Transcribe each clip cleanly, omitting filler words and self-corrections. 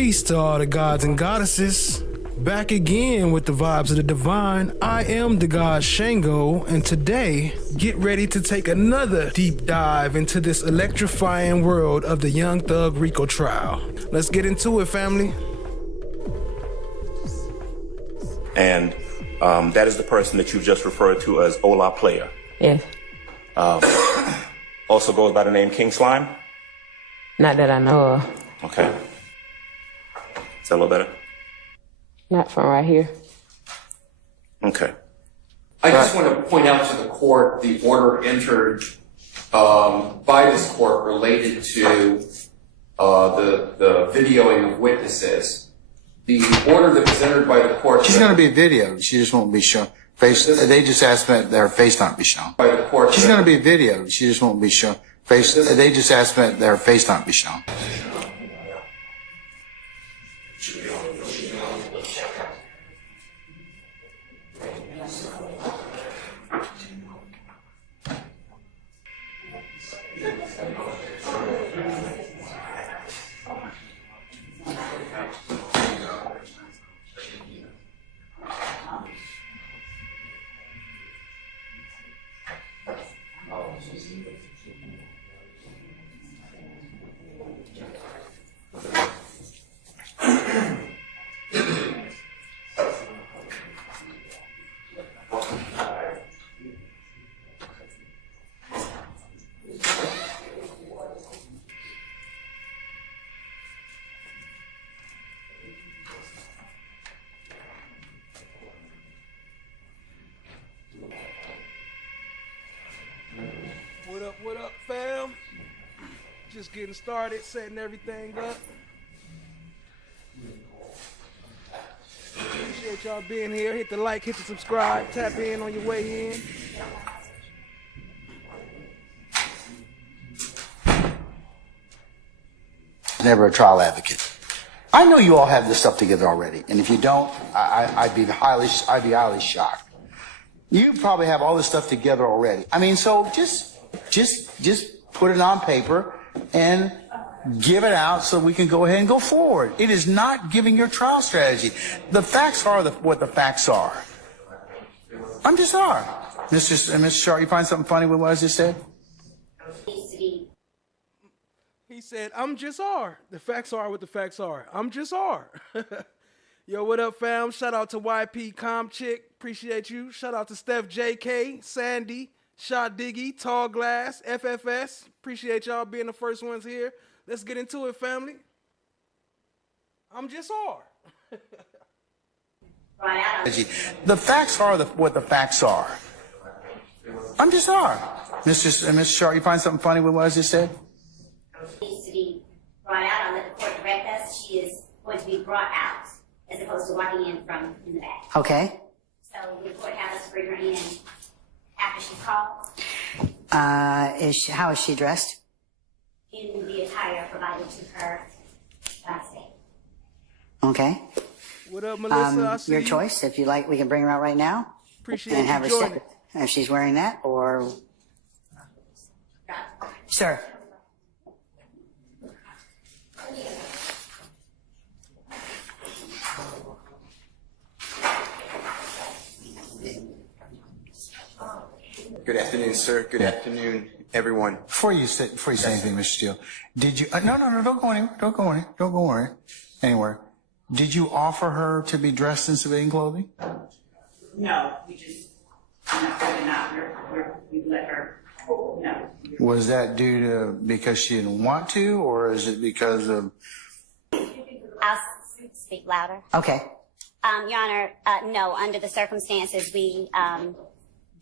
Peace to all the gods and goddesses. Back again with the vibes of the divine. I am the god Shango, and today, get ready to take another deep dive into this electrifying world of the Young Thug Rico trial. Let's get into it, family. And that is the person that you've just referred to as Ola Player. Yes. Also goes by the name King Slime? Not that I know of. Okay. Is that a little better? Not from right here. Okay. I just want to point out to the court the order entered by this court related to the videoing of witnesses. The order that was entered by the court. She's going to be videoed. She just won't be shown. Face. They just asked that their face not be shown. By the court. She's going to be videoed. She just won't be shown. Face. They just asked that their face not be shown. What up, fam? Just getting started, setting everything up. Appreciate y'all being here. Hit the like, hit the subscribe, tap in on your way in. Never a trial advocate. I know you all have this stuff together already, and if you don't, I'd be highly shocked. You probably have all this stuff together already. I mean, so just put it on paper and give it out so we can go ahead and go forward. It is not giving your trial strategy. The facts are what the facts are. I'm just are. Mr. Sharp, you find something funny with what I just said? He said, I'm just R. The facts are what the facts are. I'm just R. Yo, what up, fam? Shout out to YP Com Chick. Appreciate you. Shout out to Steph JK, Sandy, Shot Diggy, Tall Glass, FFS. Appreciate y'all being the first ones here. Let's get into it, family. I'm just R. The facts are what the facts are. I'm just R. Mr. Sharp, you find something funny with what I just said? Needs to be brought out. I'll let the court direct us. She is going to be brought out as opposed to walking in from in the back. Okay. So the court has us bring her in after she's called. How is she dressed? In the attire provided to her by state. Okay. What up, Melissa? I see Your you. choice. If you like, we can bring her out right now. Appreciate and you have her joining. step if she's wearing that, or sir. Good afternoon, sir. Good afternoon, everyone. Before you say anything, Mr. Steele, did you? No, don't go anywhere. Don't go anywhere. Did you offer her to be dressed in civilian clothing? No, we let her. No. Was that due to because she didn't want to, or is it because of? I'll speak louder. Okay. Your Honor, no, under the circumstances, we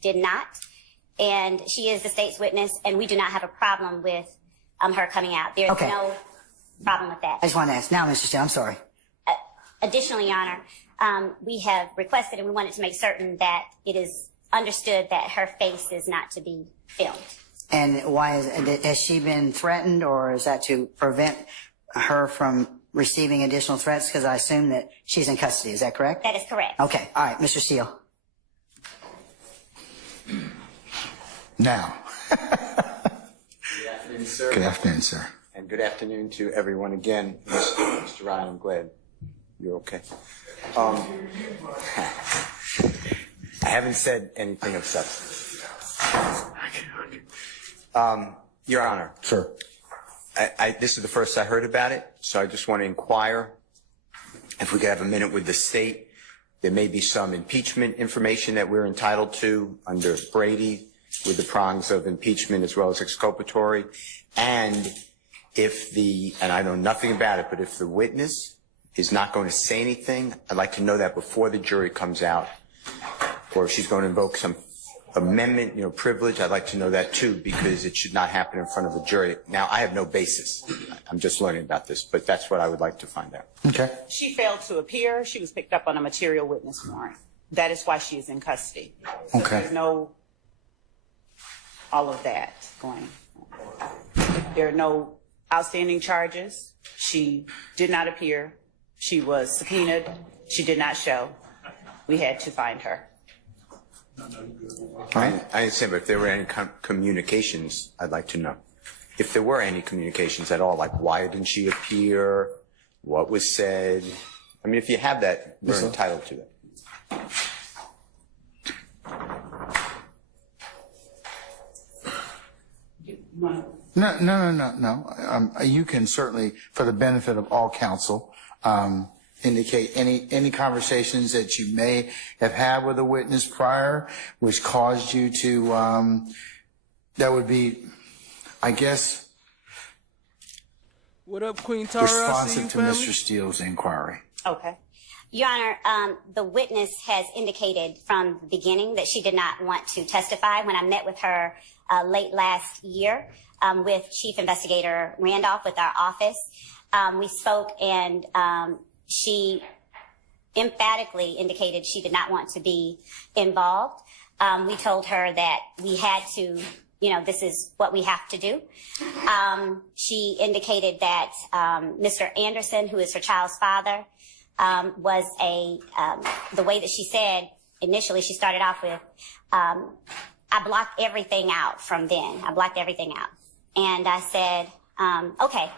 did not. And she is the state's witness, and we do not have a problem with her coming out. There's no problem with that. I just want to ask. Now, Mr. Steele, I'm sorry. Additionally, Your Honor, we have requested and we wanted to make certain that it is understood that her face is not to be filmed. And why has she been threatened, or is that to prevent her from receiving additional threats? Because I assume that she's in custody. Is that correct? That is correct. Okay. All right, Mr. Steele. Now. Good afternoon, sir. Good afternoon, sir. And good afternoon to everyone again. Mr. Ryan, I'm glad you're okay. I haven't said anything of substance. Your Honor. Sir. This is the first I heard about it, so I just want to inquire if we could have a minute with the state. There may be some impeachment information that we're entitled to under Brady with the prongs of impeachment as well as exculpatory. And and I know nothing about it, but if the witness is not going to say anything, I'd like to know that before the jury comes out. Or if she's going to invoke some amendment, privilege, I'd like to know that too, because it should not happen in front of a jury. Now, I have no basis. I'm just learning about this, but that's what I would like to find out. Okay. She failed to appear. She was picked up on a material witness warrant. That is why she is in custody. So Okay. There's no all of that going on. There are no outstanding charges. She did not appear. She was subpoenaed. She did not show. We had to find her. I understand, but if there were any communications, I'd like to know. If there were any communications at all, like why didn't she appear? What was said? I mean, if you have that, we're entitled to that. No. You can certainly, for the benefit of all counsel, indicate any conversations that you may have had with a witness prior, which caused you to, that would be, I guess, What up, Queen Tara? I see you, responsive to family. Mr. Steele's inquiry. Okay. Your Honor, the witness has indicated from the beginning that she did not want to testify. When I met with her late last year with Chief Investigator Randolph with our office, we spoke and she emphatically indicated she did not want to be involved. We told her that we had to, this is what we have to do. She indicated that Mr. Anderson, who is her child's father, was the way that she said initially, she started off with, I blocked everything out from then. I blocked everything out. And I said, okay,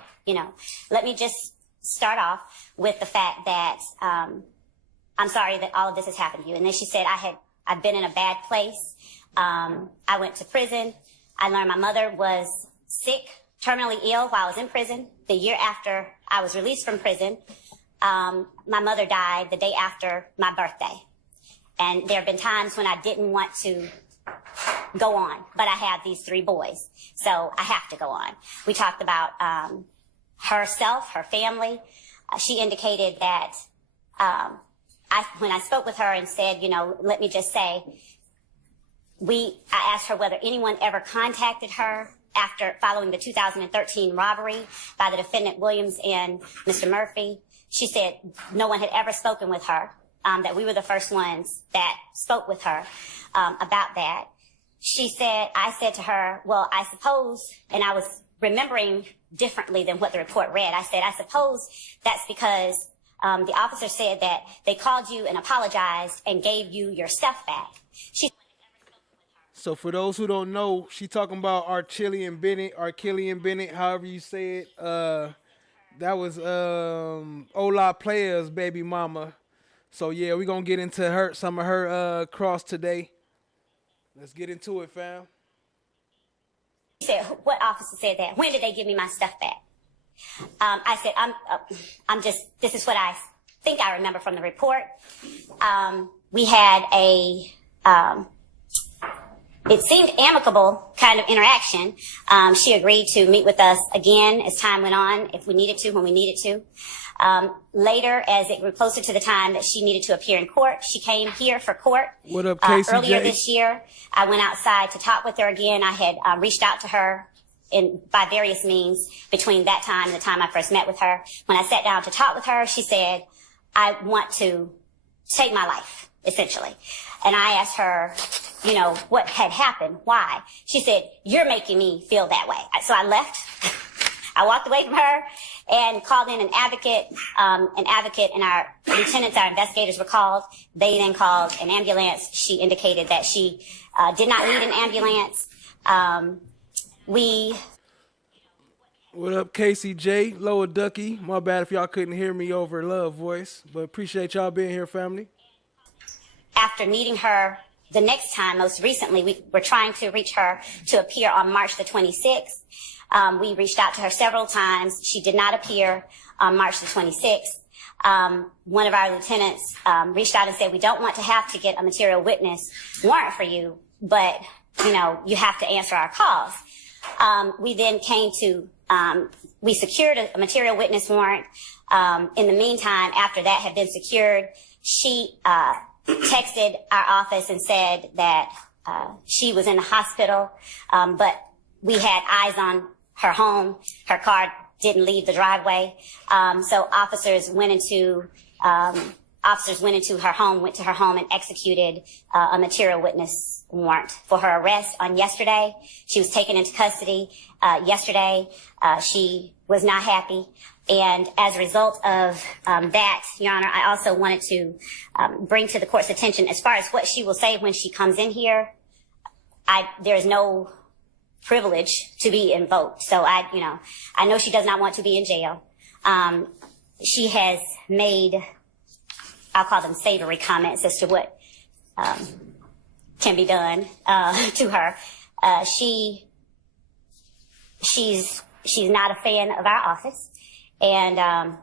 let me just start off with the fact that I'm sorry that all of this has happened to you. And then she said, I've been in a bad place. I went to prison. I learned my mother was sick, terminally ill while I was in prison. The year after I was released from prison, my mother died the day after my birthday. And there have been times when I didn't want to go on, but I have these 3 boys, so I have to go on. We talked about herself, her family. She indicated that when I spoke with her and said, let me just say, I asked her whether anyone ever contacted her following the 2013 robbery by the defendant Williams and Mr. Murphy. She said no one had ever spoken with her, that we were the first ones that spoke with her about that. I said to her, well, I suppose, and I was remembering differently than what the report read. I said, I suppose that's because the officer said that they called you and apologized and gave you your stuff back. So for those who don't know, she talking about Archillian Bennett, however you say it. That was Ola Player's baby mama. So yeah, we're gonna get into some of her cross today. Let's get into it, fam. She said, what officer said that? When did they give me my stuff back? I said, this is what I think I remember from the report. We had it seemed amicable kind of interaction. She agreed to meet with us again as time went on, if we needed to, when we needed to. Later, as it grew closer to the time that she needed to appear in court, she came here for court. What up, Casey Earlier J? this year, I went outside to talk with her again. I had reached out to her by various means between that time and the time I first met with her. When I sat down to talk with her, she said, I want to take my life, essentially. And I asked her, what had happened, why? She said, you're making me feel that way. So I left. I walked away from her and called in an advocate. And our lieutenants, our investigators were called. They then called an ambulance. She indicated that she did not need an ambulance. What up, Casey J, Lower Ducky? My bad if y'all couldn't hear me over Love Voice, but appreciate y'all being here, family. After meeting her the next time, most recently, we were trying to reach her to appear on March the 26th. We reached out to her several times. She did not appear on March the 26th. One of our lieutenants reached out and said, we don't want to have to get a material witness warrant for you, but, you know, you have to answer our calls. We then came to, we secured a material witness warrant. In the meantime, after that had been secured, she texted our office and said that she was in the hospital, but we had eyes on her home. Her car didn't leave the driveway. So officers went into her home, went to her home and executed a material witness warrant for her arrest on yesterday. She was taken into custody yesterday. She was not happy. And as a result of that, Your Honor, I also wanted to bring to the court's attention, as far as what she will say when she comes in here, there's no privilege to be invoked. So I know she does not want to be in jail. She has made, I'll call them savory comments as to what can be done to her. She's not a fan of our office. And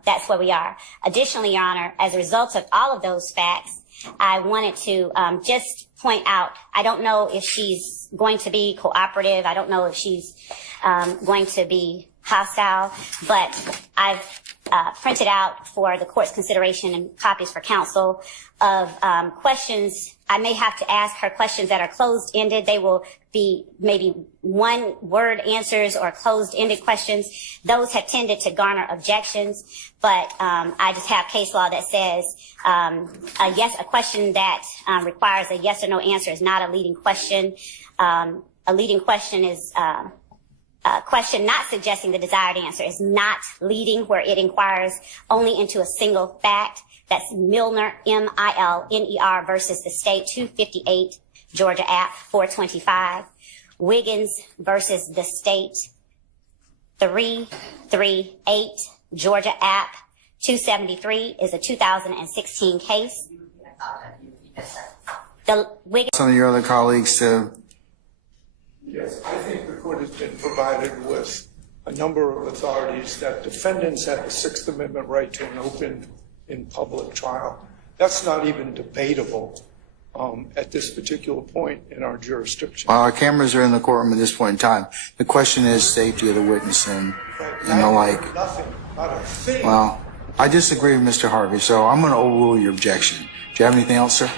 that's where we are. Additionally, Your Honor, as a result of all of those facts, I wanted to just point out, I don't know if she's going to be cooperative. I don't know if she's going to be hostile, but I've printed out for the court's consideration and copies for counsel of questions. I may have to ask her questions that are closed-ended. They will be maybe one-word answers or closed-ended questions. Those have tended to garner objections, but I just have case law that says a question that requires a yes or no answer is not a leading question. A leading question is a question not suggesting the desired answer, is not leading, where it inquires only into a single fact. That's Milner, M-I-L-N-E-R versus the state, 258, Georgia App, 425. Wiggins versus the state, 338, Georgia App, 273 is a 2016 case. Some of your other colleagues to... Yes, I think the court has been provided with a number of authorities that defendants have the Sixth Amendment right to an open in public trial. That's not even debatable at this particular point in our jurisdiction. While our cameras are in the courtroom at this point in time, the question is safety of the witness and the like. Nothing, not a thing. Well, I disagree with Mr. Harvey, so I'm going to overrule your objection. Do you have anything else, sir?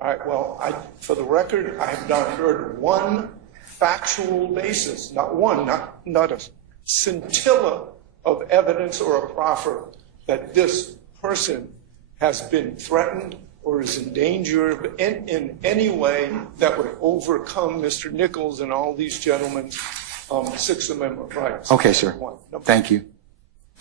All right, well, for the record, I have not heard one factual basis, not one, not a scintilla of evidence or a proffer that this person has been threatened or is in danger in any way that would overcome Mr. Nichols and all these gentlemen's Sixth Amendment rights. Okay, sir. Thank you.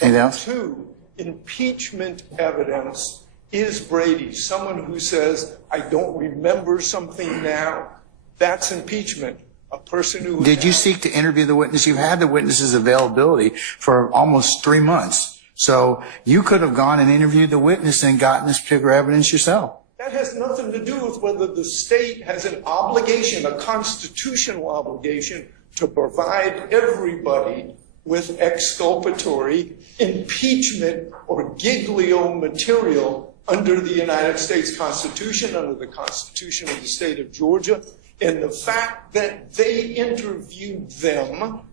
Anything else? Two, impeachment evidence is Brady. Someone who says, I don't remember something now, that's impeachment. A person who... Did you seek to interview the witness? You've had the witness's availability for almost 3 months. So you could have gone and interviewed the witness and gotten this particular evidence yourself. That has nothing to do with whether the state has an obligation, a constitutional obligation, to provide everybody with exculpatory impeachment or giglio material under the United States Constitution, under the Constitution of the state of Georgia. And the fact that they interviewed them,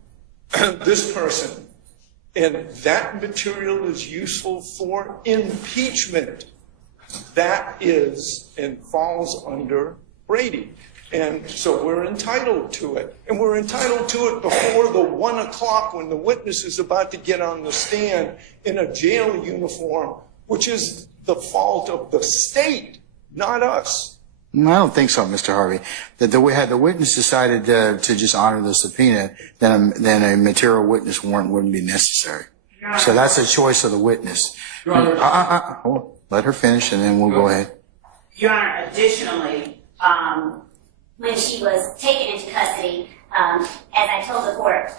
this person, and that material is useful for impeachment, that is and falls under Brady. And so we're entitled to it. And we're entitled to it before the 1 o'clock when the witness is about to get on the stand in a jail uniform, which is the fault of the state, not us. No, I don't think so, Mr. Harvey. That had the witness decided to just honor the subpoena, then a material witness warrant wouldn't be necessary. So that's a choice of the witness. Let her finish, and then we'll go ahead. Your Honor, additionally, when she was taken into custody, as I told the court,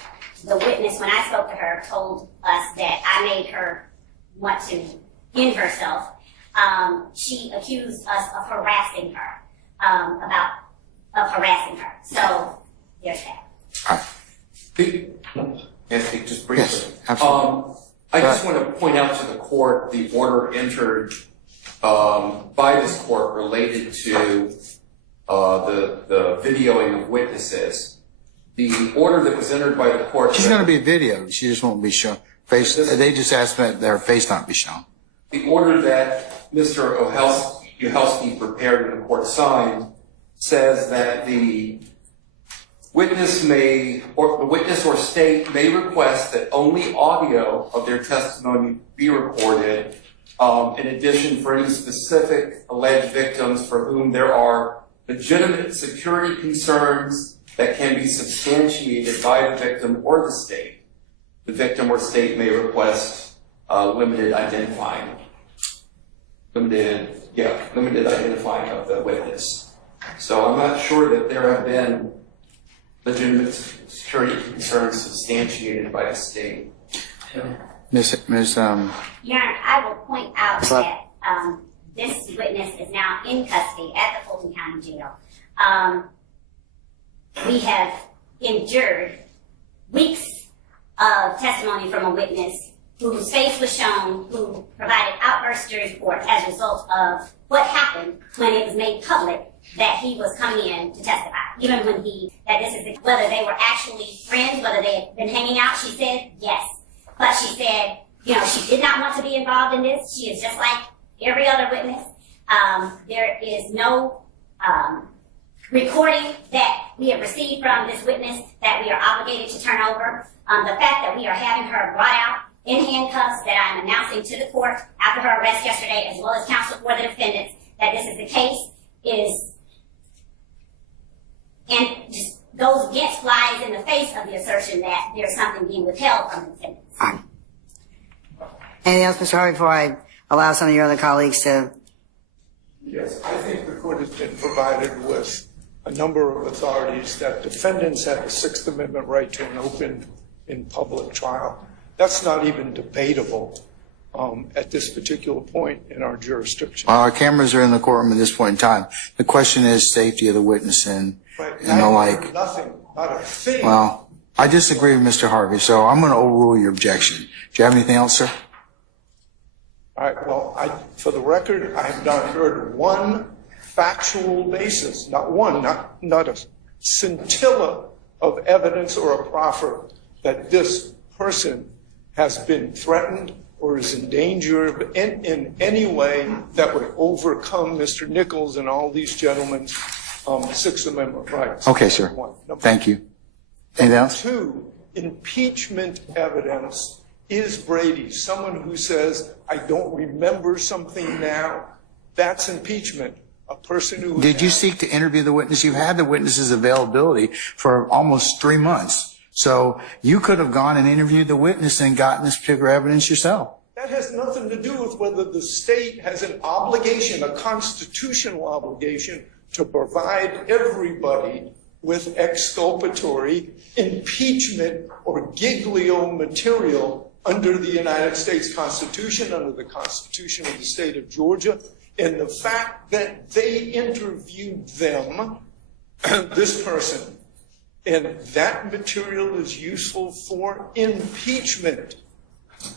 the witness, when I spoke to her, told us that I made her want to end herself. She accused us of harassing her, of harassing her. So there's that. Just briefly. Yes, absolutely. I just want to point out to the court the order entered by this court related to the videoing of witnesses. The order that was entered by the court. She's going to be videoed. She just won't be shown. They just asked that their face not be shown. The order that Mr. Uhelski prepared and the court signed says that the witness or state may request that only audio of their testimony be recorded. In addition, for any specific alleged victims for whom there are legitimate security concerns that can be substantiated by the victim or the state, the victim or state may request limited identifying of the witness. So I'm not sure that there have been legitimate security concerns substantiated by the state. Miss. Your Honor, I will point out that this witness is now in custody at the Fulton County Jail. We have endured weeks of testimony from a witness whose face was shown, who provided outbursts to report as a result of what happened when it was made public that he was coming in to testify. Even when whether they were actually friends, whether they had been hanging out, she said yes. But she said, she did not want to be involved in this. She is just like every other witness. There is no recording that we have received from this witness that we are obligated to turn over. The fact that we are having her brought out in handcuffs that I am announcing to the court after her arrest yesterday, as well as counsel for the defendants, that this is the case, and just goes against, flies in the face of the assertion that there's something being withheld from the defendants. Anything else, Mr. Harvey, before I allow some of your other colleagues to? Yes, I think the court has been provided with a number of authorities that defendants have a Sixth Amendment right to an open in public trial. That's not even debatable at this particular point in our jurisdiction. Our cameras are in the courtroom at this point in time. The question is safety of the witness and the like. Nothing, not a thing. Well, I disagree with Mr. Harvey, so I'm going to overrule your objection. Do you have anything else, sir? All right, well, for the record, I have not heard one factual basis, not a scintilla of evidence or a proffer that this person has been threatened or is in danger in any way that would overcome Mr. Nichols and all these gentlemen's Sixth Amendment rights. Okay, sir. Thank you. Anything else? Two, impeachment evidence is Brady. Someone who says, I don't remember something now, that's impeachment. A person who... Did you seek to interview the witness? You've had the witness's availability for almost 3 months. So you could have gone and interviewed the witness and gotten this particular evidence yourself. That has nothing to do with whether the state has an obligation, a constitutional obligation, to provide everybody with exculpatory impeachment or giglio material under the United States Constitution, under the Constitution of the state of Georgia. And the fact that they interviewed them, this person, and that material is useful for impeachment,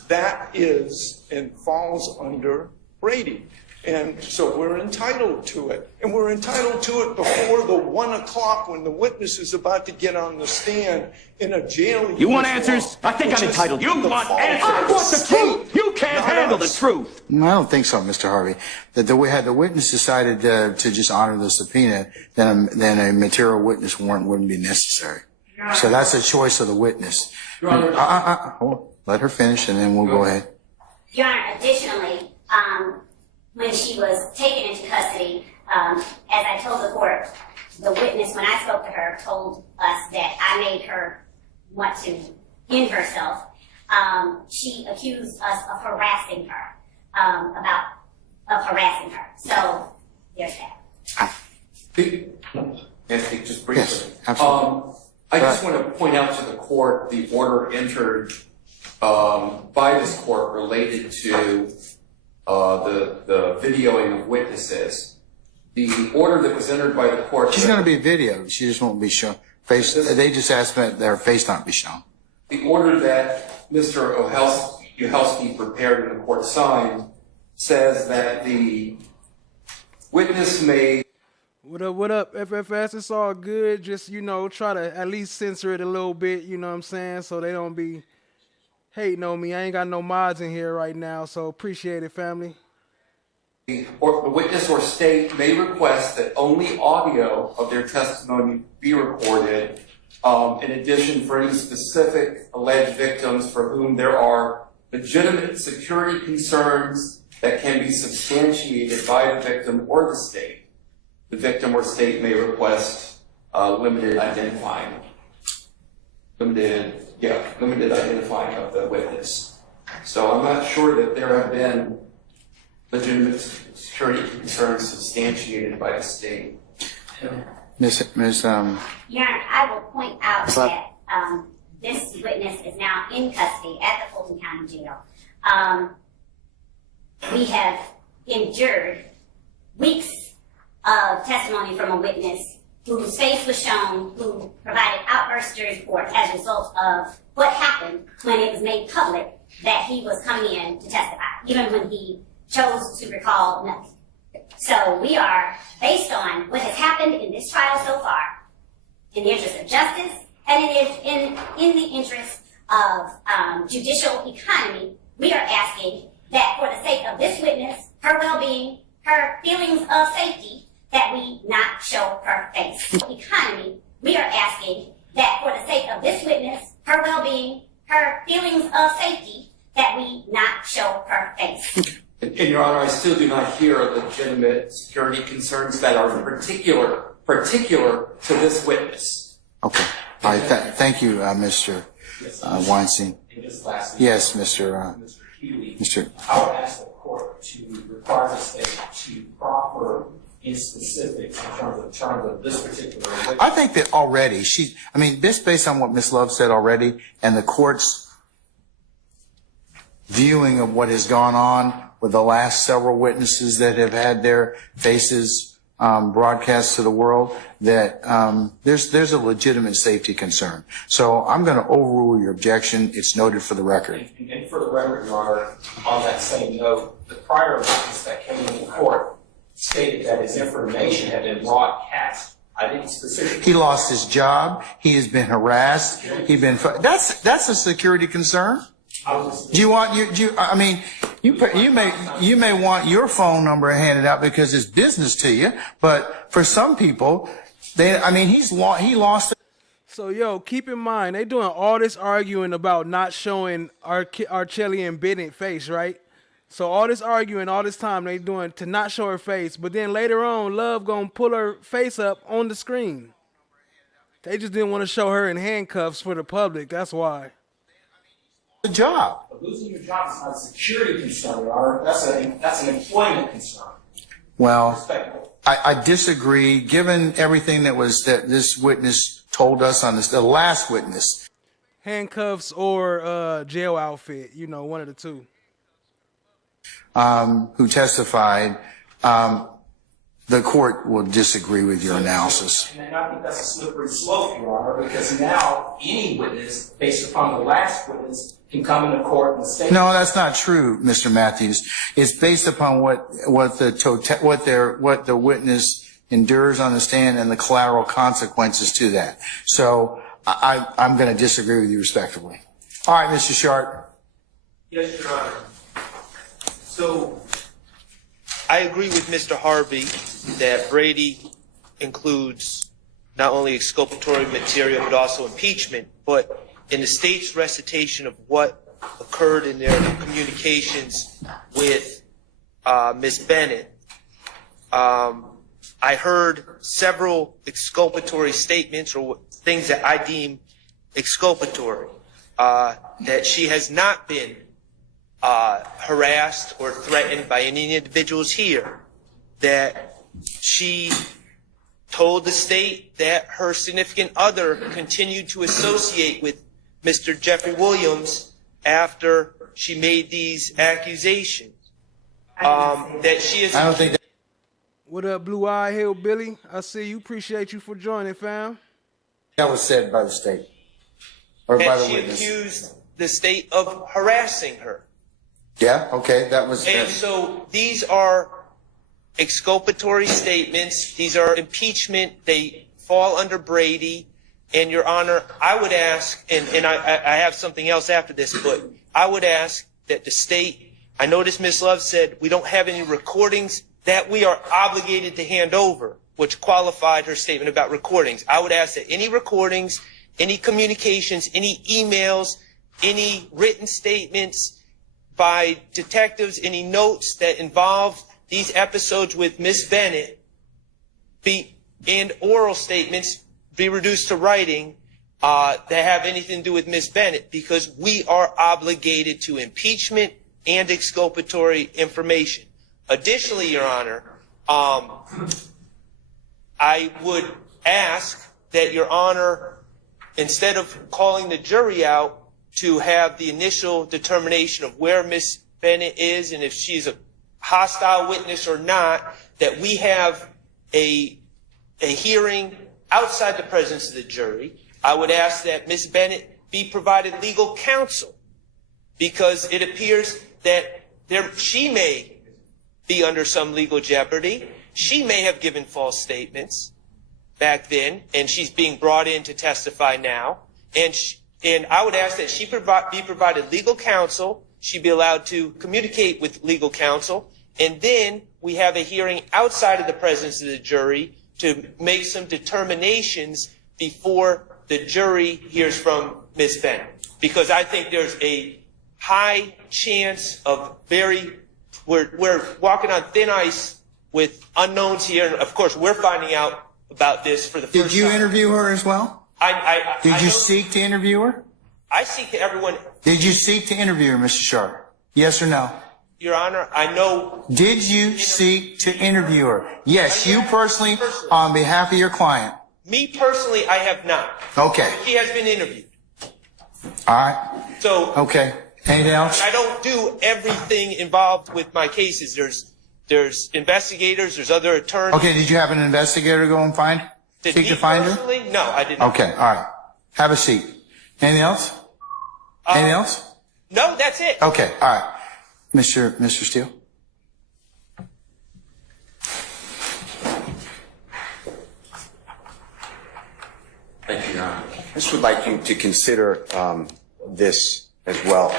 that is and falls under Brady. And so we're entitled to it. And we're entitled to it before the 1 o'clock when the witness is about to get on the stand in a jail. You want answers? I think I'm entitled. You want answers? I want the truth. You can't handle the truth. No, I don't think so, Mr. Harvey. That had the witness decided to just honor the subpoena, then a material witness warrant wouldn't be necessary. So that's a choice of the witness. Your Honor, let her finish and then we'll go ahead. Your Honor, additionally, when she was taken into custody, as I told the court, the witness, when I spoke to her, told us that I made her want to end herself. She accused us of harassing her, harassing her. So there's that. just briefly. Yes, absolutely. I just want to point out to the court the order entered by this court related to the videoing of witnesses. The order that was entered by the court. She's going to be videoed. She just won't be shown. They just asked that their face not be shown. The order that Mr. Uhelski prepared and the court signed says that the witness may. What up, FFS? It's all good. Just, you know, try to at least censor it a little bit, you know what I'm saying? So they don't be hating on me. I ain't got no mods in here right now, so appreciate it, family. Or the witness or state may request that only audio of their testimony be recorded. In addition, for any specific alleged victims for whom there are legitimate security concerns that can be substantiated by the victim or the state. The victim or state may request limited identifying of the witness. So I'm not sure that there have been legitimate security concerns substantiated by the state. Miss Your Honor, I will point out that this witness is now in custody at the Fulton County Jail. We have endured weeks of testimony from a witness whose face was shown, who provided outbursts to his court as a result of what happened when it was made public that he was coming in to testify, even when he chose to recall nothing. So we are, based on what has happened in this trial so far, in the interest of justice, and it is in the interest of judicial economy, we are asking that for the sake of this witness, her well-being, her feelings of safety, that we not show her face. Economy, we are asking that for the sake of this witness, her well-being, her feelings of safety, that we not show her face. And Your Honor, I still do not hear legitimate security concerns that are particular to this witness. Okay. All right. Thank you, Mr. Weinstein. Yes, Mr. Mr. I would ask the court to require the state to proffer in specifics in terms of this particular witness. I think that already just based on what Ms. Love said already and the court's viewing of what has gone on with the last several witnesses that have had their faces broadcast to the world, that there's a legitimate safety concern. So I'm going to overrule your objection. It's noted for the record. And for the record, Your Honor, on that same note, the prior witness that came into court stated that his information had been broadcast. I didn't specifically. He lost his job. He has been harassed. That's a security concern. You may want your phone number handed out because it's business to you, but for some people, he lost. So keep in mind they doing all this arguing about not showing Archelli and Bennet face, right? So all this arguing, all this time they doing to not show her face, but then later on, Love gonna pull her face up on the screen. They just didn't want to show her in handcuffs for the public. That's why. The job. But losing your job is not a security concern, Your Honor. That's an employment concern. Well, I disagree. Given everything that this witness told us on the last witness, handcuffs or jail outfit, one of the two. Who testified, the court will disagree with your analysis. And I think that's a slippery slope, Your Honor, because now any witness, based upon the last witness, can come into court and state. No, that's not true, Mr. Matthews. It's based upon what the witness endures on the stand and the collateral consequences to that. So I'm going to disagree with you respectfully. All right, Mr. Sharp. Yes, Your Honor. So I agree with Mr. Harvey that Brady includes not only exculpatory material but also impeachment, but in the state's recitation of what occurred in their communications with Ms. Bennet, I heard several exculpatory statements or things that I deem exculpatory, that she has not been harassed or threatened by any individuals here, that she told the state that her significant other continued to associate with Mr. Jeffrey Williams after she made these accusations. That she is. I don't think that. What up, Blue Eye Hillbilly? I see you. Appreciate you for joining, fam. That was said by the state or by And the she witness. accused the state of harassing her. Yeah, okay, that was. And so these are exculpatory statements. These are impeachment. They fall under Brady. And Your Honor, I would ask, and I have something else after this, but I would ask that the state, I noticed Ms. Love said we don't have any recordings that we are obligated to hand over, which qualified her statement about recordings. I would ask that any recordings, any communications, any emails, any written statements by detectives, any notes that involve these episodes with Miss Bennet and oral statements be reduced to writing that have anything to do with Miss Bennet, because we are obligated to impeachment and exculpatory information. Additionally, Your Honor, I would ask that Your Honor, instead of calling the jury out to have the initial determination of where Miss Bennet is and if she's a hostile witness or not, that we have a hearing outside the presence of the jury. I would ask that Miss Bennet be provided legal counsel, because it appears that she may be under some legal jeopardy. She may have given false statements back then, and she's being brought in to testify now. And I would ask that she be provided legal counsel. She be allowed to communicate with legal counsel. And then we have a hearing outside of the presence of the jury to make some determinations before the jury hears from Ms. Bennet. Because I think there's a high chance of we're walking on thin ice with unknowns here. And of course, we're finding out about this for the first time. Did you interview her as well? Did you seek to interview her? I seek everyone. Did you seek to interview her, Mr. Sharp? Yes or no? Your Honor, I know. Did you seek to interview her? Yes, you personally, on behalf of your client. Me personally, I have not. Okay. She has been interviewed. All right. So. Okay. Anything else? I don't do everything involved with my cases. There's investigators, there's other attorneys. Okay, did you have an investigator go and seek to find her? No, I did not. Okay, all right. Have a seat. Anything else? Anything else? No, that's it. Okay, all right. Mr. Steele? Thank you, Your Honor. I just would like you to consider this as well.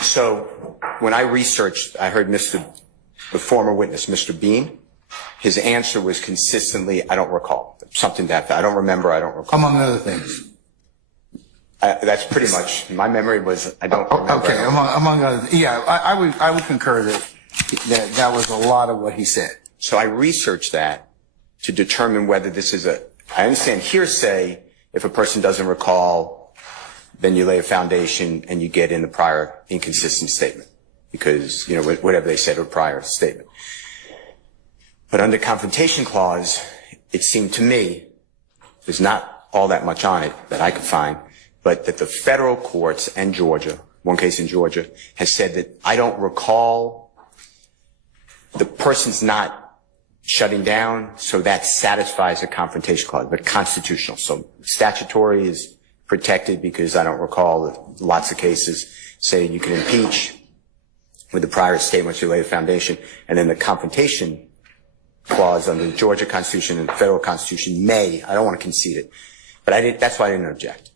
So when I researched, I heard the former witness, Mr. Bean, his answer was consistently, I don't recall. Something that I don't remember, I don't recall. Among other things. That's pretty much, my memory was, I don't remember. Okay, among other, yeah, I would concur that was a lot of what he said. So I researched that to determine whether this is I understand hearsay, if a person doesn't recall, then you lay a foundation and you get in the prior inconsistent statement. Because, whatever they said or prior statement. But under confrontation clause, it seemed to me, there's not all that much on it that I could find, but that the federal courts and Georgia, one case in Georgia, has said that I don't recall, the person's not shutting down, so that satisfies the confrontation clause, but constitutional. So statutory is protected because I don't recall lots of cases saying you can impeach with the prior statement, you lay a foundation, and then the confrontation clause under the Georgia Constitution and the federal Constitution I don't want to concede it, but that's why I didn't object.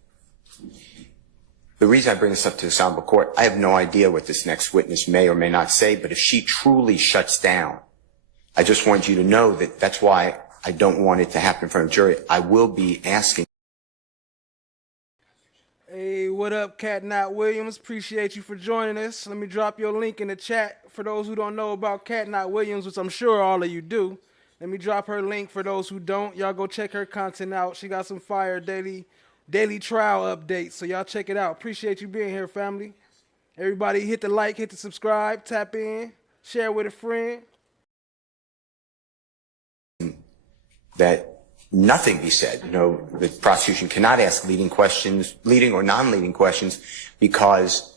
The reason I bring this up to the Honorable Court, I have no idea what this next witness may or may not say, but if she truly shuts down, I just want you to know that that's why I don't want it to happen in front of the jury. I will be asking. Hey, what up, Cat Knot Williams? Appreciate you for joining us. Let me drop your link in the chat for those who don't know about Cat Knot Williams, which I'm sure all of you do. Let me drop her link for those who don't. Y'all go check her content out. She got some fire daily trial updates, so y'all check it out. Appreciate you being here, family. Everybody hit the like, hit the subscribe, tap in, share with a friend. That nothing be said. The prosecution cannot ask leading or non-leading questions, because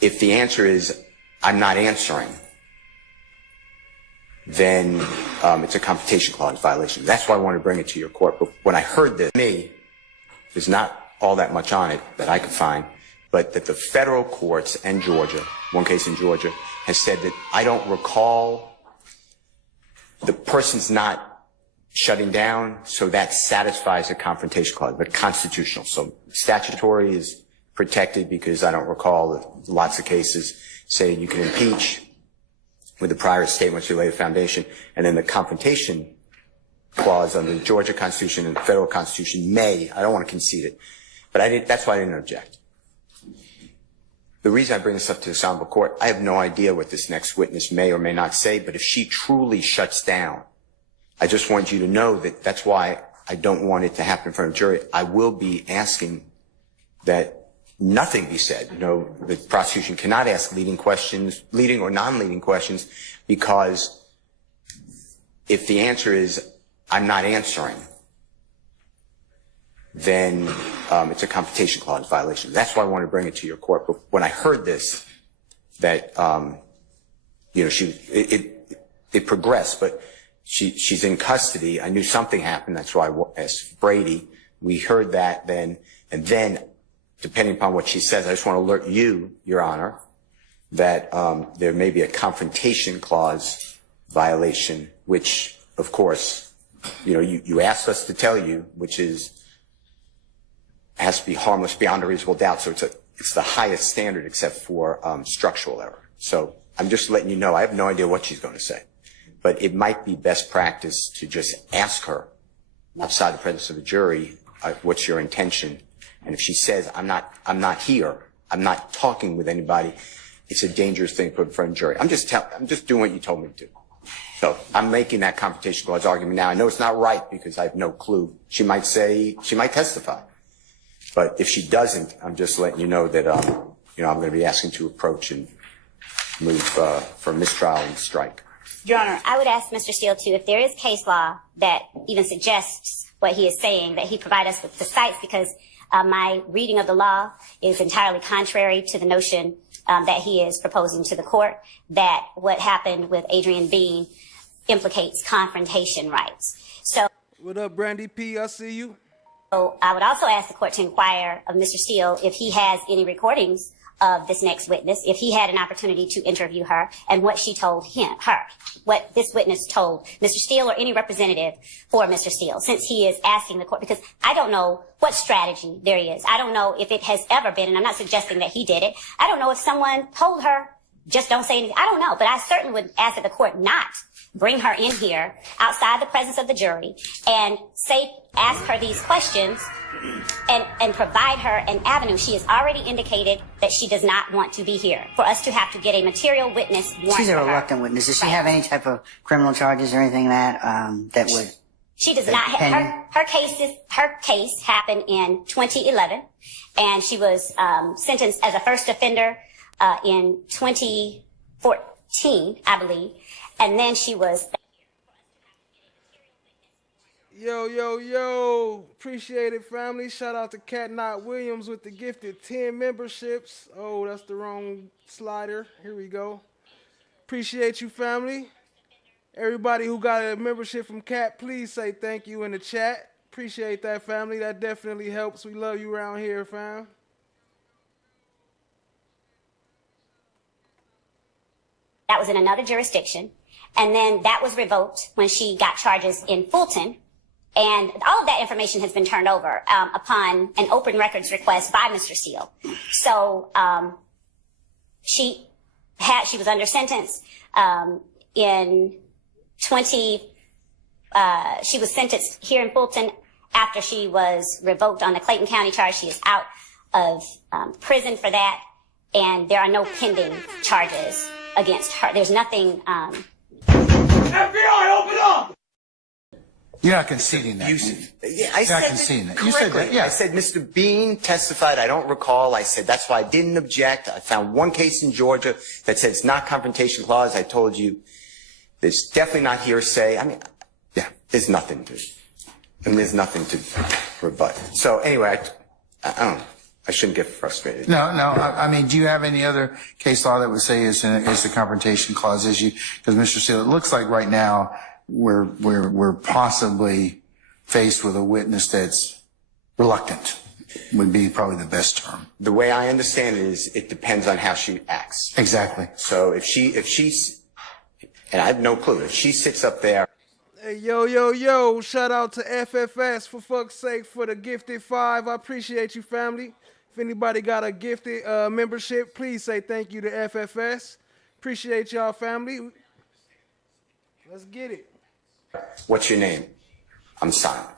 if the answer is, I'm not answering, then it's a Confrontation Clause violation. That's why I wanted to bring it to your court. But when I heard this, there's not all that much on it that I could find, but that the federal courts and Georgia, one case in Georgia, has said that I don't recall the person's not shutting down, so that satisfies the Confrontation Clause, but constitutional. So statutory is protected because I don't recall lots of cases say you can impeach with the prior statements related foundation, and then the Confrontation Clause under the Georgia Constitution and the federal Constitution may. I don't want to concede it, but that's why I didn't object. The reason I bring this up to the Honorable Court, I have no idea what this next witness may or may not say, but if she truly shuts down, I just want you to know that that's why I don't want it to happen in front of a jury. I will be asking that nothing be said. The prosecution cannot ask leading or non-leading questions, because if the answer is, I'm not answering, then it's a Confrontation Clause violation. That's why I wanted to bring it to your court. But when I heard this, that it progressed, but she's in custody. I knew something happened. That's why I asked Brady. We heard that then, and then, depending upon what she says, I just want to alert you, Your Honor, that there may be a Confrontation Clause violation, which, of course, you asked us to tell you, which has to be harmless beyond a reasonable doubt. So it's the highest standard except for structural error. So I'm just letting you know. I have no idea what she's going to say. But it might be best practice to just ask her outside the presence of a jury, what's your intention? And if she says, I'm not here, I'm not talking with anybody, it's a dangerous thing to put in front of a jury. I'm just doing what you told me to do. So I'm making that Confrontation Clause argument now. I know it's not right because I have no clue. She might testify. But if she doesn't, I'm just letting you know that, I'm going to be asking to approach and move for mistrial and strike. Your Honor, I would ask Mr. Steele, too, if there is case law that even suggests what he is saying, that he provide us with the cites, because my reading of the law is entirely contrary to the notion that he is proposing to the court, that what happened with Adrian Bean implicates confrontation rights. So, what up, Brandy P? I see you. So I would also ask the court to inquire of Mr. Steele if he has any recordings of this next witness, if he had an opportunity to interview her, and what she told her, what this witness told Mr. Steele or any representative for Mr. Steele, since he is asking the court, because I don't know what strategy there is. I don't know if it has ever been, and I'm not suggesting that he did it. I don't know if someone told her, just don't say anything. I don't know, but I certainly would ask that the court not bring her in here outside the presence of the jury and ask her these questions and provide her an avenue. She has already indicated that she does not want to be here. For us to have to get a material witness warrant She's a for her. reluctant witness. Does she have any type of criminal charges or anything that would? She does not have her case happened in 2011, and she was sentenced as a first offender in 2014, I believe, and then she was. Yo, appreciate it, family. Shout out to Cat Knott Williams with the gifted 10 memberships. Oh, that's the wrong slider. Here we go. Appreciate you, family. Everybody who got a membership from Cat, please say thank you in the chat. Appreciate that, family. That definitely helps. We love you around here, fam. That was in another jurisdiction. And then that was revoked when she got charges in Fulton. And all of that information has been turned over upon an open records request by Mr. Steele. So she was under sentence in she was sentenced here in Fulton after she was revoked on the Clayton County charge. She is out of prison for that, and there are no pending charges against her. There's nothing. FBI, open up! You're not conceding that. Yeah, I You're said not conceding that. correctly. You said that, yeah. I said Mr. Bean testified. I don't recall. I said that's why I didn't object. I found one case in Georgia that said it's not Confrontation Clause. I told you there's definitely not hearsay. I mean, yeah, there's nothing to it. And there's nothing to rebut. So anyway, I don't know. I shouldn't get frustrated. No. I mean, do you have any other case law that would say it's the confrontation clause issue? Because Mr. Steele, it looks like right now we're possibly faced with a witness that's reluctant. Would be probably the best term. The way I understand it is it depends on how she acts. Exactly. So if she's, and I have no clue, if she sits up there. Hey, yo, shout out to FFS, for fuck's sake, for the gifted 5. I appreciate you, family. If anybody got a gifted membership, please say thank you to FFS. Appreciate y'all, family. Let's get it. What's your name? I'm silent.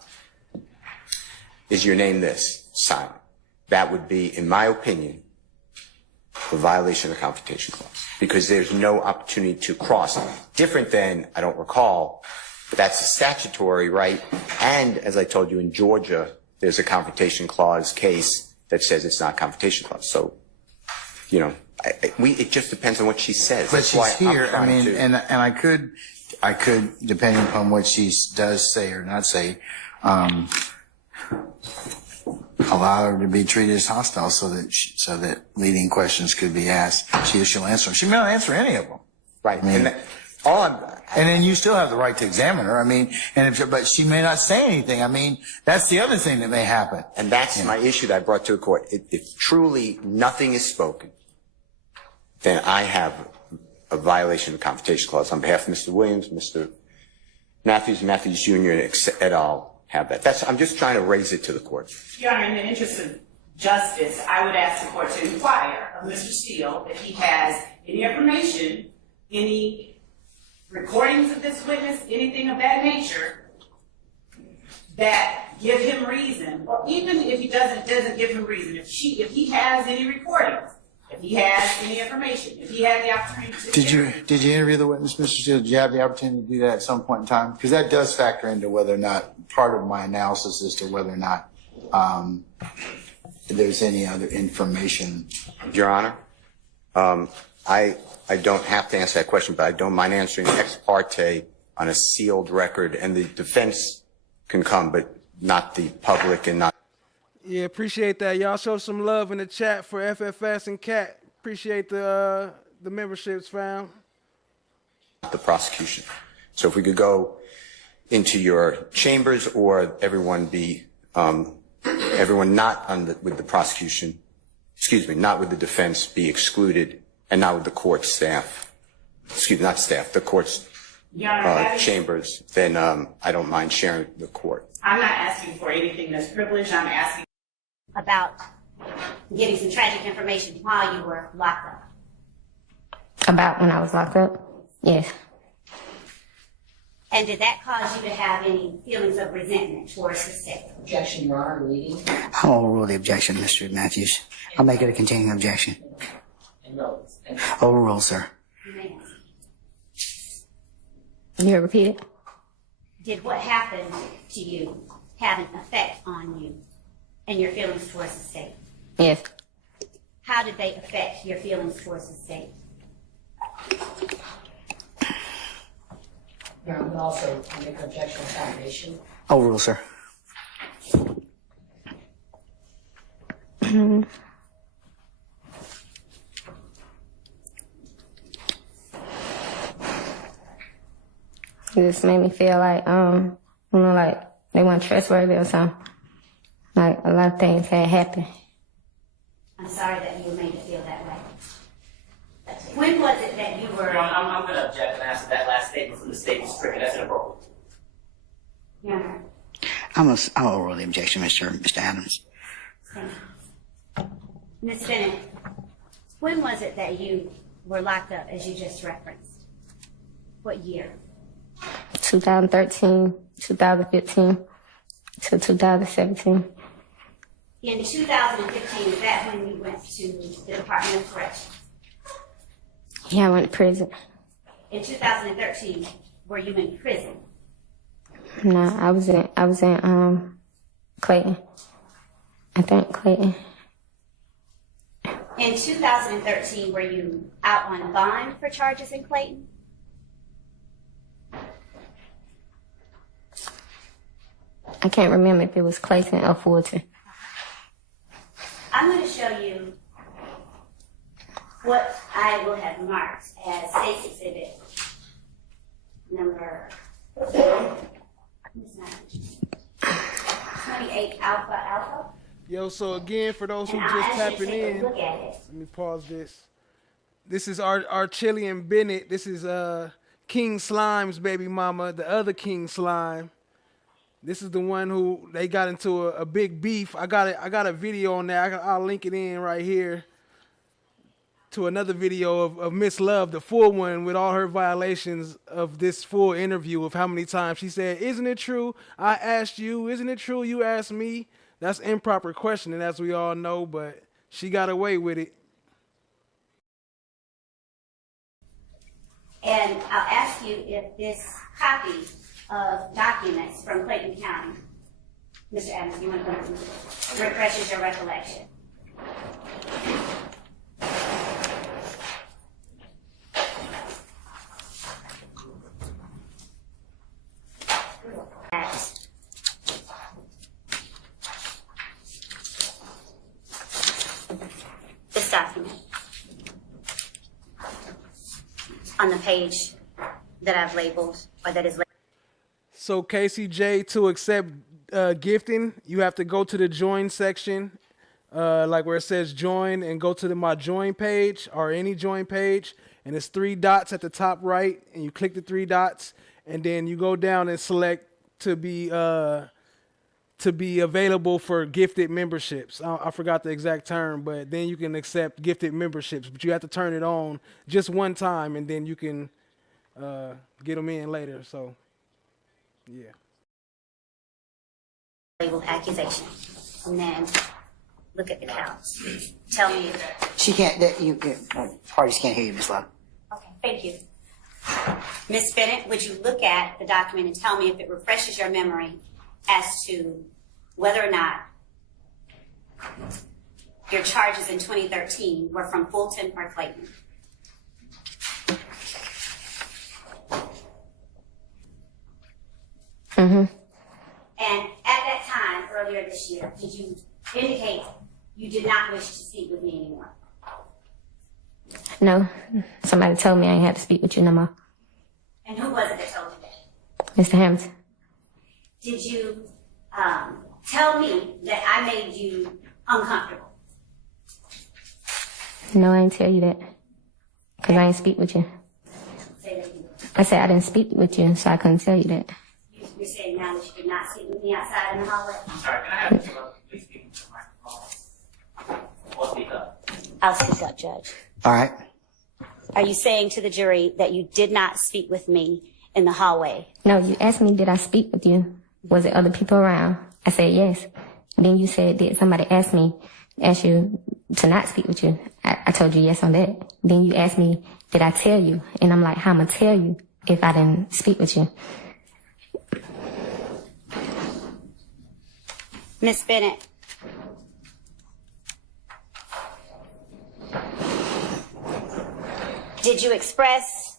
Is your name this? Silent. That would be, in my opinion, a violation of the confrontation clause, because there's no opportunity to cross. Different than, I don't recall, but that's a statutory right. And as I told you, in Georgia, there's a confrontation clause case that says it's not confrontation clause. So, you know, it just depends on what she says. But That's she's why here. I'm I mean, to, and I could, depending upon what she does say or not say, allow her to be treated as hostile, so that leading questions could be asked. She'll answer them. She may not answer any of them. Right. I mean, and then you still have the right to examine her. I mean, but she may not say anything. I mean, that's the other thing that may happen. And that's my issue that I brought to the court. If truly nothing is spoken, then I have a violation of the confrontation clause on behalf of Mr. Williams, Mr. Matthews Jr., et al. Have that. I'm just trying to raise it to the court. Your Honor, in the interest of justice, I would ask the court to inquire of Mr. Steele if he has any information, any recordings of this witness, anything of that nature that give him reason, or even if he doesn't give him reason, if he has any recordings, if he has any information, if he had the opportunity to Did you interview the witness, Mr. Steele? Did you have the opportunity to do that at some point in time? Because that does factor into whether or not, part of my analysis as to whether or not there's any other information. Your Honor, I don't have to answer that question, but I don't mind answering ex parte on a sealed record, and the defense can come, but not the public and not. Yeah, appreciate that. Y'all show some love in the chat for FFS and Cat. Appreciate the memberships, fam. The prosecution. So if we could go into your chambers, or everyone not with the prosecution, not with the defense, be excluded, and not with the court staff. Not staff, the court's chambers. Then I don't mind sharing the court. I'm not asking for anything that's privileged. I'm asking about getting some tragic information while you were locked up. About when I was locked up? Yes. And did that cause you to have any feelings of resentment towards the state? Objection, Your Honor, reading. I'll overrule the objection, Mr. Matthews. I'll make it a continuing objection. Overrule, sir. You repeat it? Did what happened to you have an effect on you and your feelings towards the state? Yes. How did they affect your feelings towards the state? Your Honor, we also make an objection on foundation. Overrule, sir. It just made me feel like, like they weren't trustworthy or something. Like a lot of things had happened. I'm sorry that you were made to feel that way. When was it that you were... I'm going to object and ask that last statement from the state was stricken. That's inappropriate. Yeah. I'll overrule the objection, Mr. Adams. Thank you. Ms. Bennet, when was it that you were locked up, as you just referenced? What year? 2013, 2015 to 2017. In 2015, is that when you went to the Department of Corrections? Yeah, I went to prison. In 2013, were you in prison? No, I was in Clayton. I think Clayton. In 2013, were you out on bond for charges in I can't remember if it was Clayton or Fulton. I'm going to show you what I will have marked as State's Exhibit number 28 Alpha. Yo, so again, for those who And just I'll actually tapping take a in, look at it. let me pause this. This is our Chilean Bennet. This is King Slime's baby mama, the other King Slime. This is the one who they got into a big beef. I got a video on that. I'll link it in right here to another video of Miss Love, the full one with all her violations of this full interview of how many times she said, "Isn't it true? I asked you. Isn't it true? You asked me." That's improper questioning, as we all know, but she got away with it. And I'll ask you if this copy of documents from Clayton County, Mr. Adams, you want to refreshes your recollection. This document on the page that I've labeled, or that is labeled. So KCJ, to accept gifting, you have to go to the join section, like where it says join, and go to my join page or any join page, and it's 3 dots at the top right, and you click the 3 dots, and then you go down and select to be available for gifted memberships. I forgot the exact term, but then you can accept gifted memberships, but you have to turn it on just one time, and then you can get them in later. So, yeah. Labeled accusation, and then look at the counts. Tell me. She can't, parties can't hear you, Ms. Love. Okay, thank you. Ms. Bennet, would you look at the document and tell me if it refreshes your memory as to whether or not your charges in 2013 were from Fulton or Clayton? Mm-hmm. And at that time, earlier this year, did you indicate you did not wish to speak with me anymore? No. Somebody told me I ain't had to speak with you no more. And who was it that told you that? Mr. Hamilton. Did you tell me that I made you uncomfortable? No, I ain't tell you that. Because I ain't speak with you. Say that you. I said I didn't speak with you, so I couldn't tell you that. You're saying now that you did not speak with me outside in the hallway? I'm sorry, can I have Mr. Love please speak into the microphone? Or speak up. I'll speak up, Judge. All right. Are you saying to the jury that you did not speak with me in the hallway? No, you asked me, did I speak with you? Was it other people around? I said yes. Then you said, did somebody ask you to not speak with you? I told you yes on that. Then you asked me, did I tell you? And I'm like, how am I tell you if I didn't speak with you? Miss Bennet. Did you express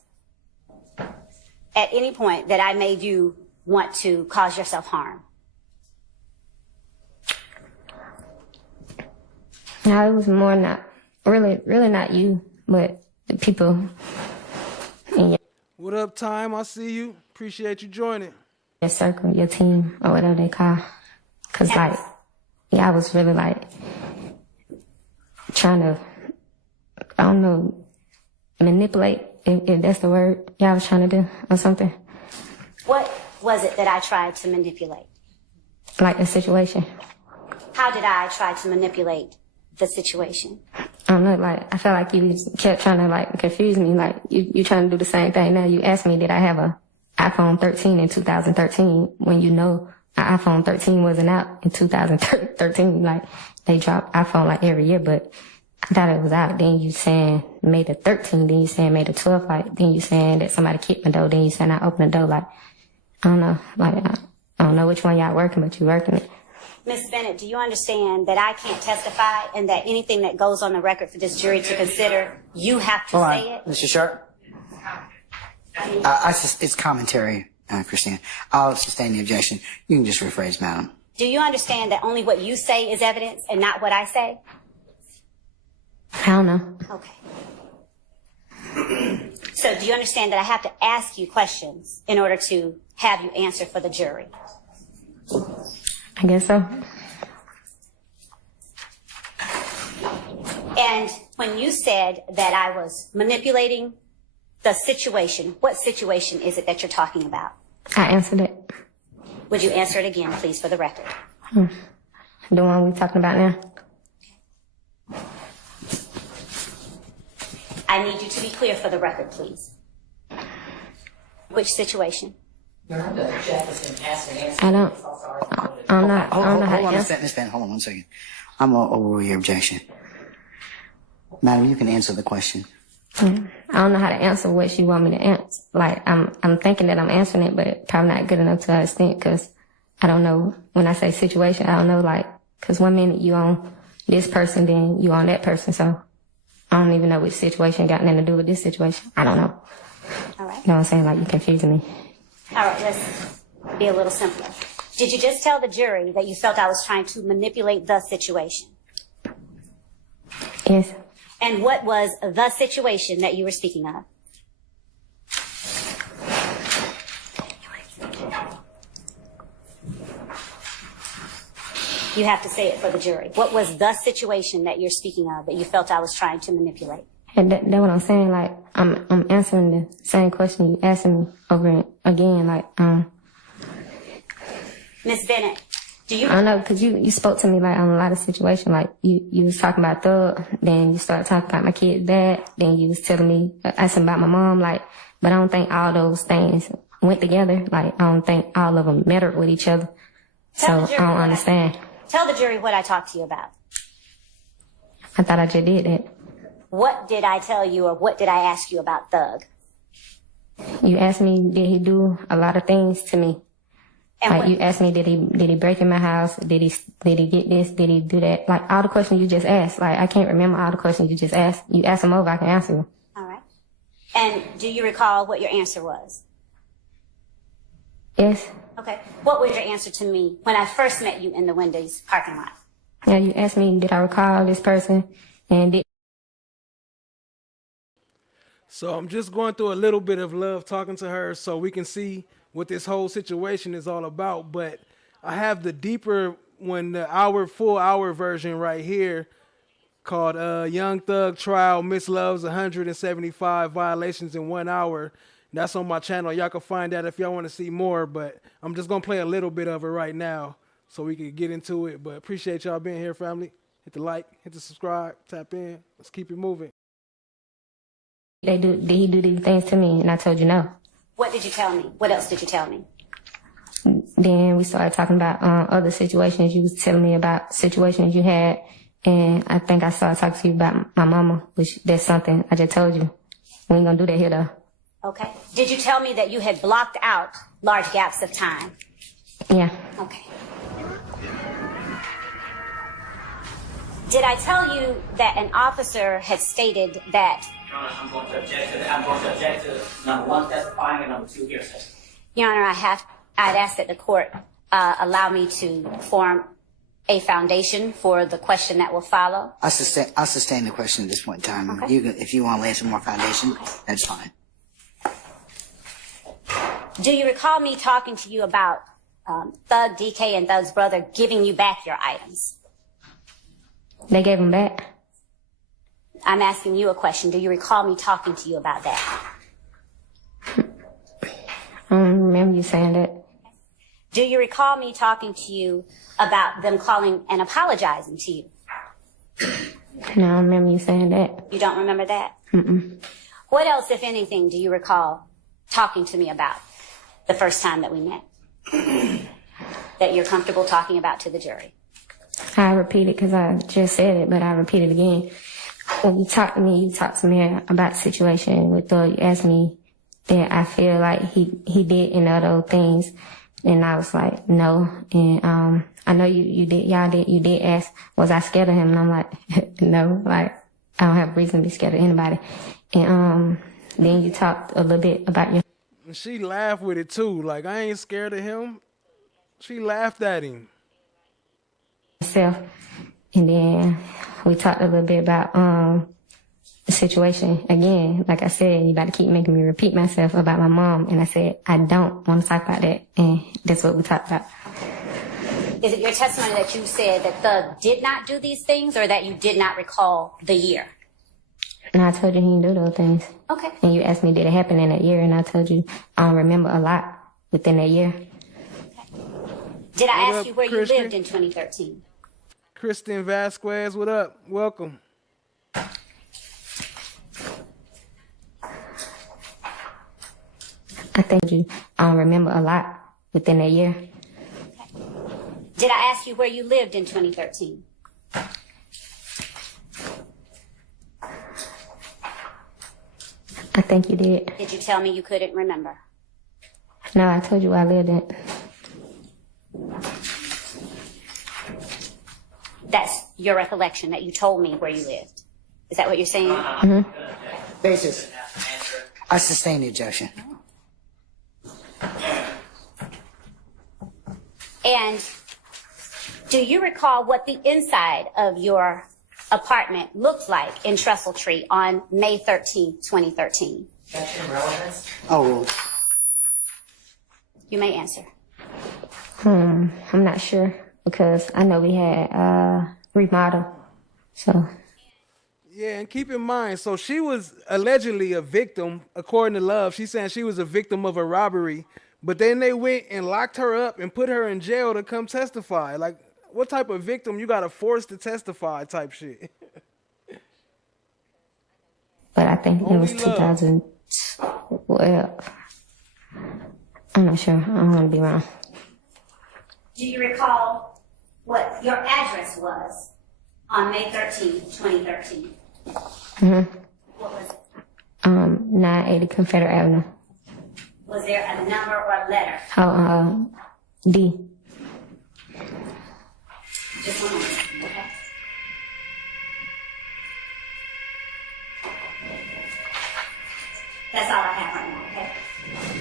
at any point that I made you want to cause yourself harm? No, it was more not, really not you, but the people in What up, Time? I see you. Appreciate you joining. your circle, your team, or whatever they call. Cause like, yeah, I was really like trying to, I don't know, manipulate, if that's the word y'all was trying to do or something. What was it that I tried to manipulate? Like the situation. How did I try to manipulate the situation? I don't know, like, I felt like you kept trying to like confuse me, like you trying to do the same thing. Now you asked me, did I have a iPhone 13 in 2013 when you know an iPhone 13 wasn't out in 2013. Like, they drop iPhone like every year, but I thought it was out. Then you saying made the 13, then you saying made the 12, like, then you saying that somebody kicked my door, then you saying I opened the door, like, I don't know, like, I don't know which one y'all working, but you working it. Ms. Bennet, do you understand that I can't testify and that anything that goes on the record for this jury to consider, you have to say it? Mr. Sharp? It's commentary. Christina. I'll sustain the objection. You can just rephrase, madam. Do you understand that only what you say is evidence and not what I say? I don't know. Okay. So do you understand that I have to ask you questions in order to have you answer for the jury? I guess so. And when you said that I was manipulating the situation, what situation is it that you're talking about? I answered it. Would you answer it again, please, for the record? The one we're talking about now. I need you to be clear for the record, please. Which situation? I don't know Hold how to on, answer. Miss Bennet, hold on 1 second. I'm going to overrule your objection. Madam, you can answer the question. I don't know how to answer what you want me to answer. Like, I'm thinking that I'm answering it, but probably not good enough to that extent, because I don't know. When I say situation, I don't know, like, because 1 minute you on this person, then you on that person, so I don't even know which situation got nothing to do with this situation. I don't know. All right. You know what I'm saying? Like, you're confusing me. All right, let's be a little simpler. Did you just tell the jury that you felt I was trying to manipulate the situation? Yes. And what was the situation that you were speaking of? You have to say it for the jury. What was the situation that you're speaking of that you felt I was trying to manipulate? And that's what I'm saying. Like, I'm answering the same question you asking me over and again. Like, Miss Bennet, do you? I don't know, because you spoke to me like on a lot of situations. Like, you was talking about Thug, then you started talking about my kid's dad, then you was telling me, asking about my mom. Like, but I don't think all those things went together. Like, I don't think all of them mattered with each other. So I don't understand. Tell the jury what I talked to you about. I thought I just did that. What did I tell you, or what did I ask you about Thug? You asked me, did he do a lot of things to me? And like, what, you asked me, did he break in my house? Did he get this? Did he do that? Like, all the questions you just asked. Like, I can't remember all the questions you just asked. You ask them over, I can answer them. all right. And do you recall what your answer was? Yes. Okay. What was your answer to me when I first met you in the Wendy's parking lot? Yeah, you asked me, did I recall this person? And did... So I'm just going through a little bit of love talking to her so we can see what this whole situation is all about. But I have the deeper one, the full hour version right here called Young Thug Trial, Miss Love's 175 Violations in 1 Hour. That's on my channel. Y'all can find that if y'all want to see more, but I'm just going to play a little bit of it right now so we can get into it. But appreciate y'all being here, family. Hit the like, hit the subscribe, tap in. Let's keep it moving. Did he do these things to me? And I told you no. What did you tell me? What else did you tell me? Then we started talking about other situations. You was telling me about situations you had, and I think I started talking to you about my mama, which that's something I just told you. We ain't gonna do that here though. Okay. Did you tell me that you had blocked out large gaps of time? Yeah. Okay. Did I tell you that an officer had stated that... Your Honor, I'm going to object to that. I'm going to object to number 1, testifying, and number 2, hearsay. Your Honor, I'd ask that the court allow me to form a foundation for the question that will follow. I'll sustain the question at this point in time. Okay. If you want to lay some more foundation, that's fine. Do you recall me talking to you about Thug, DK, and Thug's brother giving you back your items? They gave him back? I'm asking you a question. Do you recall me talking to you about that? I don't remember you saying that. Do you recall me talking to you about them calling and apologizing to you? No, I don't remember you saying that. You don't remember that? Mm-mm. What else, if anything, do you recall talking to me about the first time that we met? That you're comfortable talking about to the jury? I repeat it because I just said it, but I repeat it again. When you talk to me about the situation with Thug. You asked me that I feel like he did any of those things, and I was like, no. And I know you did ask, was I scared of him? And I'm like, no, like I don't have reason to be scared of anybody. And then you talked a little bit about your... And she laughed with it too. Like, I ain't scared of him. She laughed at him. Myself, and then we talked a little bit about the situation. Again, like I said, you about to keep making me repeat myself about my mom, and I said I don't want to talk about that, and that's what we talked about. Is it your testimony that you said that Thug did not do these things, or that you did not recall the year? And I told you he didn't do those things. Okay. And you asked me, did it happen in that year? And I told you I don't remember a lot within that year. Did I What ask up, you where Christian? you lived in 2013? Kristen Vasquez, what up? Welcome. I told you I don't remember a lot within that year. Did I ask you where you lived in 2013? I think you did. Did you tell me you couldn't remember? No, I told you where I lived in. That's your recollection, that you told me where you lived. Is that what you're saying? Mm-hmm. Basis. I sustain the objection. And do you recall what the inside of your apartment looked like in Trestle Tree on May 13, 2013? Objection, relevance. Oh, You may answer. I'm not sure because I know we had remodel. So Yeah, and keep in mind, so she was allegedly a victim, according to Love. She's saying she was a victim of a robbery, but then they went and locked her up and put her in jail to come testify. Like, what type of victim you gotta force to testify type shit? but I think it was Only Love. 2000. Well, I'm not sure. I don't want to be wrong. Do you recall what your address was on May 13, 2013? Mm-hmm. What was it? 980 Confederate Avenue. Was there a number or letter? Oh, D. Just one moment, okay? That's all I have right now, okay?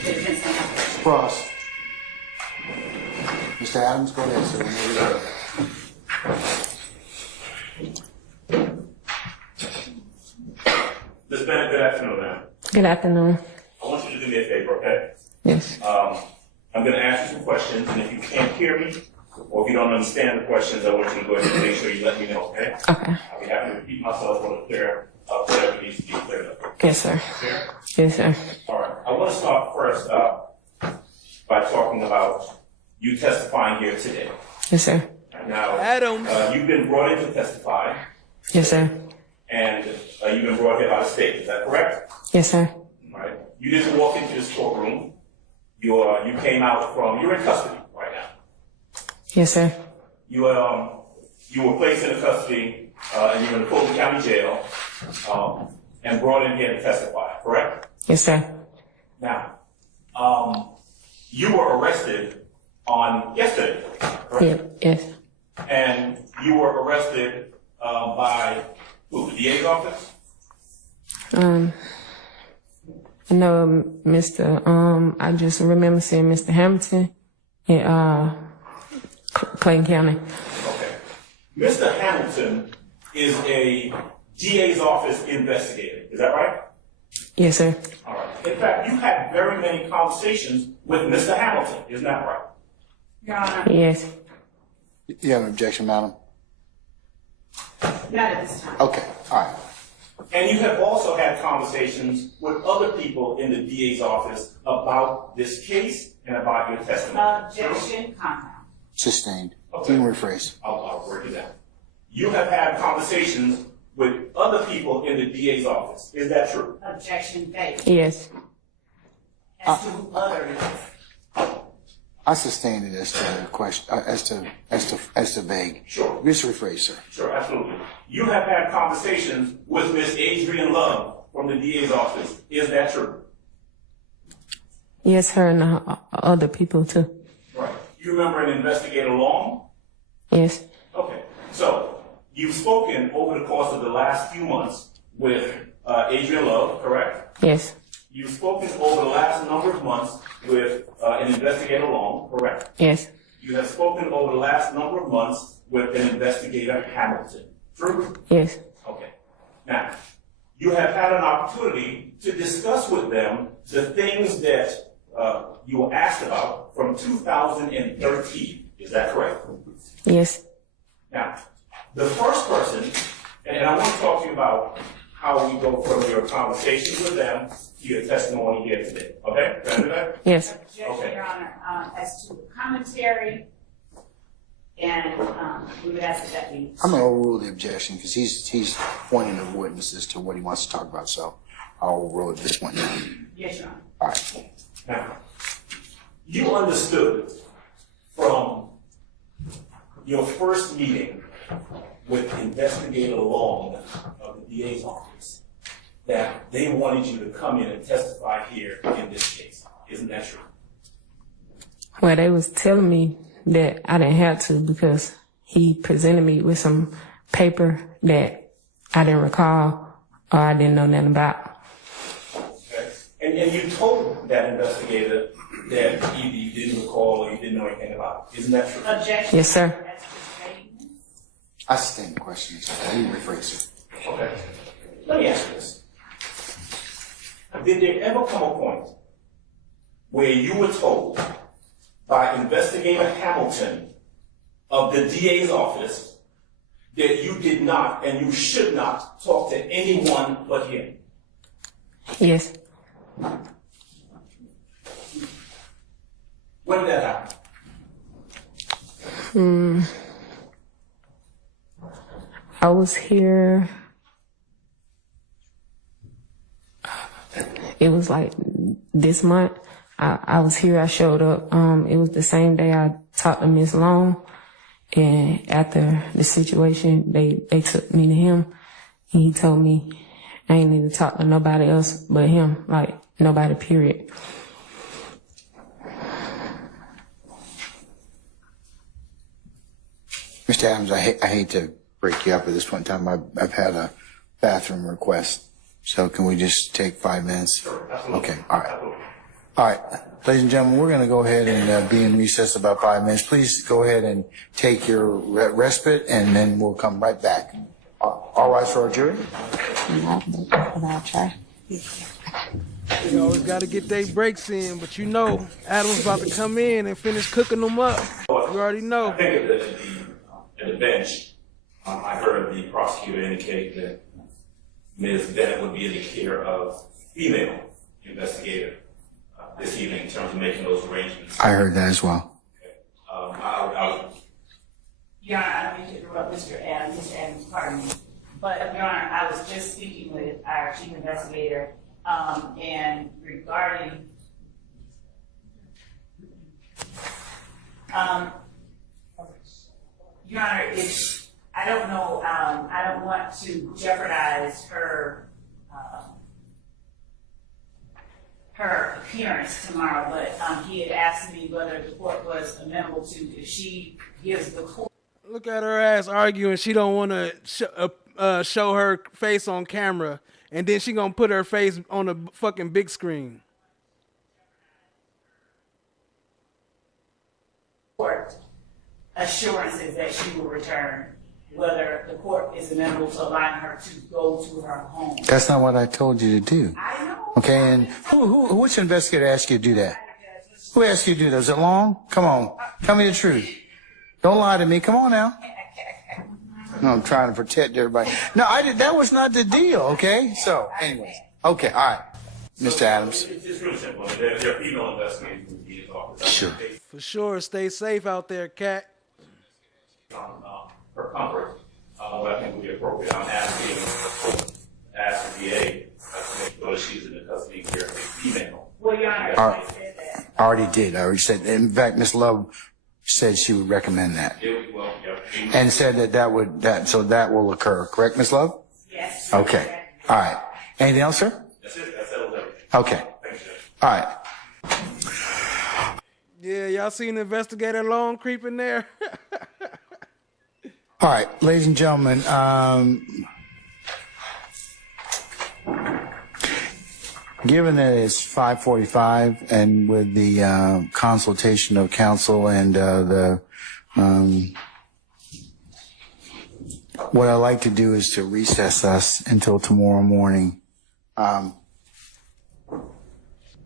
The defense can help. Cross. Mr. Adams, go ahead, sir. Whenever you're ready. Ms. Bennet, good afternoon, ma'am. Good afternoon. I want you to do me a favor, okay? Yes. I'm going to ask you some questions, and if you can't hear me, or if you don't understand the questions, I want you to go ahead and make sure you let me know, okay? Okay. I'll be happy to repeat myself or to clear up whatever needs to be cleared up. Yes, sir. Clear? Yes, sir. All right. I want to start first by talking about you testifying here today. Yes, sir. Now, Adams. you've been brought in to testify, Yes, sir. and you've been brought here by the state. Is that correct? Yes, sir. All right. You didn't walk into this courtroom. You came out from. You're in custody right now. Yes, sir. You were placed into custody, and you're in the Fulton County Jail, and brought in here to testify. Correct? Yes, sir. Now, you were arrested on yesterday. Correct? Yeah, yes. And you were arrested by who? The DA's office? I know Mr. I just remember seeing Mr. Hamilton in Clayton County. Okay. Mr. Hamilton is a DA's office investigator. Is that right? Yes, sir. All right. In fact, you had very many conversations with Mr. Hamilton. Isn't that right? Your Honor, Yes. You have an objection, madam? not at this time. Okay, all right. And you have also had conversations with other people in the DA's office about this case and about your testimony. Objection, compound. Sustained. Okay. You can rephrase. I'll work it down. You have had conversations with other people in the DA's office. Is that true? Objection, failed. Yes. As to others. I sustained it as to question, as to vague. Sure. Just rephrase, sir. Sure, absolutely. You have had conversations with Miss Adrienne Love from the DA's office. Is that true? Yes, her and the other people too. Right. You remember an investigator Long? Yes. Okay. So, you've spoken over the course of the last few months with Adrienne Love, correct? Yes. You've spoken over the last number of months with an investigator Long, correct? Yes. You have spoken over the last number of months with an investigator Hamilton, true? Yes. Okay. Now, you have had an opportunity to discuss with them the things that you were asked about from 2013. Is that correct? Yes. Now, the first person, and I want to talk to you about how we go from your conversation with them to your testimony here today. Okay? Can I do that? Yes. Okay. Your Honor, as to the commentary, and we would ask that be. I'm going to overrule the objection because he's pointing the witnesses to what he wants to talk about. So I'll overrule it this one now. Yes, Your Honor. All right. Now, you understood from your first meeting with Investigator Long of the DA's office that they wanted you to come in and testify here in this case. Isn't that true? Well, they was telling me that I didn't have to because he presented me with some paper that I didn't recall or I didn't know nothing about. Okay. And you told that investigator that either you didn't recall or you didn't know anything about it. Isn't that true? Objection. Yes, sir. I sustain the question. You rephrase it. Okay. Let me ask you this. Did there ever come a point where you were told by Investigator Hamilton of the DA's office that you did not and you should not talk to anyone but him? Yes. When did that happen? I was here. It was like this month. I was here. I showed up. It was the same day I talked to Miss Long, and after the situation, they took me to him, and he told me I ain't need to talk to nobody else but him, like nobody. Period. Mr. Adams, I hate to break you up at this point in time. I've had a bathroom request. So can we just take 5 minutes? Sure, absolutely. Okay, all right. All right, ladies and gentlemen, we're going to go ahead and be in recess about 5 minutes. Please go ahead and take your respite, and then we'll come right back. All rise for our jury. I'll try. You always got to get their breaks in, but you know Adam's about to come in and finish cooking them up. You already know. I think at the bench, I heard the prosecutor indicate that Ms. Bennet would be in the care of female investigator this evening in terms of making those arrangements. I heard that as well. Your Honor, I don't mean to interrupt Mr. Adams, pardon me. But, Your Honor, I was just speaking with our chief investigator, and regarding, Your Honor, I don't know, I don't want to jeopardize her appearance tomorrow, but he had asked me whether the court was amenable to if she gives the court. Look at her ass arguing. She don't want to show her face on camera, and then she gonna put her face on a fucking big screen. Court assurances that she will return, whether the court is amenable to allowing her to go to her home. That's not what I told you to do. I know. Okay, and which investigator asked you to do that? Who asked you to do that? Was it Long? Come on, tell me the truth. Don't lie to me. Come on now. No, I'm trying to protect everybody. No, that was not the deal. Okay, so anyways, okay, all right, Mr. Adams. It's really simple. There are female investigators in the office. Sure. For sure, stay safe out there, cat. Her comfort, what I think would be appropriate. I'm asking the DA to make sure she's in the custody care of a female. Well, Your Honor, All right. I said that. I already did. I already said. In fact, Miss Love said she would recommend that, Well, yeah. and said that will occur. Correct, Miss Love? Yes. Okay. All right. Anything else, sir? That's it. That settles everything. Okay. Thanks, Judge. All right. Yeah, y'all seen Investigator Long creeping there? All right, ladies and gentlemen, Given that it's 5:45 and with the consultation of counsel and what I'd like to do is to recess us until tomorrow morning.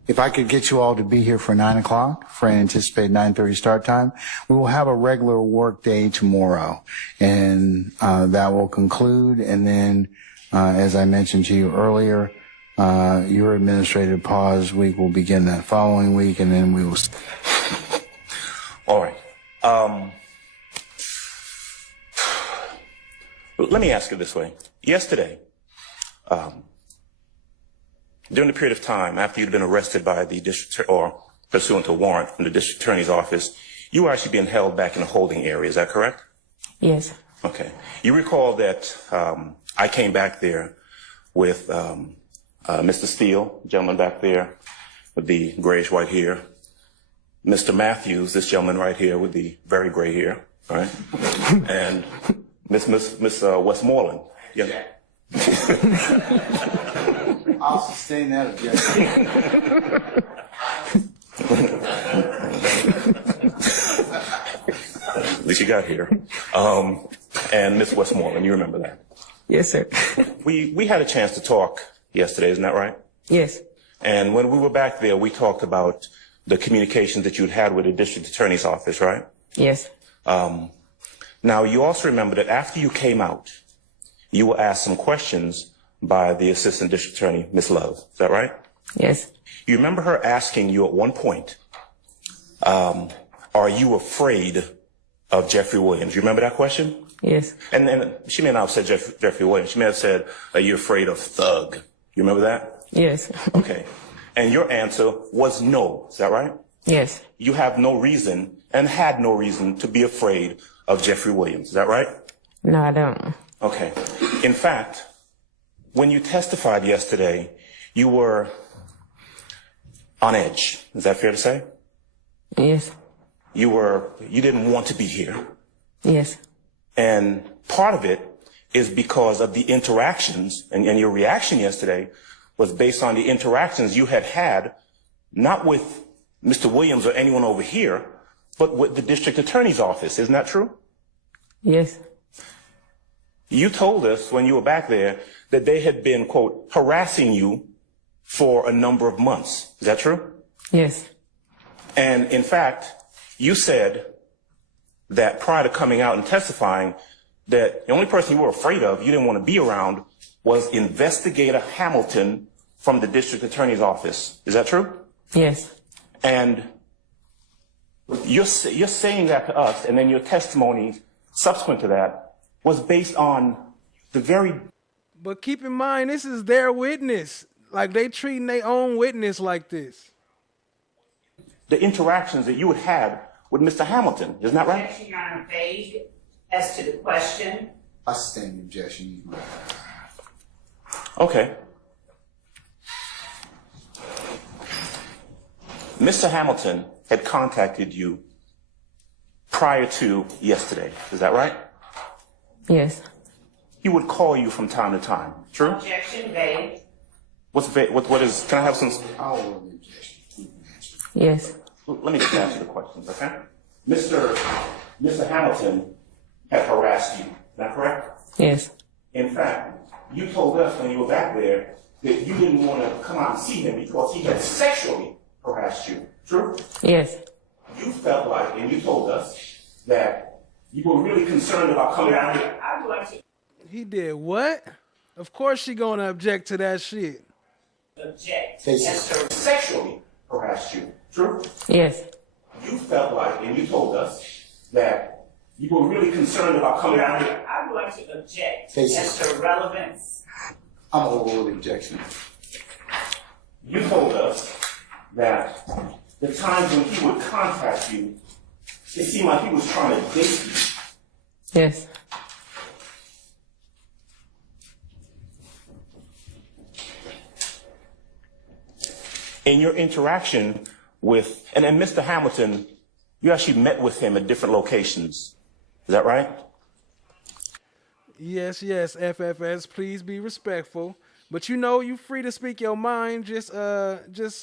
If I could get you all to be here for 9 o'clock for an anticipated 9:30 start time, we will have a regular work day tomorrow, and that will conclude. And then, as I mentioned to you earlier, your administrative pause week will begin that following week, and then we will. All right. Let me ask it this way. Yesterday, during the period of time after you'd been arrested by the district or pursuant to a warrant from the district attorney's office, you were actually being held back in a holding area. Is that correct? Yes. Okay. You recall that I came back there with Mr. Steele, gentleman back there with the grayish white hair, Mr. Matthews, this gentleman right here with the very gray hair, right, and Miss Westmoreland. Yeah. I'll sustain that objection. At least you got here. And Miss Westmoreland, you remember that? Yes, sir. We had a chance to talk yesterday, isn't that right? Yes. And when we were back there, we talked about the communications that you'd had with the district attorney's office, right? Yes. Now, you also remember that after you came out, you were asked some questions by the assistant district attorney, Miss Love. Is that right? Yes. You remember her asking you at one point, are you afraid of Jeffrey Williams? You remember that question? Yes. And then she may not have said Jeffrey Williams. She may have said, are you afraid of Thug? You remember that? Yes. Okay. And your answer was no. Is that right? Yes. You have no reason and had no reason to be afraid of Jeffrey Williams. Is that right? No, I don't. Okay. In fact, when you testified yesterday, you were on edge. Is that fair to say? Yes. You didn't want to be here. Yes. And part of it is because of the interactions, and your reaction yesterday was based on the interactions you had had, not with Mr. Williams or anyone over here, but with the district attorney's office. Isn't that true? Yes. You told us when you were back there that they had been, quote, harassing you for a number of months. Is that true? Yes. And in fact, you said that prior to coming out and testifying, that the only person you were afraid of, you didn't want to be around, was Investigator Hamilton from the district attorney's office. Is that true? Yes. And you're saying that to us, and then your testimony subsequent to that was based on the very... But keep in mind, this is their witness. Like, they treating their own witness like this. The interactions that you had with Mr. Hamilton, isn't that right? Objection, Your Honor, vague as to the question. I sustain the objection. Okay. Mr. Hamilton had contacted you prior to yesterday. Is that right? Yes. He would call you from time to time. True? Objection, vague. What's vague? What is? Can I have some? Yes. Let me just ask you the questions, okay? Mr. Hamilton had harassed you. Is that correct? Yes. In fact, you told us when you were back there that you didn't want to come out and see him because he had sexually harassed you. True? Yes. You felt like, and you told us, that you were really concerned about coming out here. I would like to He did what? Of course she gonna object to that shit. object. Sexually harassed you. True? Yes. You felt like, and you told us, that you were really concerned about coming out here. I would like to object Face as to relevance. I'm overruled the objection. You told us that the times when he would contact you, it seemed like he was trying to date you. Yes. In your interaction with, and Mr. Hamilton, you actually met with him at different locations. Is that right? Yes, FFS, please be respectful. But you know, you free to speak your mind. Just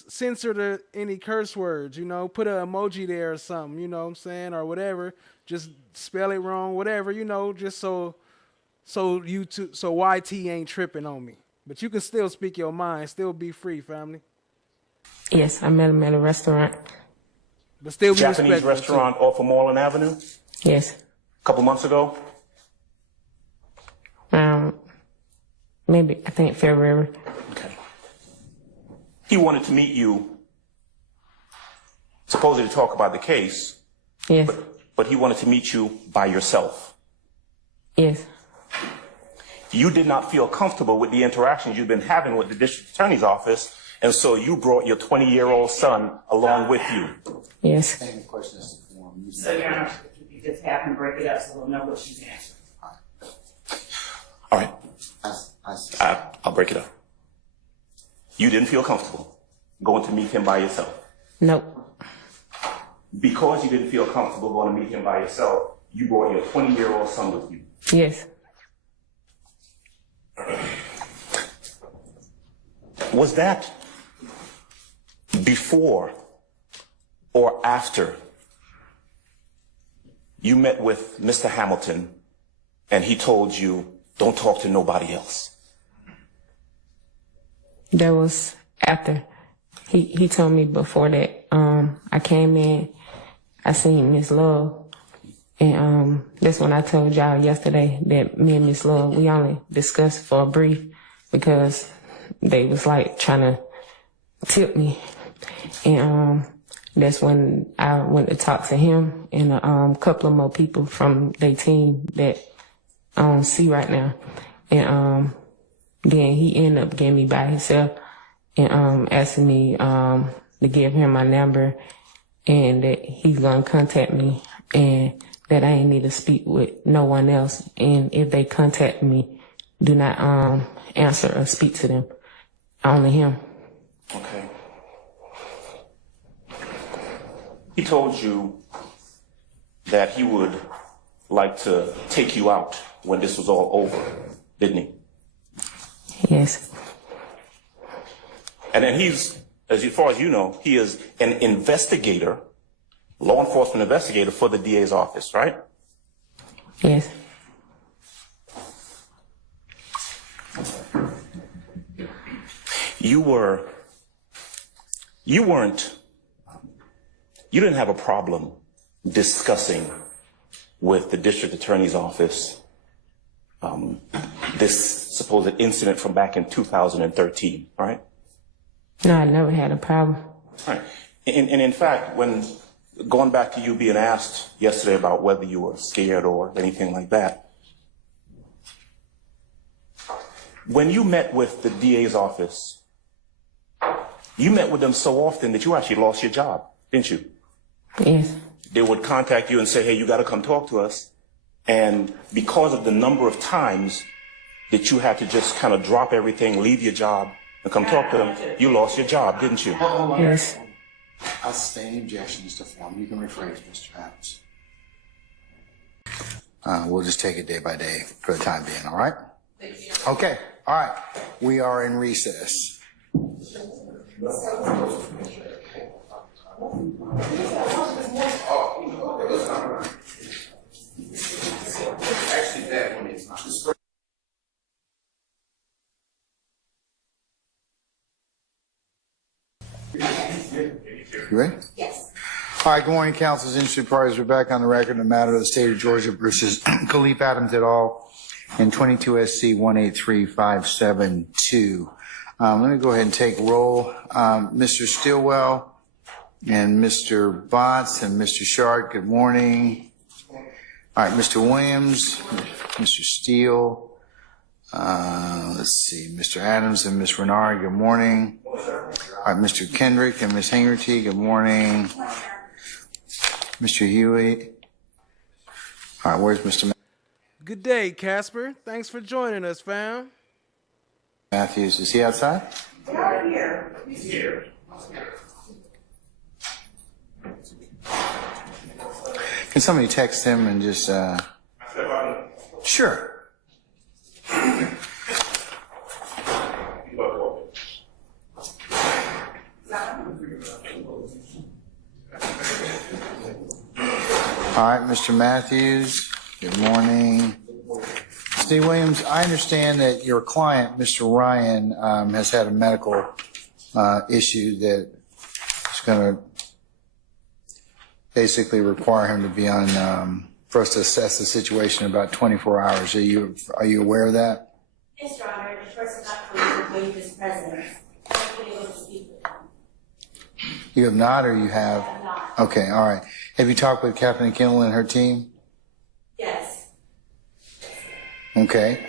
censor any curse words. You know, put an emoji there or something. You know what I'm saying, or whatever. Just spell it wrong, whatever. You know, just so YT ain't tripping on me. But you can still speak your mind. Still be free, family. Yes, I met him at a restaurant. But still be Japanese respectful, restaurant off of Moreland Avenue? Yes. A couple months ago? Maybe, I think February. Okay. He wanted to meet you, supposedly to talk about the case. Yes. But he wanted to meet you by yourself. Yes. You did not feel comfortable with the interactions you've been having with the district attorney's office, and so you brought your 20-year-old son along with you. Yes. So, Your Honor, if you just have him break it up so we'll know what she's answering. All right. I'll break it up. You didn't feel comfortable going to meet him by yourself? Nope. Because you didn't feel comfortable going to meet him by yourself, you brought your 20-year-old son with you? Yes. Was that before or after you met with Mr. Hamilton and he told you, don't talk to nobody else? That was after. He told me before that. I came in, I seen Miss Love, and that's when I told y'all yesterday that me and Miss Love, we only discussed for a brief because they was like trying to tip me. And that's when I went to talk to him and a couple of more people from their team that I don't see right now. And then he ended up getting me by himself and asking me to give him my number and that he's gonna contact me and that I ain't need to speak with no one else. And if they contact me, do not answer or speak to them. Only him. Okay. He told you that he would like to take you out when this was all over, didn't he? Yes. And then he's, as far as you know, he is an investigator, law enforcement investigator for the DA's office, right? Yes. You didn't have a problem discussing with the district attorney's office this supposed incident from back in 2013, right? No, I never had a problem. Right. And in fact, when going back to you being asked yesterday about whether you were scared or anything like that, when you met with the DA's office, you met with them so often that you actually lost your job, didn't you? Yes. They would contact you and say, hey, you got to come talk to us. And because of the number of times that you had to just kind of drop everything, leave your job, and come talk to them, you lost your job, didn't you? Hold on. Yes. I'll sustain the objection, Mr. Form. You can rephrase, Mr. Adams. We'll just take it day by day for the time being, all right? Okay, all right. We are in recess. Actually, that one is not. You ready? Yes. All right, good morning, council's interested parties. We're back on the record in the matter of the state of Georgia versus Khalif Adams et al. In 22 SC 183572. Let me go ahead and take roll. Mr. Stilwell and Mr. Botts and Mr. Sharp, good morning. All right, Mr. Williams, Mr. Steele, let's see, Mr. Adams and Ms. Renard, good morning. All right, Mr. Kendrick and Ms. Hangerty, good morning. Mr. Huey. All right, where's Mr. Good day, Casper. Thanks for joining us, fam. Matthews? Is he outside? Right here. He's here. Can somebody text him and just, Sure. All right, Mr. Matthews, good morning. Steve Williams, I understand that your client, Mr. Ryan, has had a medical issue that is going to basically require him to be on, for us to assess the situation in about 24 hours. Are you aware of that? Yes, Your Honor. The person not coming to waive his presence. I've been able to speak with him. You have not, or you have? I have not. Okay, all right. Have you talked with Kathleen Kendall and her team? Yes. Okay.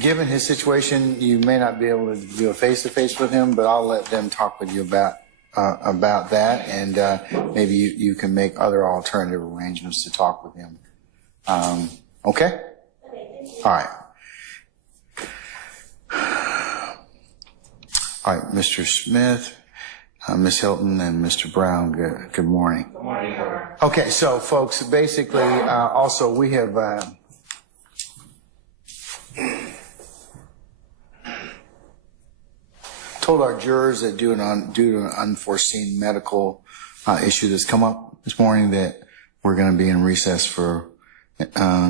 Given his situation, you may not be able to do a face-to-face with him, but I'll let them talk with you about that, and maybe you can make other alternative arrangements to talk with him. Okay? All right. All right, Mr. Smith, Ms. Hilton, and Mr. Brown, good morning. Good morning. Okay, so folks, basically, also we have told our jurors that due to an unforeseen medical issue that's come up this morning that we're going to be in recess for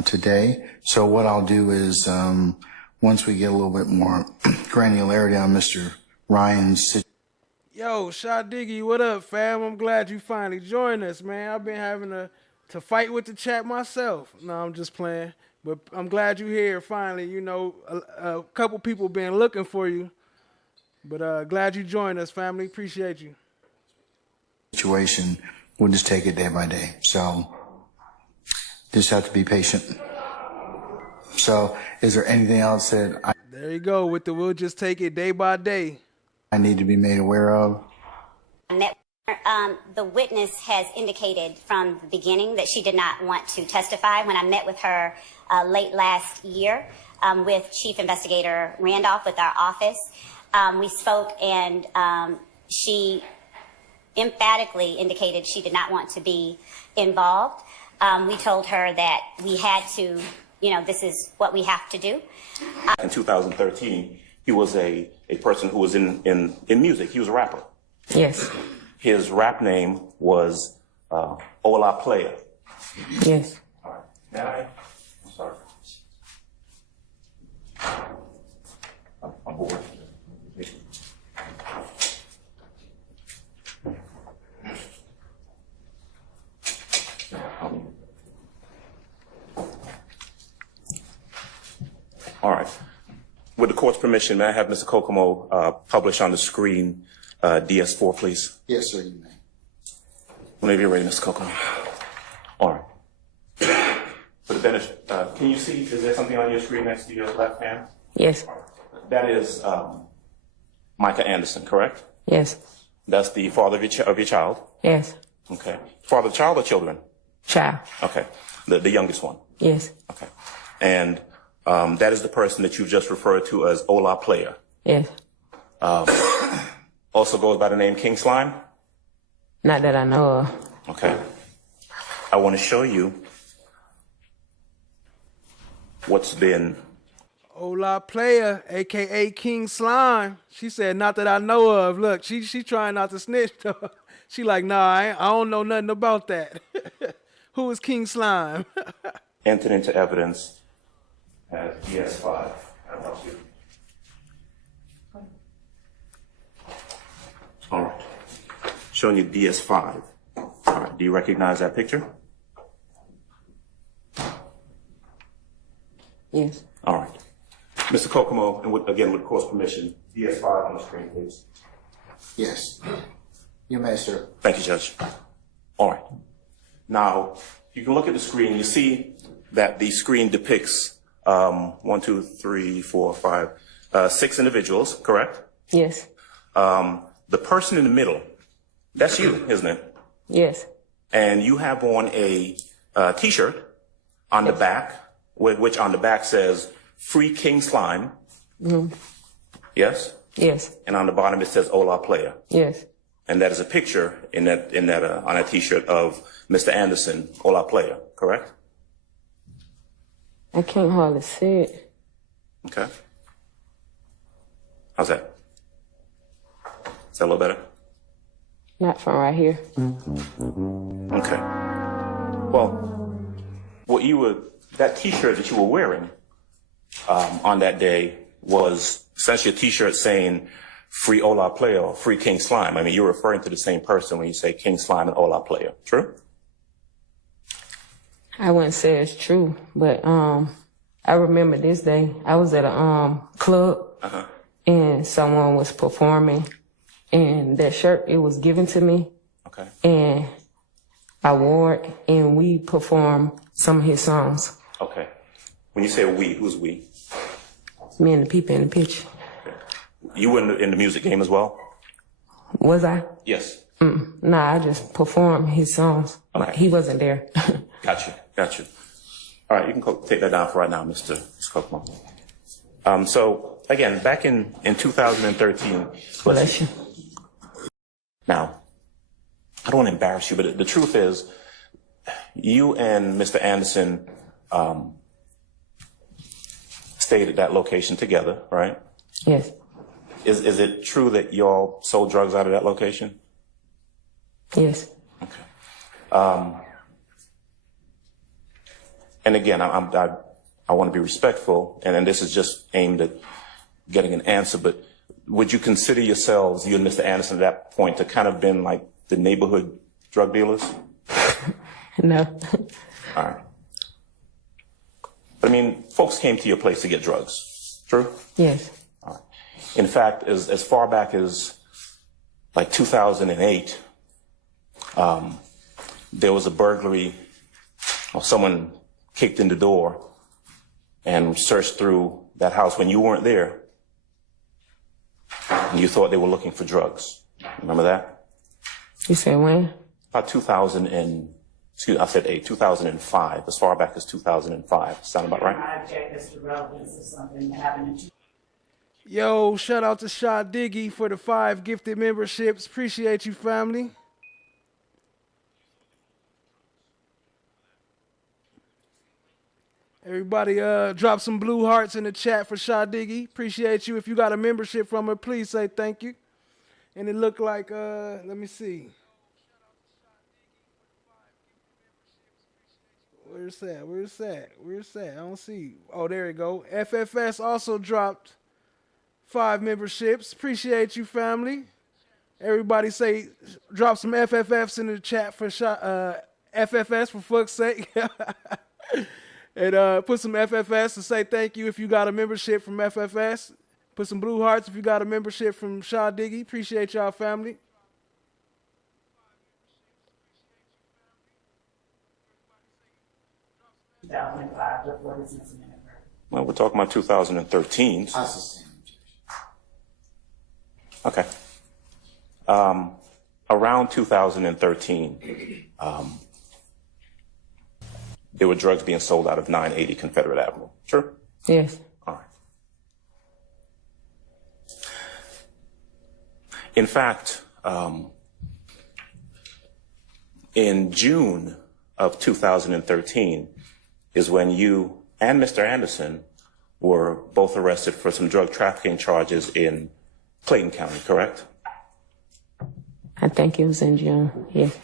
today. So what I'll do is once we get a little bit more granularity on Mr. Ryan's situation. Yo, Shot Diggy, what up, fam? I'm glad you finally joined us, man. I've been having to fight with the chat myself. No, I'm just playing. But I'm glad you're here finally. You know, a couple people been looking for you. But glad you joined us, family. Appreciate you. Situation, we'll just take it day by day. So just have to be patient. So is there anything else that There you go with the we'll just take it day by day. I need to be made aware of? The witness has indicated from the beginning that she did not want to testify. When I met with her late last year with Chief Investigator Randolph with our office, we spoke, and she emphatically indicated she did not want to be involved. We told her that we had to, this is what we have to do. In 2013, he was a person who was in music. He was a rapper. Yes. His rap name was Ola Playa. Yes. All right. Now, I'm sorry. I'm bored. All right. With the court's permission, may I have Mr. Kokomo publish on the screen DS4, please? Yes, sir, you may. Whenever you're ready, Mr. Kokomo. All right. For the Bennet, can you see, is there something on your screen next to your left hand? Yes. That is Micah Anderson, correct? Yes. That's the father of your child? Yes. Okay. Father of the child or children? Child. Okay. The youngest one? Yes. Okay. And that is the person that you just referred to as Ola Playa? Yes. Also goes by the name King Slime? Not that I know of. Okay. I want to show you what's been... Ola Playa, a.k.a. King Slime. She said, not that I know of. Look, she trying not to snitch, though. She like, nah, I don't know nothing about that. Who is King Slime? entered into evidence as DS5. That helps you. All right. Showing you DS5. All right. Do you recognize that picture? Yes. All right. Mr. Kokomo, and again, with court's permission, DS5 on the screen, please. Yes. You may, sir. Thank you, Judge. All right. Now, you can look at the screen. You see that the screen depicts 1, 2, 3, 4, 5, 6 individuals, correct? Yes. The person in the middle, that's you, isn't it? Yes. And you have on a T-shirt on the back, which on the back says, Free King Slime. Mm-hmm. Yes? Yes. And on the bottom it says Ola Playa. Yes. And that is a picture on that T-shirt of Mr. Anderson, Ola Playa, correct? I can't hardly see it. Okay. How's that? Is that a little better? Not from right here. Okay. Well, that T-shirt that you were wearing on that day was essentially a T-shirt saying "Free Ola Player," "Free King Slime." I mean, you're referring to the same person when you say King Slime and Ola Player. True? I wouldn't say it's true, but I remember this day. I was at a club and someone was performing, and that shirt, it was given to me. Okay. And I wore it, and we performed some of his songs. Okay. When you say we, who's we? Me and the people in the picture. You were in the music game as well? Was I? Yes. Nah, I just performed his songs. Okay. He wasn't there. Got you. All right, you can take that down for right now, Mr. Kochman. So, again, back in 2013. Bless you. Now, I don't want to embarrass you, but the truth is, you and Mr. Anderson stayed at that location together, right? Yes. Is it true that y'all sold drugs out of that location? Yes. Okay. And again, I want to be respectful, and this is just aimed at getting an answer, but would you consider yourselves, you and Mr. Anderson at that point, to kind of been like the neighborhood drug dealers? No. All right. But I mean, folks came to your place to get drugs, true? Yes. All right. In fact, as far back as like 2008, there was a burglary, or someone kicked in the door and searched through that house when you weren't there. And you thought they were looking for drugs. Remember that? You said when? About 2005, as far back as 2005. Sound about right? I object as to relevance of something that happened in Yo, shout out to Shaw Diggy for the 5 gifted memberships. Appreciate you, family. Everybody drop some blue hearts in the chat for Shaw Diggy. Appreciate you. If you got a membership from her, please say thank you. And it looked like, let me see. Where's that? I don't see. Oh, there you go. FFS also dropped 5 memberships. Appreciate you, family. Everybody say, drop some FFFs in the chat for FFS, for fuck's sake. And put some FFS to say thank you if you got a membership from FFS. Put some blue hearts if you got a membership from Shaw Diggy. Appreciate y'all, family. Well, we're talking about 2013. Okay. Around 2013, there were drugs being sold out of 980 Confederate Avenue. Sure? Yes. All right. In fact, in June of 2013 is when you and Mr. Anderson were both arrested for some drug trafficking charges in Clayton County, correct? I think it was in June, yes.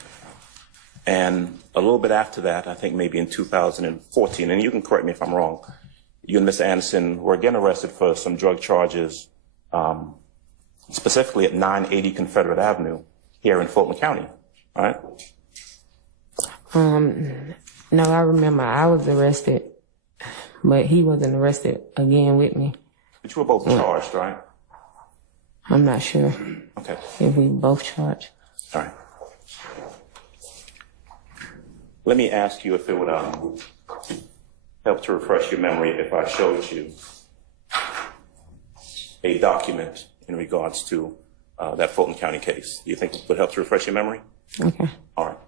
And a little bit after that, I think maybe in 2014, and you can correct me if I'm wrong, you and Mr. Anderson were again arrested for some drug charges, specifically at 980 Confederate Avenue here in Fulton County, all right? No, I remember I was arrested, but he wasn't arrested again with me. But you were both charged, right? I'm not sure. Okay. If we both charged. All right. Let me ask you if it would help to refresh your memory if I showed you a document in regards to that Fulton County case. Do you think it would help to refresh your memory? Okay. All right.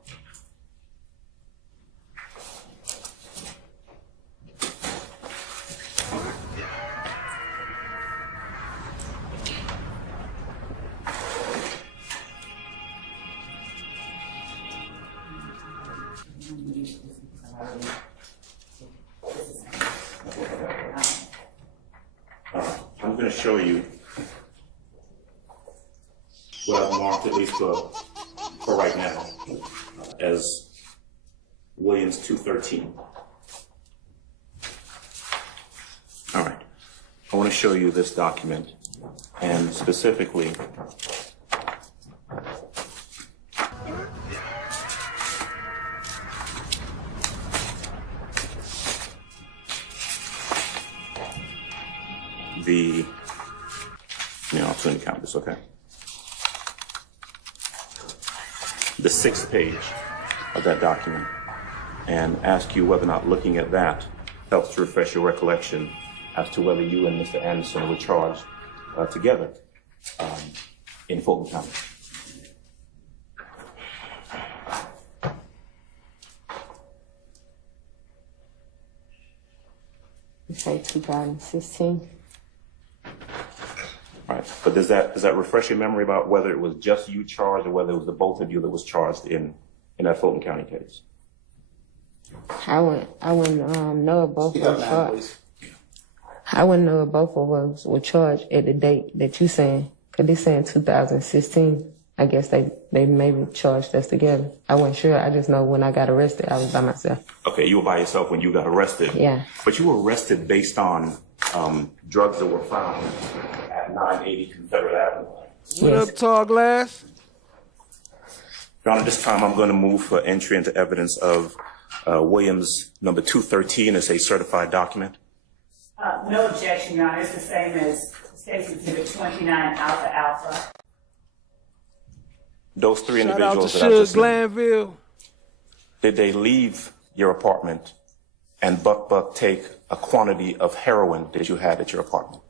I'm going to show you what I've marked, at least for for right now as Williams 213. All right. I want to show you this document, and specifically I'll turn the count this, okay? The 6th page of that document, and ask you whether or not looking at that helps to refresh your recollection as to whether you and Mr. Anderson were charged together in Fulton County. Say 2016. All right, but does that refresh your memory about whether it was just you charged or whether it was the both of you that was charged in that Fulton County case? I wouldn't know if both were charged. I wouldn't know if both of us were charged at the date that you saying, because they saying 2016. I guess they maybe charged us together. I wasn't sure. I just know when I got arrested, I was by myself. Okay, you were by yourself when you got arrested. Yeah. But you were arrested based on drugs that were found at 980 Confederate Avenue. What up, Tall Glass? Your Honor, this time I'm going to move for entry into evidence of Williams number 213 as a certified document. No objection, Your Honor. It's the same as State's Exhibit 29 Alpha Alpha. Those three Shout out to individuals that I just named, Glanville. did they leave your apartment and Buck take a quantity of heroin that you had at your apartment?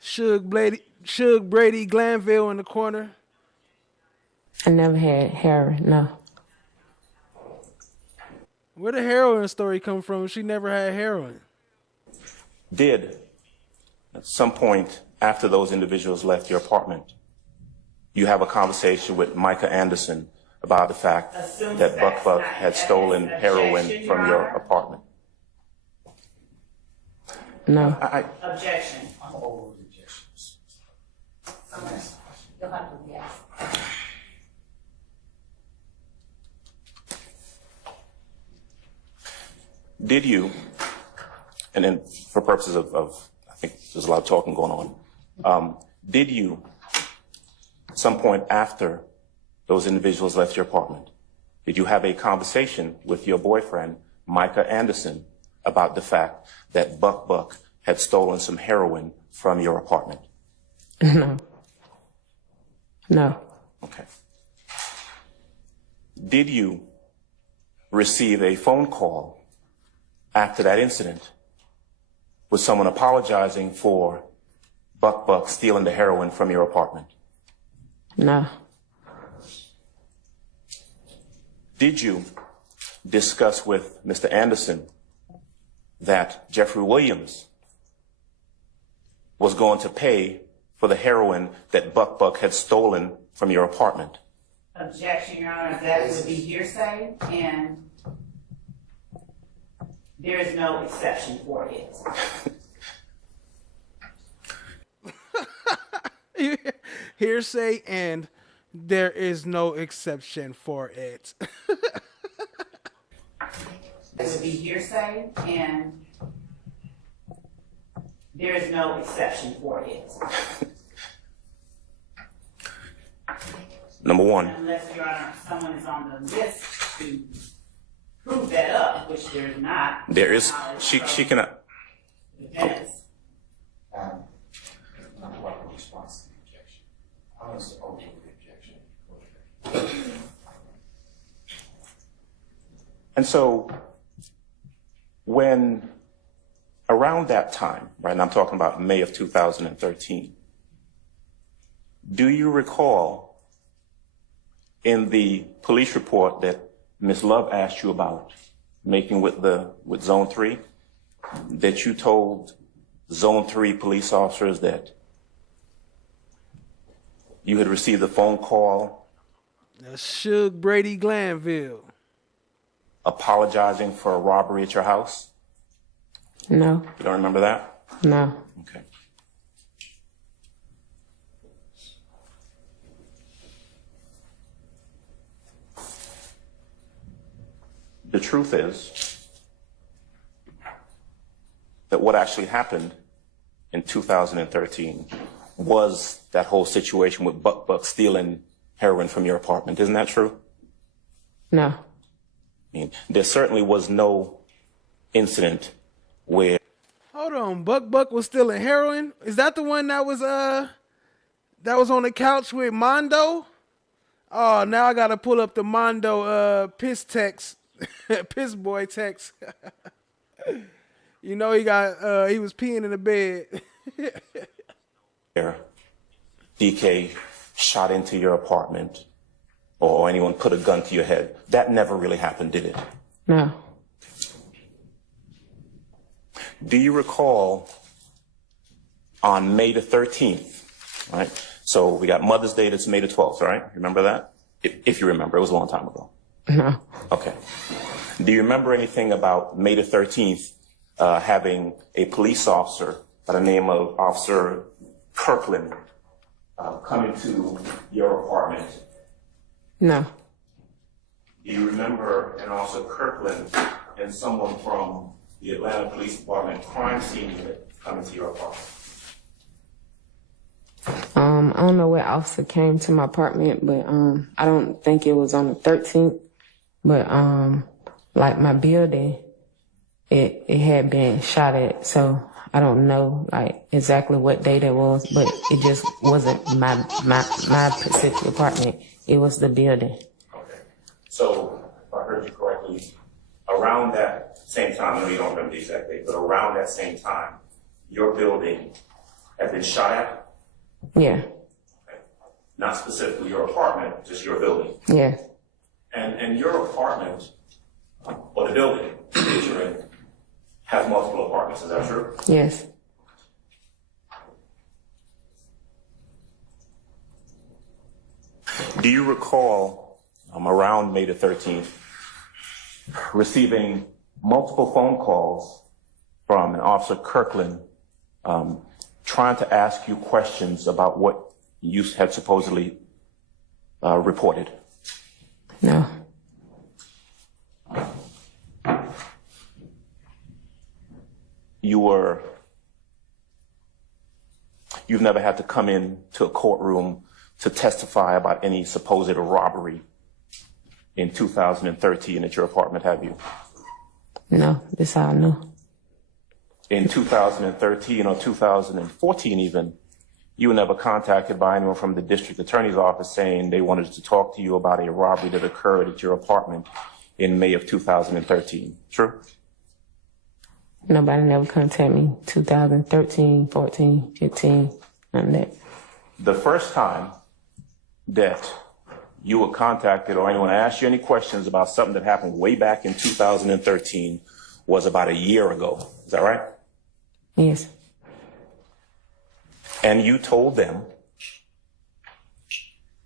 Suge Brady Glanville in the corner. I never had heroin, no. Where the heroin story come from? She never had heroin. Did, at some point after those individuals left your apartment, you have a conversation with Micah Anderson about the fact that Buck had stolen heroin from your apartment? No. Objection. Did you, and then for purposes of I think there's a lot of talking going on, did you, at some point after those individuals left your apartment, did you have a conversation with your boyfriend, Micah Anderson, about the fact that Buck had stolen some heroin from your apartment? No. No. Okay. Did you receive a phone call after that incident with someone apologizing for Buck stealing the heroin from your apartment? No. Did you discuss with Mr. Anderson that Jeffrey Williams was going to pay for the heroin that Buck had stolen from your apartment? Objection, Your Honor. That would be hearsay, and there is no exception for it. Hearsay, and there is no exception for it. It would be hearsay, and there is no exception for it. Number one. Unless, Your Honor, someone is on the list to prove that up, which there's not. There is. She cannot. Defense. And so when around that time, right, and I'm talking about May of 2013, do you recall in the police report that Ms. Love asked you about making with Zone 3, that you told Zone 3 police officers that you had received a phone call? That's Suge Brady Glanville. Apologizing for a robbery at your house? No. You don't remember that? No. Okay. truth is that what actually happened in 2013 was that whole situation with Buck stealing heroin from your apartment. Isn't that true? No. I mean, there certainly was no incident where... Hold on, Buck was stealing heroin? Is that the one that was on the couch with Mondo? Oh, now I gotta pull up the Mondo piss text, piss boy text. You know he was peeing in the bed. DK shot into your apartment or anyone put a gun to your head. That never really happened, did it? No. Do you recall on May the 13th, right? So we got Mother's Day, that's May the 12th, right? Remember that? If you remember, it was a long time ago. No. Okay. Do you remember anything about May the 13th having a police officer by the name of Officer Kirkland come into your apartment? No. Do you remember an Officer Kirkland and someone from the Atlanta Police Department crime scene unit coming to your apartment? I don't know what officer came to my apartment, but I don't think it was on the 13th. But like my building, it had been shot at, so I don't know like exactly what day that was, but it just wasn't my specific apartment. It was the building. Okay. So if I heard you correctly, around that same time, I know you don't remember the exact date, but around that same time, your building had been shot at? Yeah. Okay. Not specifically your apartment, just your building. Yeah. And your apartment, or the building that you're in, has multiple apartments, is that true? Yes. Do you recall, around May the 13th, receiving multiple phone calls from an Officer Kirkland trying to ask you questions about what you had supposedly reported? No. You've never had to come in to a courtroom to testify about any supposed robbery in 2013 at your apartment, have you? No, this all new. In 2013 or 2014 even, you were never contacted by anyone from the district attorney's office saying they wanted to talk to you about a robbery that occurred at your apartment in May of 2013, true? Nobody never contacted me. 2013, 14, 15, none of that. The first time that you were contacted or anyone asked you any questions about something that happened way back in 2013 was about a year ago. Is that right? Yes. And you told them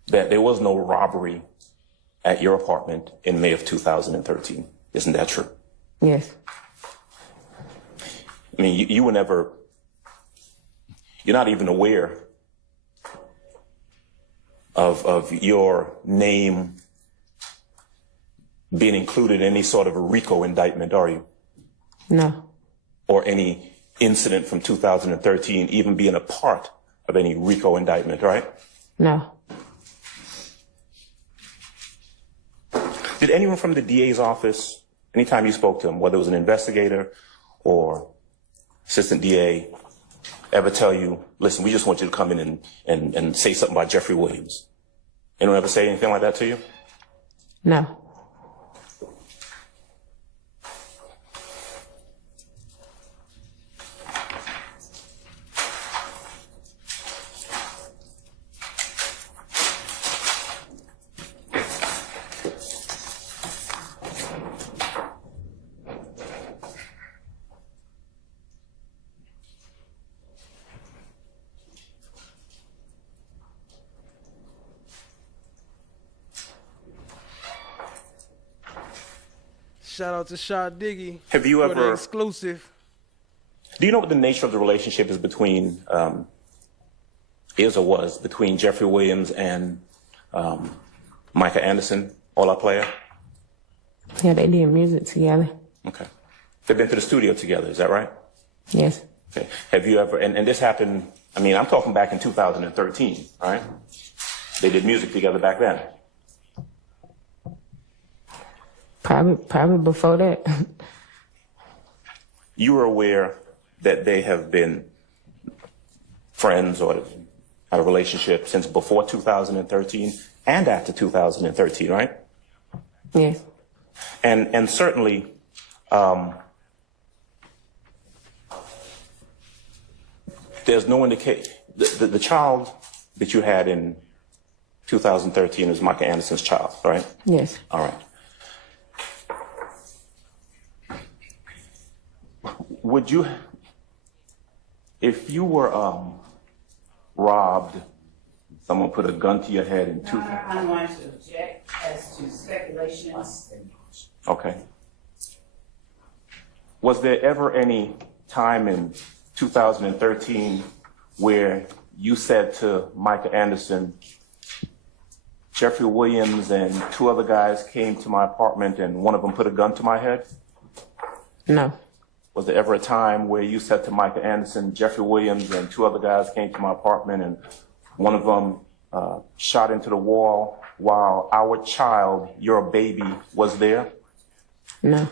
that there was no robbery at your apartment in May of 2013. Isn't that true? Yes. I mean, you were never, you're not even aware of your name being included in any sort of a RICO indictment, are you? No. Or any incident from 2013 even being a part of any RICO indictment, right? No. Did anyone from the DA's office, anytime you spoke to him, whether it was an investigator or assistant DA, ever tell you, listen, we just want you to come in and say something about Jeffrey Williams? Anyone ever say anything like that to you? No. Shout out to Shot Diggy. Have you for the ever exclusive? Do you know what the nature of the relationship is between between Jeffrey Williams and Micah Anderson, All-Out Player? Yeah, they did music together. Okay. They've been to the studio together, is that right? Yes. Okay. Have you ever, and this happened, I mean, I'm talking back in 2013, right? They did music together back then. Probably before that. You were aware that they have been friends or had a relationship since before 2013 and after 2013, right? Yes. And certainly, there's no indication, the child that you had in 2013 is Micah Anderson's child, right? Yes. All right. Would you, if you were robbed, someone put a gun to your head in two. I'm going to object as to speculations. Okay. Was there ever any time in 2013 where you said to Micah Anderson, Jeffrey Williams and two other guys came to my apartment and one of them put a gun to my head? No. Was there ever a time where you said to Micah Anderson, Jeffrey Williams and two other guys came to my apartment and one of them shot into the wall while our child, your baby, was there? No.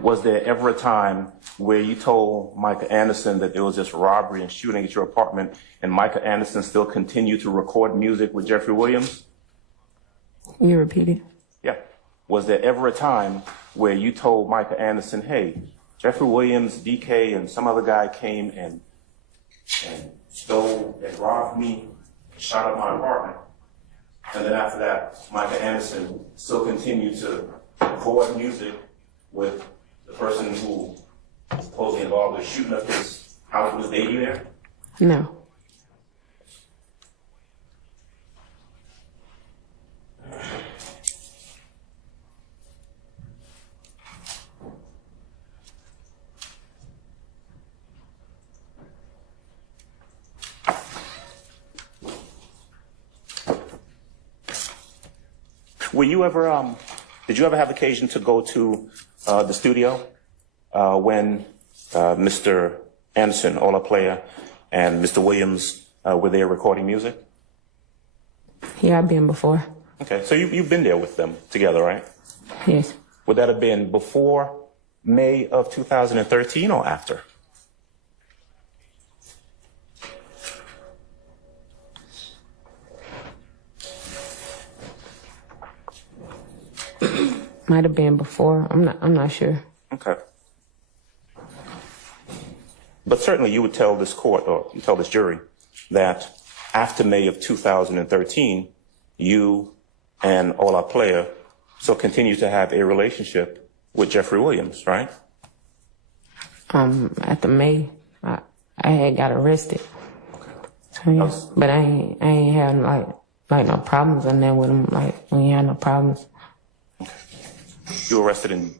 Was there ever a time where you told Micah Anderson that there was this robbery and shooting at your apartment and Micah Anderson still continued to record music with Jeffrey Williams? You repeat it? Yeah. Was there ever a time where you told Micah Anderson, hey, Jeffrey Williams, DK, and some other guy came and stole and robbed me and shot up my apartment? And then after that, Micah Anderson still continued to record music with the person who was supposedly involved with shooting up his house with his baby there? No. Were you ever, did you ever have occasion to go to the studio when Mr. Anderson, Ola Player, and Mr. Williams were there recording music? Yeah, I've been before. Okay, so you've been there with them together, right? Yes. Would that have been before May of 2013 or after? Might have been before. I'm not sure. Okay. But certainly you would tell this court, or you tell this jury, that after May of 2013, you and Ola Player still continue to have a relationship with Jeffrey Williams, right? After May, I had got arrested. So, yeah. But I ain't had like no problems in there with him. Like, we ain't had no problems. You were arrested in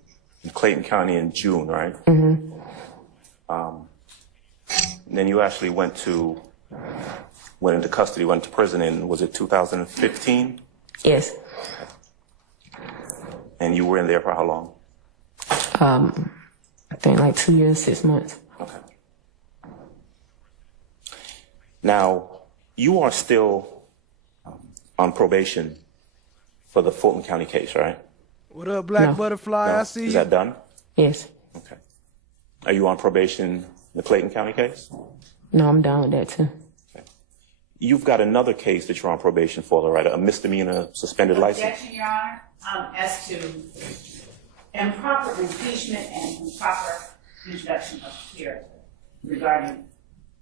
Clayton County in June, right? Mm-hmm. Then you actually went into custody, went to prison in, was it 2015? Yes. And you were in there for how long? I think like 2 years, 6 months. Okay. Now, you are still on probation for the Fulton County case, right? What up, Black No. Butterfly? No. I see Is you. that done? Yes. Okay. Are you on probation in the Clayton County case? No, I'm done with that too. You've got another case that you're on probation for, though, right? A misdemeanor suspended license? Objection, Your Honor, as to improper impeachment and improper introduction of character regarding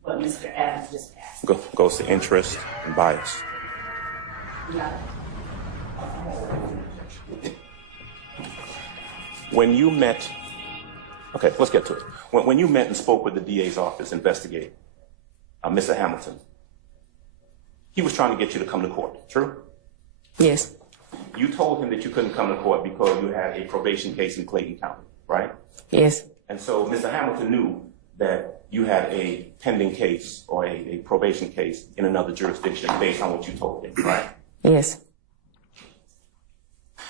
what Mr. Adams just asked. Goes to interest and bias. No. When you met, okay, let's get to it. When you met and spoke with the DA's office investigating Mr. Hamilton, he was trying to get you to come to court, true? Yes. You told him that you couldn't come to court because you had a probation case in Clayton County, right? Yes. And so Mr. Hamilton knew that you had a pending case or a probation case in another jurisdiction based on what you told him, right? Yes.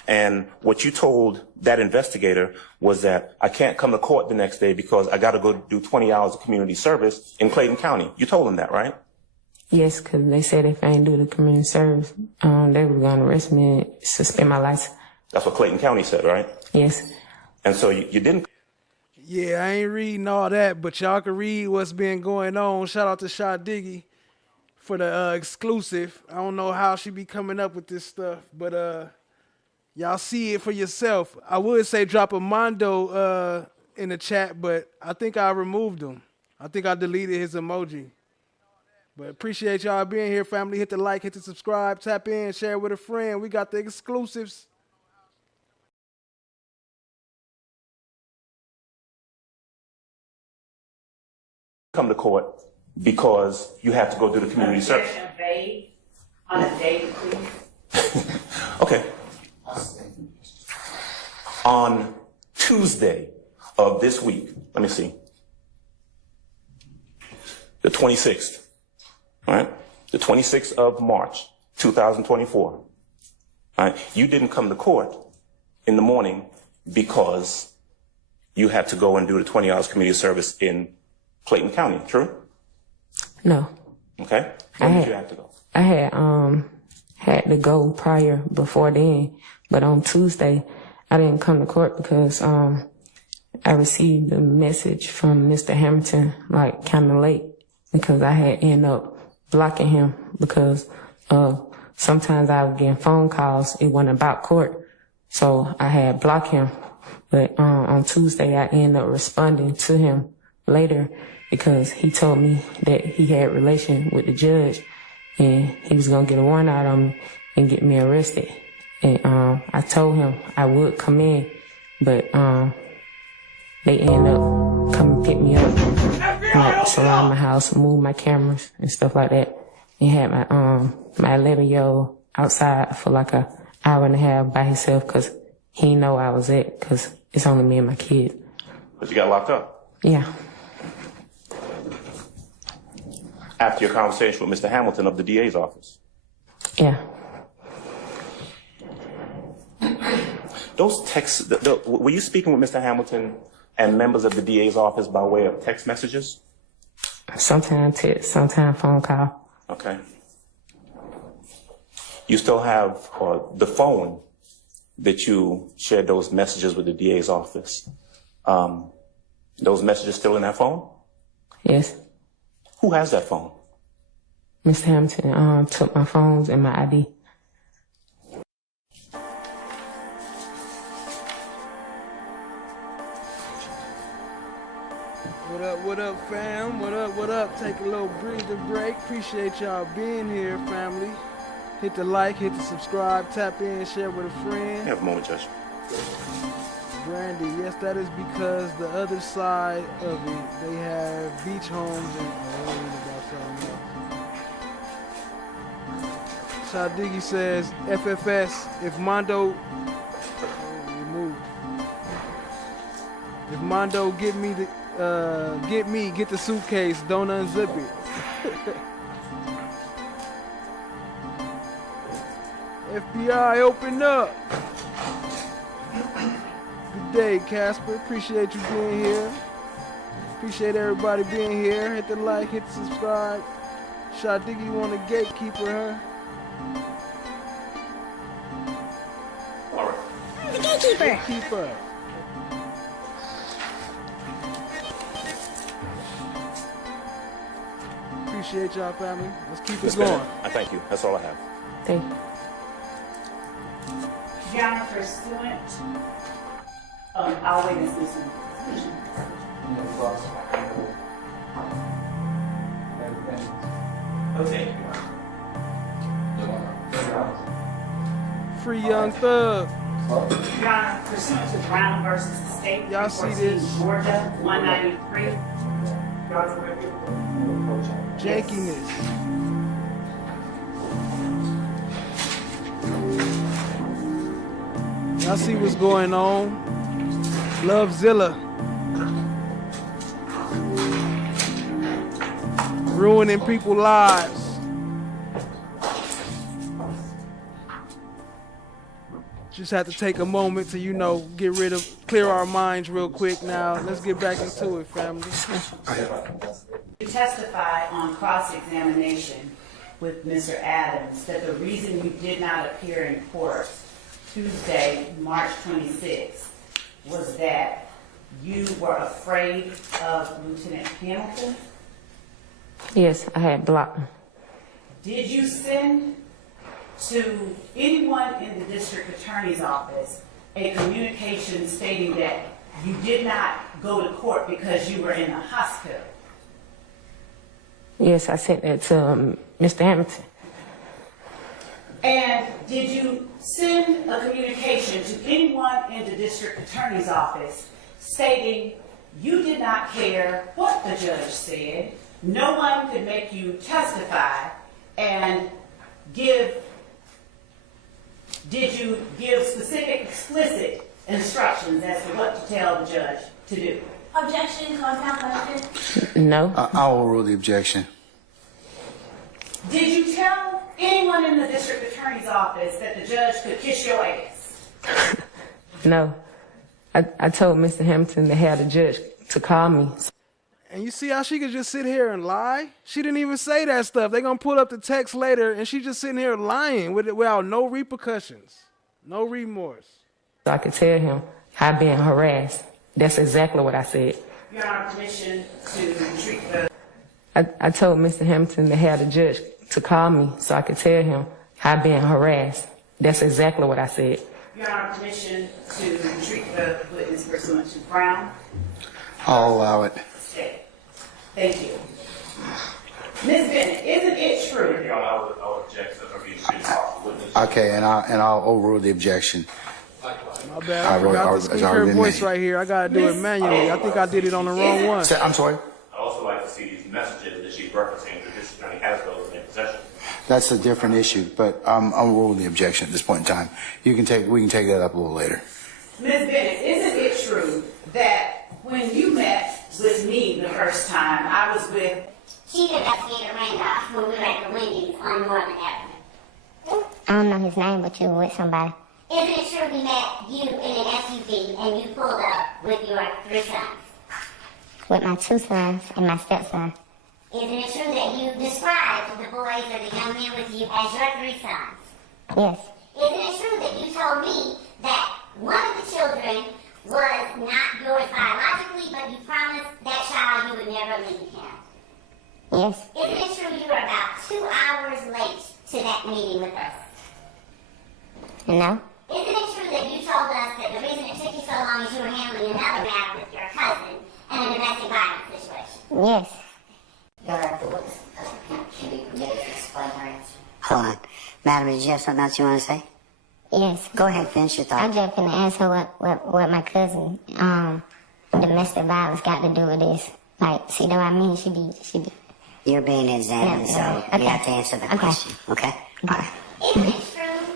And what you told that investigator was that I can't come to court the next day because I got to go do 20 hours of community service in Clayton County. You told him that, right? Yes, because they said if I ain't do the community service, they were going to arrest me and suspend my license. That's what Clayton County said, right? Yes. And so you didn't. Yeah, I ain't reading all that, but y'all can read what's been going on. Shout out to Shot Diggy for the exclusive. I don't know how she be coming up with this stuff, but y'all see it for yourself. I would say drop a Mondo in the chat, but I think I removed him. I think I deleted his emoji. But appreciate y'all being here, family. Hit the like, hit the subscribe, tap in, share with a friend. We got the exclusives. Come to court because you have to go do the community service. On a date, please. Okay. On Tuesday of this week, let me see, the 26th, all right? The 26th of March, 2024, all right? You didn't come to court in the morning because you had to go and do the 20 hours community service in Clayton County, true? No. Okay. When did you have to go? I had to go prior before then, but on Tuesday I didn't come to court because I received a message from Mr. Hamilton like kind of late because I had ended up blocking him because sometimes I was getting phone calls. It wasn't about court, so I had blocked him. But on Tuesday I ended up responding to him later because he told me that he had relation with the judge and he was going to get a warrant out on me and get me arrested. And I told him I would come in, but they ended up coming pick me up, like surround my house, move my cameras and stuff like that, and had my 11-year-old outside for like an hour and a half by himself because he didn't know I was at because it's only me and my kid. But you got locked up? Yeah. After your conversation with Mr. Hamilton of the DA's office? Yeah. Those texts, were you speaking with Mr. Hamilton and members of the DA's office by way of text messages? Sometimes text, sometimes phone call. Okay. You still have the phone that you shared those messages with the DA's office. Those messages still in that phone? Yes. Who has that phone? Mr. Hamilton took my phones and my ID. What up, fam? What up? Take a little breather break. Appreciate y'all being here, family. Hit the like, hit the subscribe, tap in, share with a friend. Have a moment, Judge. Brandy, yes, that is because the other side of it, they have beach homes and Shah Diggy says, FFS, if Mondo, removed. If Mondo get the suitcase, don't unzip it. FBI, open up. Good day, Casper. Appreciate you being here. Appreciate everybody being here. Hit the like, hit the subscribe. Shot Diggy want a gatekeeper, huh? All right. The gatekeeper. Gatekeeper. Appreciate y'all, family. Let's keep it going. I thank you. That's all I have. Thank you. Jennifer Stewart. I'll wait and listen. Okay. Free Young Thug. Your Honor, pursuant to Brown versus the State, Y'all see 314 this? Georgia, 193. Jankiness. Y'all see what's going on? Lovezilla. Ruining people's lives. Just have to take a moment to, you know, clear our minds real quick now. Let's get back into it, family. You testified on cross-examination with Mr. Adams that the reason you did not appear in court Tuesday, March 26th, was that you were afraid of Lieutenant Hamilton? Yes, I had blocked him. Did you send to anyone in the district attorney's office a communication stating that you did not go to court because you were in the hospital? Yes, I sent that to Mr. Hamilton. And did you send a communication to anyone in the district attorney's office stating you did not care what the judge said, no one could make you testify, and did you give specific, explicit instructions as to what to tell the judge to do? Objection, compound question. No. I will rule the objection. Did you tell anyone in the district attorney's office that the judge could kiss your ass? No. I told Mr. Hamilton to have the judge to call me. And you see how she could just sit here and lie? She didn't even say that stuff. They're going to pull up the text later, and she just sitting here lying without no repercussions, no remorse. So I could tell him how being harassed. That's exactly what I said. Your Honor, permission to treat the... I told Mr. Hamilton to have the judge to call me so I could tell him how being harassed. That's exactly what I said. Your Honor, permission to treat the witness pursuant to Brown. I'll allow it. Thank you. Ms. Bennet, isn't it true? Your Honor, I would object to her being treated as a witness. Okay, and I'll overrule the objection. My bad, I forgot to speak her voice right here. I got to do it manually. I think I did it on the wrong one. I'm sorry? I'd also like to see these messages that she's referencing that this attorney has those in possession. That's a different issue, but I'll rule the objection at this point in time. We can take that up a little later. Ms. Bennet, isn't it true that when you met with me the first time, I was with Chief Investigator Randolph when we were at the Wendy's on Northern Avenue? I don't know his name, but you were with somebody. Isn't it true we met you in an SUV and you pulled up with your 3 sons? With my 2 sons and my stepson. Isn't it true that you described the boys or the young men with you as your 3 sons? Yes. Isn't it true that you told me that one of the children was not yours biologically, but you promised that child you would never leave him? Yes. Isn't it true you were about 2 hours late to that meeting with us? No. Isn't it true that you told us that the reason it took you so long is you were handling another matter with your cousin and a domestic violence situation? Yes. Can you permit to explain her answer? Hold on. Madam, did you have something else you want to say? Yes. Go ahead, finish your I thought. just gonna ask her what my cousin, domestic violence got to do with this. Like, see what I mean? She be. You're being examined, so okay. you have to answer the question, okay? All right. Isn't it true,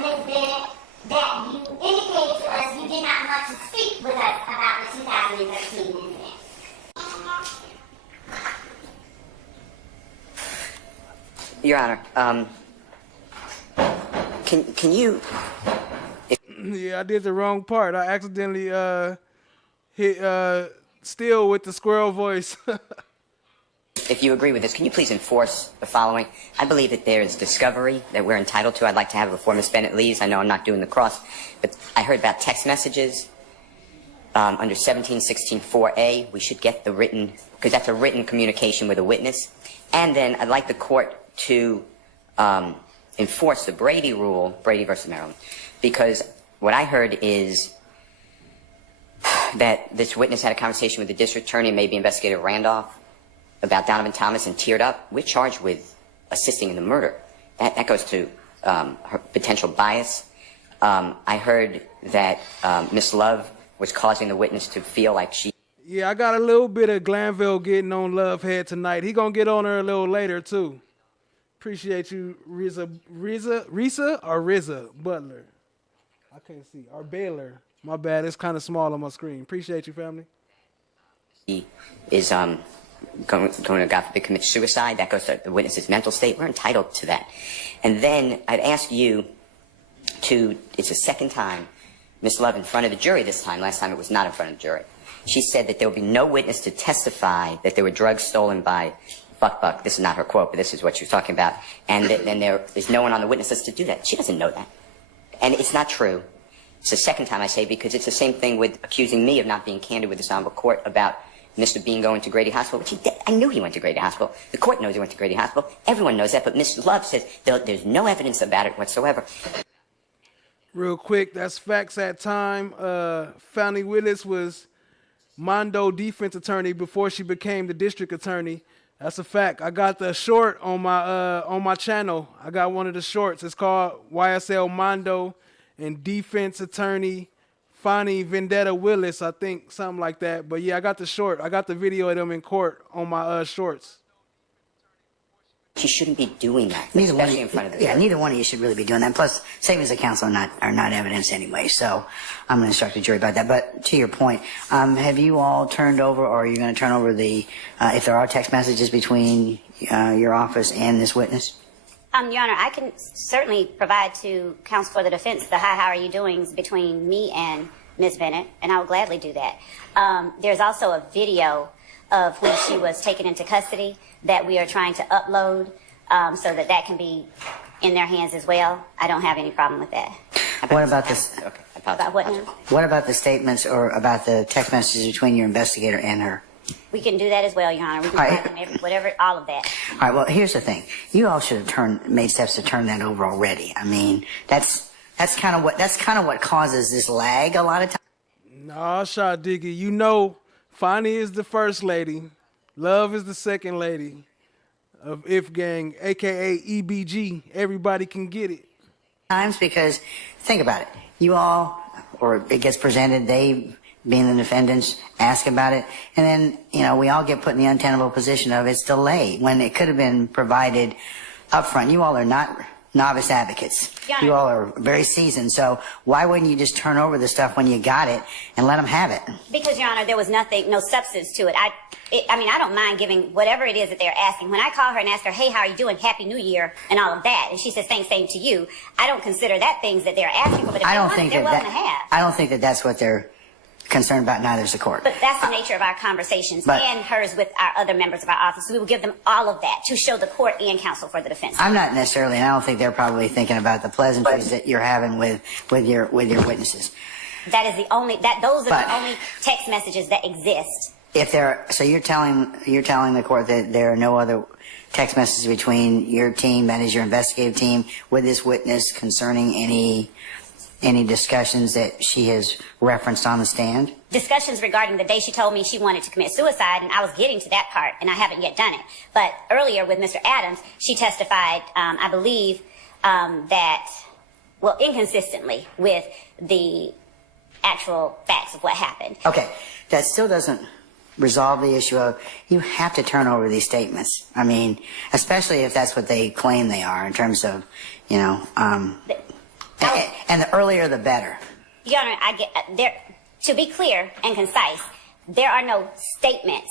Ms. Bennett, that you indicated to us you did not want to speak with us about the 2013 incident? Your Honor, can you... Yeah, I did the wrong part. I accidentally hit steal with the squirrel voice. If you agree with this, can you please enforce the following? I believe that there is discovery that we're entitled to. I'd like to have it before Ms. Bennet leaves. I know I'm not doing the cross, but I heard about text messages under 1716-4A. We should get the written, because that's a written communication with a witness. And then I'd like the court to enforce the Brady rule, Brady versus Maryland, because what I heard is that this witness had a conversation with the district attorney and maybe Investigator Randolph about Donovan Thomas and teared up. We're charged with assisting in the murder. That goes to her potential bias. I heard that Miss Love was causing the witness to feel like she... Yeah, I got a little bit of Glanville getting on Love head tonight. He gonna get on her a little later too. Appreciate you, Risa Butler. I can't see. Or Baylor. My bad. It's kind of small on my screen. Appreciate you, family. He is going to, God forbid, commit suicide. That goes to the witness's mental state. We're entitled to that. And then I'd ask you it's the second time, Ms. Love in front of the jury this time, last time it was not in front of the jury. She said that there will be no witness to testify that there were drugs stolen by Buck. This is not her quote, but this is what she was talking about. And then there is no one on the witness list to do that. She doesn't know that. And it's not true. It's the second time I say, because it's the same thing with accusing me of not being candid with this honorable court about Mr. Bean going to Grady Hospital, which he did. I knew he went to Grady Hospital. The court knows he went to Grady Hospital. Everyone knows that, but Ms. Love says there's no evidence about it whatsoever. Real quick, that's facts at time. Fannie Willis was Mondo defense attorney before she became the district attorney. That's a fact. I got the short on my channel. I got one of the shorts. It's called YSL Mondo and defense attorney Fannie Vendetta Willis, I think, something like that. But yeah, I got the short. I got the video of them in court on my shorts. She shouldn't be doing that, Neither especially one, in front of the yeah, jury. neither one of you should really be doing that. Plus, statements of counsel are not evidence anyway. So I'm going to instruct the jury about that. But to your point, have you all turned over, or are you going to turn over if there are text messages between your office and this witness? Your Honor, I can certainly provide to counsel for the defense the how are you doings between me and Ms. Bennet, and I will gladly do that. There's also a video of when she was taken into custody that we are trying to upload so that can be in their hands as well. I don't have any problem with that. What about this? Okay, About what now? What about the statements or about the text messages between your investigator and her? We can do that as well, Your Honor. We can All right. have them whatever, all of that. All right. Well, here's the thing. You all should have made steps to turn that over already. I mean, that's kind of what causes this lag a lot of times. Nah, Shot Diggy, you know, Fannie is the first lady. Love is the second lady of If Gang, a.k.a. EBG. Everybody can get it. Times because, think about it. You all, or it gets presented, they, being the defendants, ask about it, and then, we all get put in the untenable position of it's delayed when it could have been provided up front. You all are not novice advocates. Yeah. You all are very seasoned, so why wouldn't you just turn over the stuff when you got it and let them have it? Because, Your Honor, there was no substance to it. I don't mind giving whatever it is that they're asking. When I call her and ask her, hey, how are you doing? Happy New Year and all of that. And she says, thanks, same to you. I don't consider that things that they're asking for, but if I don't they think want it, they're welcome to have. I don't think that that's what they're concerned about, neither is the court. But that's the nature of our conversations and hers with our other members of our office. We will give them all of that to show the court and counsel for the defense. I'm not necessarily, and I don't think they're probably thinking about the pleasantries that you're having with your witnesses. That is those are the only text messages that exist. So you're telling the court that there are no other text messages between your team, that is your investigative team, with this witness concerning any discussions that she has referenced on the stand? Discussions regarding the day she told me she wanted to commit suicide, and I was getting to that part, and I haven't yet done it. But earlier with Mr. Adams, she testified, I believe, inconsistently with the actual facts of what happened. Okay, that still doesn't resolve the issue of you have to turn over these statements. I mean, especially if that's what they claim they are in terms of, and the earlier the better. Your Honor, to be clear and concise, there are no statements.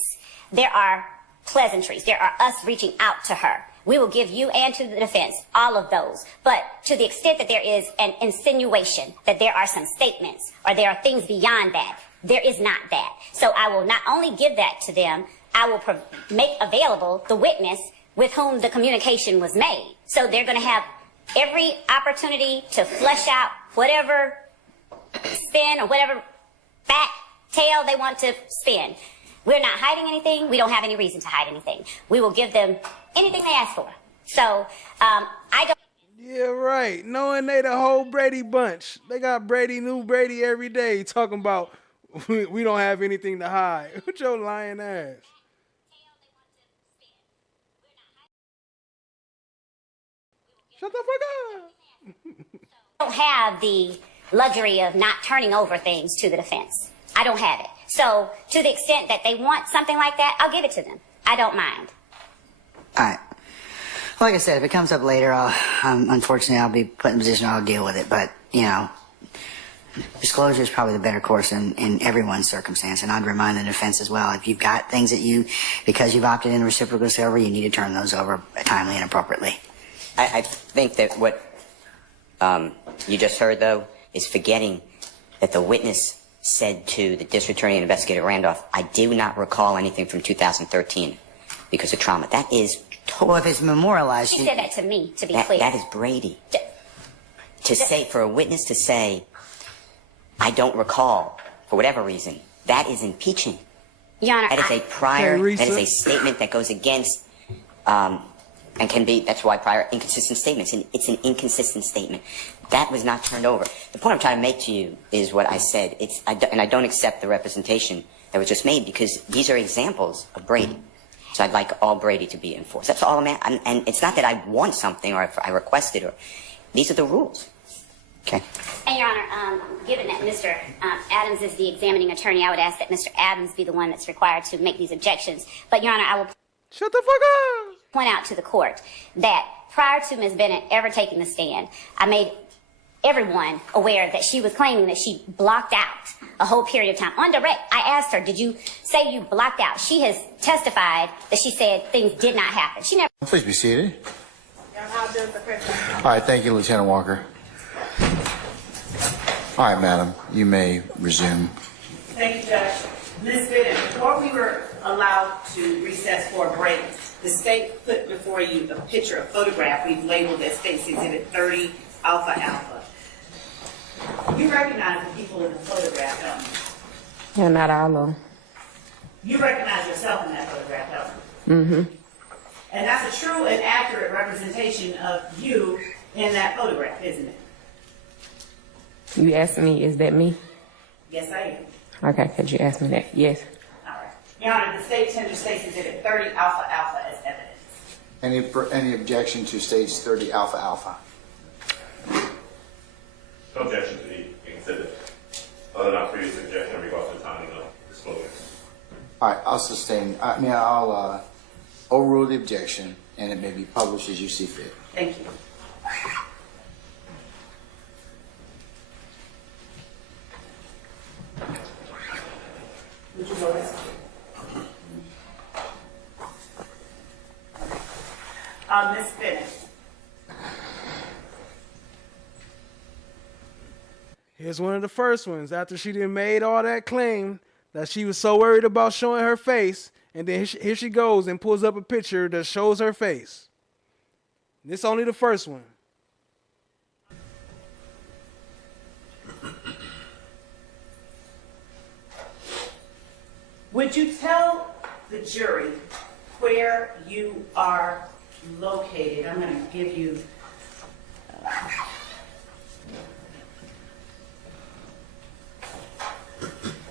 There are pleasantries. There are us reaching out to her. We will give you and to the defense all of those. But to the extent that there is an insinuation that there are some statements or there are things beyond that, there is not that. So I will not only give that to them, I will make available the witness with whom the communication was made. So they're going to have every opportunity to flesh out whatever spin or whatever back tail they want to spin. We're not hiding anything. We don't have any reason to hide anything. We will give them anything they ask for. So I don't. Yeah, right. Knowing they the whole Brady bunch. They got new Brady every day talking about we don't have anything to hide. With your lying ass. Shut the fuck up. Don't have the luxury of not turning over things to the defense. I don't have it. So to the extent that they want something like that, I'll give it to them. I don't mind. All right. Like I said, if it comes up later, unfortunately, I'll be put in a position I'll deal with it. But, disclosure is probably the better course in everyone's circumstance. And I'd remind the defense as well, if you've got things that because you've opted in reciprocal silver, you need to turn those over timely and appropriately. I think that what you just heard, though, is forgetting that the witness said to the district attorney and investigator Randolph, I do not recall anything from 2013 because of trauma. That is totally... Well, if it's memorialized... She said that to me, to be clear. That is Brady. To say, for a witness to say, I don't recall, for whatever reason, that is impeaching. Your Honor, that is a prior, that is a statement that goes against, and can be, that's why prior inconsistent statements, and it's an inconsistent statement. That was not turned over. The point I'm trying to make to you is what I said, and I don't accept the representation that was just made because these are examples of Brady. So I'd like all Brady to be enforced. That's all I'm at, and it's not that I want something or I requested, or these are the rules. Okay. And Your Honor, given that Mr. Adams is the examining attorney, I would ask that Mr. Adams be the one that's required to make these objections. But Your Honor, I will shut the fuck up. Point out to the court that prior to Ms. Bennet ever taking the stand, I made everyone aware that she was claiming that she blocked out a whole period of time. On direct, I asked her, did you say you blocked out? She has testified that she said things did not happen. She never... Please be seated. All right, thank you, Lieutenant Walker. All right, madam, you may resume. Thank you, Judge. Ms. Bennet, before we were allowed to recess for a break, the state put before you a picture, a photograph we've labeled as State's Exhibit 30 Alpha Alpha. You recognize the people in the photograph, don't you? Yeah, not all of them. You recognize yourself in that photograph, don't you? Mm-hmm. And that's a true and accurate representation of you in that photograph, isn't it? You asked me, is that me? Yes, I am. Okay, could you ask me that? Yes. All right. Your Honor, the state tender State's Exhibit 30 Alpha Alpha as evidence. Any objection to stage 30 Alpha Alpha? No objection to the exhibit, other than our previous objection in regards to the timing of disclosure. All right, I'll sustain. I'll overrule the objection, and it may be published as you see fit. Thank you. Would you go ahead? Ms. Bennet. Here's one of the first ones. After she done made all that claim that she was so worried about showing her face, and then here she goes and pulls up a picture that shows her face. This only the first one. Would you tell the jury where you are located? I'm going to give you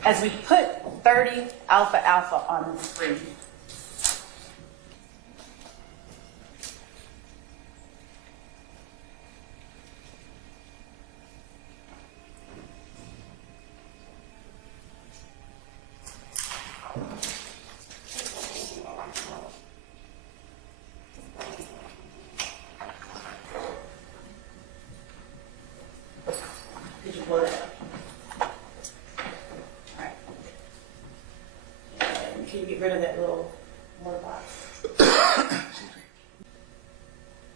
as we put 30 Alpha Alpha on the screen. Did you pull that up? All right. And can you get rid of that little word box?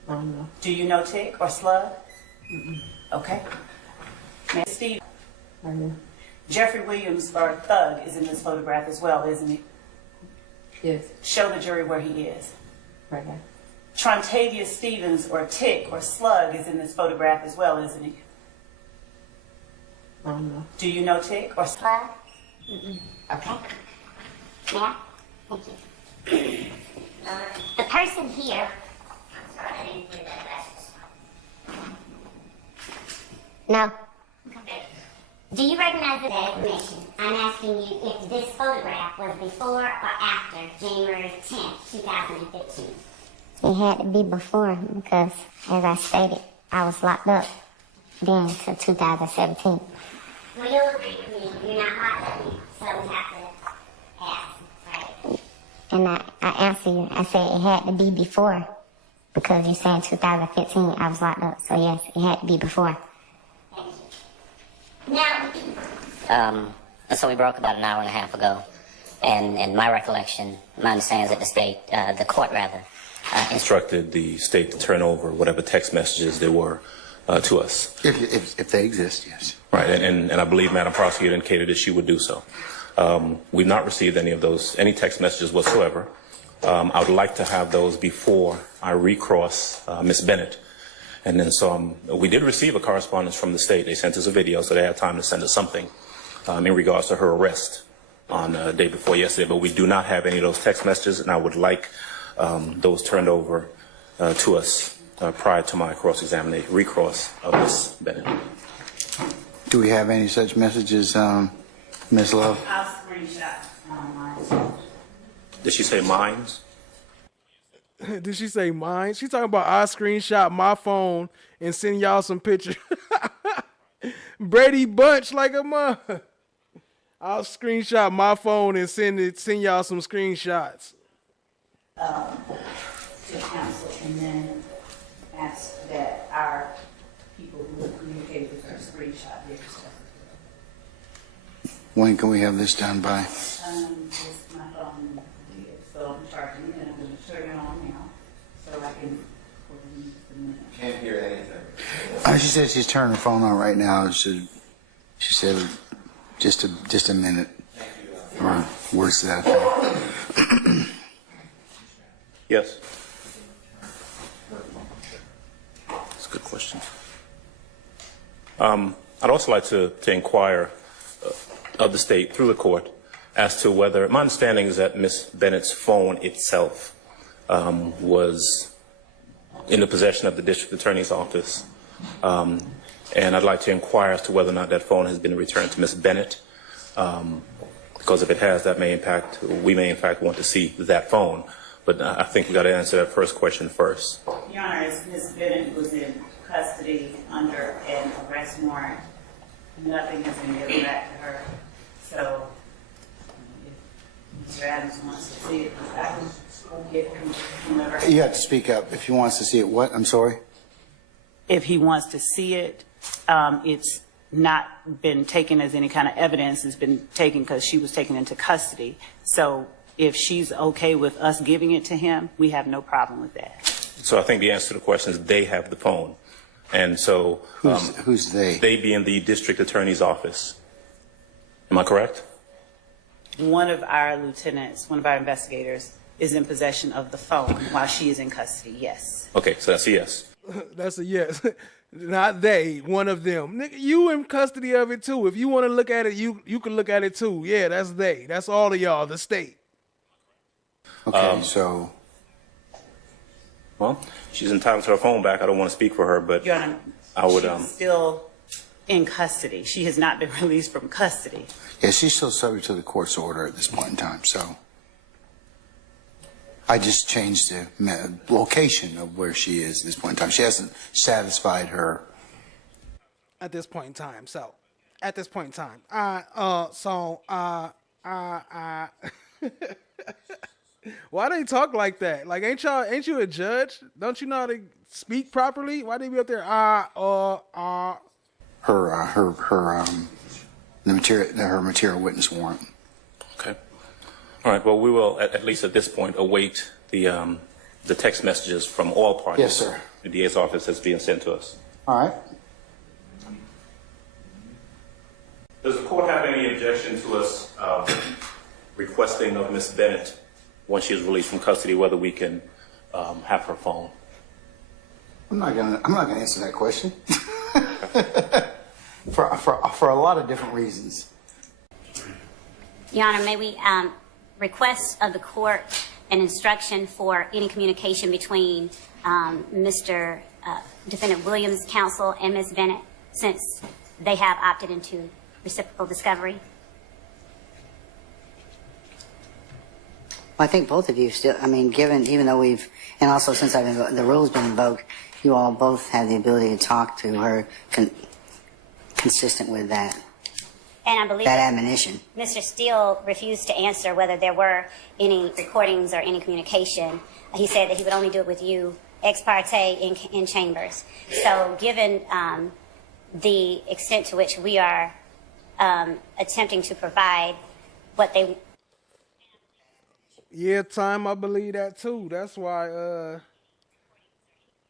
I don't know. Do you know tick or slug? Okay. Now, Steve. Jeffrey Williams, or Thug, is in this photograph as well, isn't he? Yes. Show the jury where he is. Right here. Trontavia Stevens, or Tick, or Slug, is in this photograph as well, isn't he? I don't know. Do you know Tick or Slug? Okay. Yeah? Thank you. The person here... Sorry, I didn't wear that glasses. No. Do you recognize this information? I'm asking you if this photograph was before or after January 10th, 2015. It had to be before because, as I stated, I was locked up then till 2017. Well, you'll agree with me. You're not locked up, so we have to ask, right? And I answer you. I said it had to be before because you said in 2015 I was locked up. So yes, it had to be before. Now, So we broke about an hour and a half ago, and in my recollection, my understanding is that the state, the court rather, instructed the state to turn over whatever text messages there were to us. If they exist, yes. Right, and I believe Madam Prosecutor indicated that she would do so. We've not received any text messages whatsoever. I would like to have those before I recross Ms. Bennet. And then we did receive a correspondence from the state. They sent us a video, so they had time to send us something in regards to her arrest on the day before yesterday. But we do not have any of those text messages, and I would like those turned over to us prior to my recross of Ms. Bennet. Do we have any such messages, Ms. Love? I'll screenshot mine. Did she say mines? Did she say mine? She talking about I screenshot my phone and send y'all some pictures. Brady Bunch like a mother. I'll screenshot my phone and send y'all some screenshots. To counsel, and then ask that our people who communicate with her screenshot their stuff. When can we have this done by? Just my phone, so I'm charging it, and I'm going to turn it on now, so I can. Can't hear anything. She said she's turning her phone on right now. She said just a minute. Or worse than that. Yes. That's a good question. I'd also like to inquire of the state through the court as to whether, my understanding is that Ms. Bennett's phone itself was in the possession of the district attorney's office. And I'd like to inquire as to whether or not that phone has been returned to Ms. Bennet. Because if it has, we may in fact want to see that phone. But I think we got to answer that first question first. Your Honor, as Ms. Bennet was in custody under an arrest warrant, nothing has been given back to her. So, if Mr. Adams wants to see it, I can get whomever. You have to speak up. If he wants to see it, what? I'm sorry? If he wants to see it, it's not been taken as any kind of evidence. It's been taken because she was taken into custody. So if she's okay with us giving it to him, we have no problem with that. So I think the answer to the question is they have the phone. And so... Who's they? They be in the district attorney's office. Am I correct? One of our lieutenants, one of our investigators, is in possession of the phone while she is in custody, yes. Okay, so that's a yes. That's a yes. Not they, one of them. Nigga, you in custody of it too. If you want to look at it, you can look at it too. Yeah, that's they. That's all of y'all, the state. Okay, so... Well, she's entitled to her phone back. I don't want to speak for her, but Your Honor, I would... she's still in custody. She has not been released from custody. Yeah, she's still subject to the court's order at this point in time, so... I just changed the location of where she is at this point in time. She hasn't satisfied her. At this point in time, so. At this point in time. Why they talk like that? Like, ain't you a judge? Don't you know how to speak properly? Why they be up there? Her material witness warrant. Okay. All right. Well, we will at least at this point await the text messages from all parties. Yes, sir. The DA's office that's being sent to us. All right. Does the court have any objection to us requesting of Ms. Bennet, once she is released from custody, whether we can have her phone? I'm not gonna answer that question. for a lot of different reasons. Your Honor, may we request of the court an instruction for any communication between Mr. Defendant Williams' counsel and Ms. Bennet, since they have opted into reciprocal discovery? Well, I think both of you still, I mean, even though and also since the rule's been invoked, you all both have the ability to talk to her consistent with that. And I believe that admonition. Mr. Steele refused to answer whether there were any recordings or any communication. He said that he would only do it with you ex parte in chambers. So given the extent to which we are attempting to provide what they... Yeah, time, I believe that too. That's why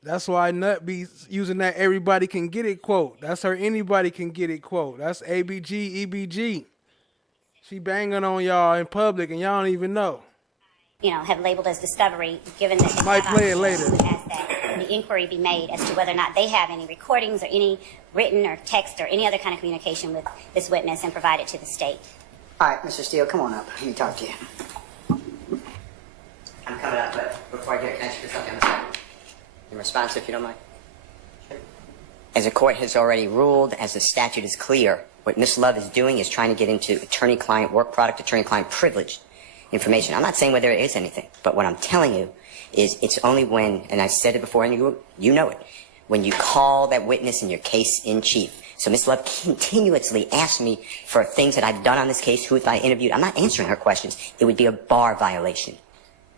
That's why Nut be using that everybody can get it quote. That's her anybody can get it quote. That's ABG, EBG. She banging on y'all in public and y'all don't even know. You know, have labeled as discovery, given that Might play it later. Ask that the inquiry be made as to whether or not they have any recordings or any written or text or any other kind of communication with this witness and provide it to the state. All right, Mr. Steele, come on up. Let me talk to you. I'm coming up, but before I do it, can I ask you something on the side? In response, if you don't mind. As the court has already ruled, as the statute is clear, what Ms. Love is doing is trying to get into attorney-client work product, attorney-client privilege information. I'm not saying whether there is anything, but what I'm telling you is it's only when, and I've said it before, and you know it, when you call that witness in your case in chief. So Ms. Love continuously asks me for things that I've done on this case, who have I interviewed. I'm not answering her questions. It would be a bar violation.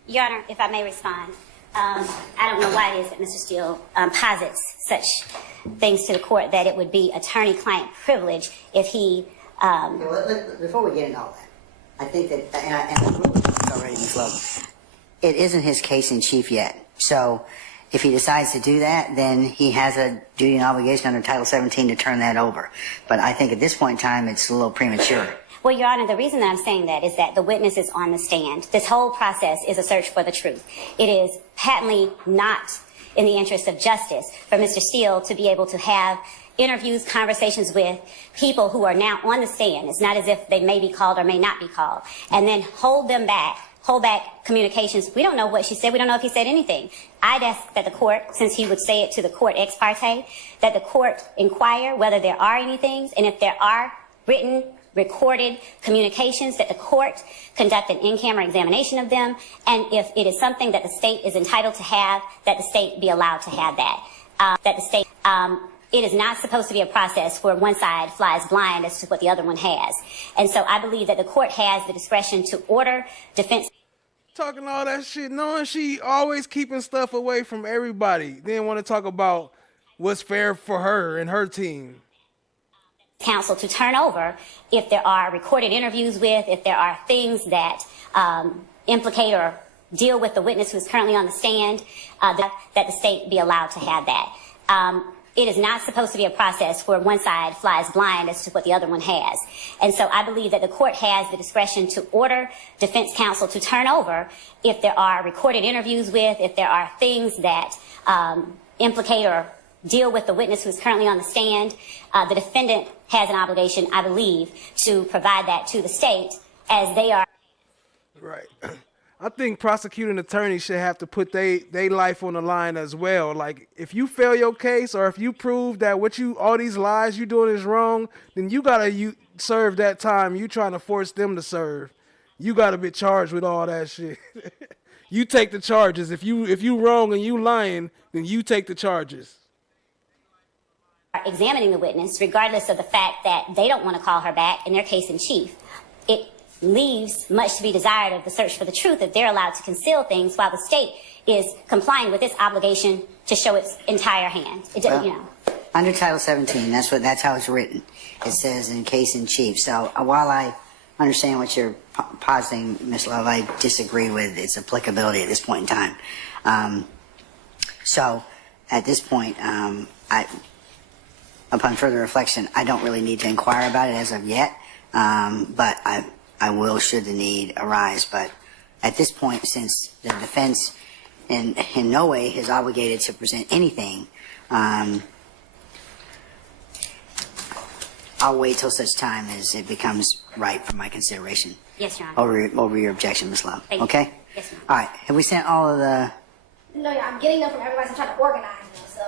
Your Honor, if I may respond, I don't know why it is that Mr. Steele posits such things to the court that it would be attorney-client privilege if he... Before we get into all that, I think that, and I ruled this already, Ms. Love, it isn't his case in chief yet. So if he decides to do that, then he has a duty and obligation under Title 17 to turn that over. But I think at this point in time, it's a little premature. Well, Your Honor, the reason that I'm saying that is that the witness is on the stand. This whole process is a search for the truth. It is patently not in the interest of justice for Mr. Steele to be able to have interviews, conversations with people who are now on the stand. It's not as if they may be called or may not be called. And then hold back communications. We don't know what she said. We don't know if he said anything. I'd ask that the court, since he would say it to the court ex parte, that the court inquire whether there are any things, and if there are written, recorded communications, that the court conduct an in-camera examination of them, and if it is something that the state is entitled to have, that the state be allowed to have that. It is not supposed to be a process where one side flies blind as to what the other one has. And so I believe that the court has the discretion to order defense... Talking all that shit, knowing she always keeping stuff away from everybody. Then want to talk about what's fair for her and her team. Counsel to turn over if there are recorded interviews with, if there are things that implicate or deal with the witness who's currently on the stand, that the state be allowed to have that. It is not supposed to be a process where one side flies blind as to what the other one has. And so I believe that the court has the discretion to order defense counsel to turn over if there are recorded interviews with, if there are things that implicate or deal with the witness who's currently on the stand. The defendant has an obligation, I believe, to provide that to the state as they are. Right. I think prosecuting attorneys should have to put they life on the line as well. Like, if you fail your case or if you prove that all these lies you doing is wrong, then you gotta serve that time you trying to force them to serve. You gotta be charged with all that shit. You take the charges. If you wrong and you lying, then you take the charges. Examining the witness, regardless of the fact that they don't want to call her back in their case in chief. It leaves much to be desired of the search for the truth if they're allowed to conceal things while the state is complying with its obligation to show its entire hand. Under Title 17, that's how it's written. It says in case in chief. So while I understand what you're positing, Ms. Love, I disagree with its applicability at this point in time. So at this point, upon further reflection, I don't really need to inquire about it as of yet, but I will should the need arise. But at this point, since the defense in no way is obligated to present anything, I'll wait till such time as it becomes right for my consideration. Yes, Your Honor. Over your objection, Ms. Love. Thank you. Okay? Yes, ma'am. All right. Have we sent all of the... No, I'm getting them from everybody. I'm trying to organize them. So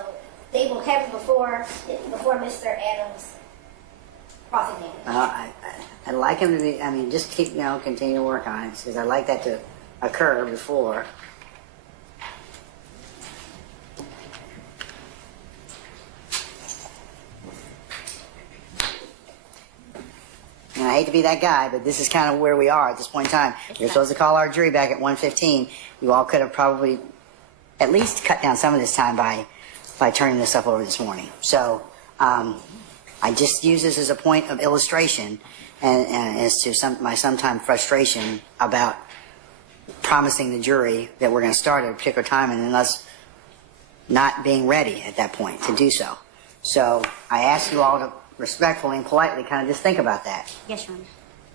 they will have it before Mr. Adams' cross-examination. I'd like him to be, just keep, continue to work on it, because I'd like that to occur before. And I hate to be that guy, but this is kind of where we are at this point in time. You're supposed to call our jury back at 1:15. You all could have probably at least cut down some of this time by turning this up over this morning. So I just use this as a point of illustration and as to my sometime frustration about promising the jury that we're going to start at a particular time and unless not being ready at that point to do so. So I ask you all to respectfully and politely kind of just think about that. Yes, Your Honor.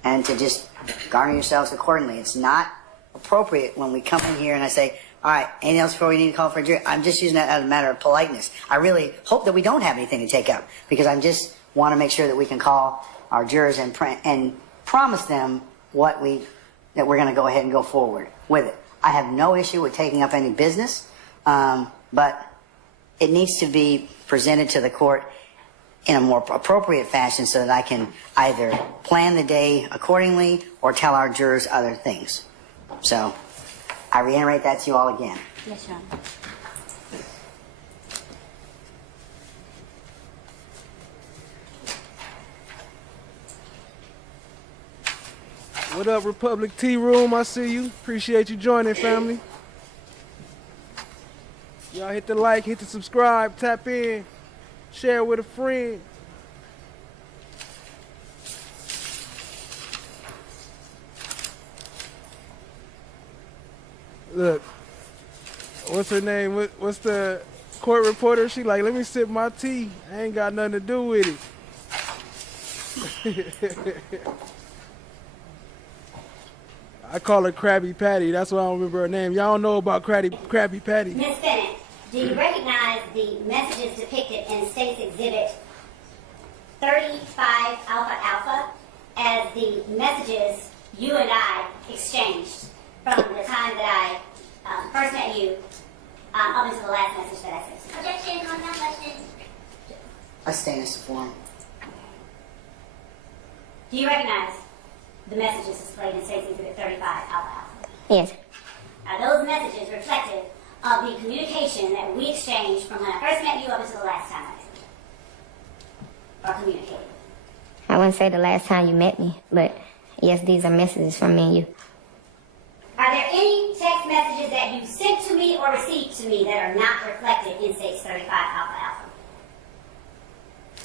And to just garner yourselves accordingly. It's not appropriate when we come in here and I say, all right, anything else before we need to call for a jury? I'm just using that as a matter of politeness. I really hope that we don't have anything to take up because I just want to make sure that we can call our jurors and promise them that we're going to go ahead and go forward with it. I have no issue with taking up any business, but it needs to be presented to the court in a more appropriate fashion so that I can either plan the day accordingly or tell our jurors other things. So I reiterate that to you all again. Yes, Your Honor. What up, Republic Tea Room? I see you. Appreciate you joining, family. Y'all hit the like, hit the subscribe, tap in, share with a friend. Look, what's her name? What's the court reporter? She like, let me sip my tea. I ain't got nothing to do with it. I call her Krabby Patty. That's why I don't remember her name. Y'all don't know about Krabby Patty. Ms. Bennet, do you recognize the messages depicted in State's Exhibit 35 Alpha Alpha as the messages you and I exchanged from the time that I first met you up until the last message that I sent? Objection, on that question. I stand as form. Do you recognize the messages displayed in State's Exhibit 35 Alpha Alpha? Yes. Are those messages reflective of the communication that we exchanged from when I first met you up until the last time I met you? Or communicated? I wouldn't say the last time you met me, but yes, these are messages from me and you. Are there any text messages that you sent to me or received to me that are not reflected in State's 35 Alpha Alpha?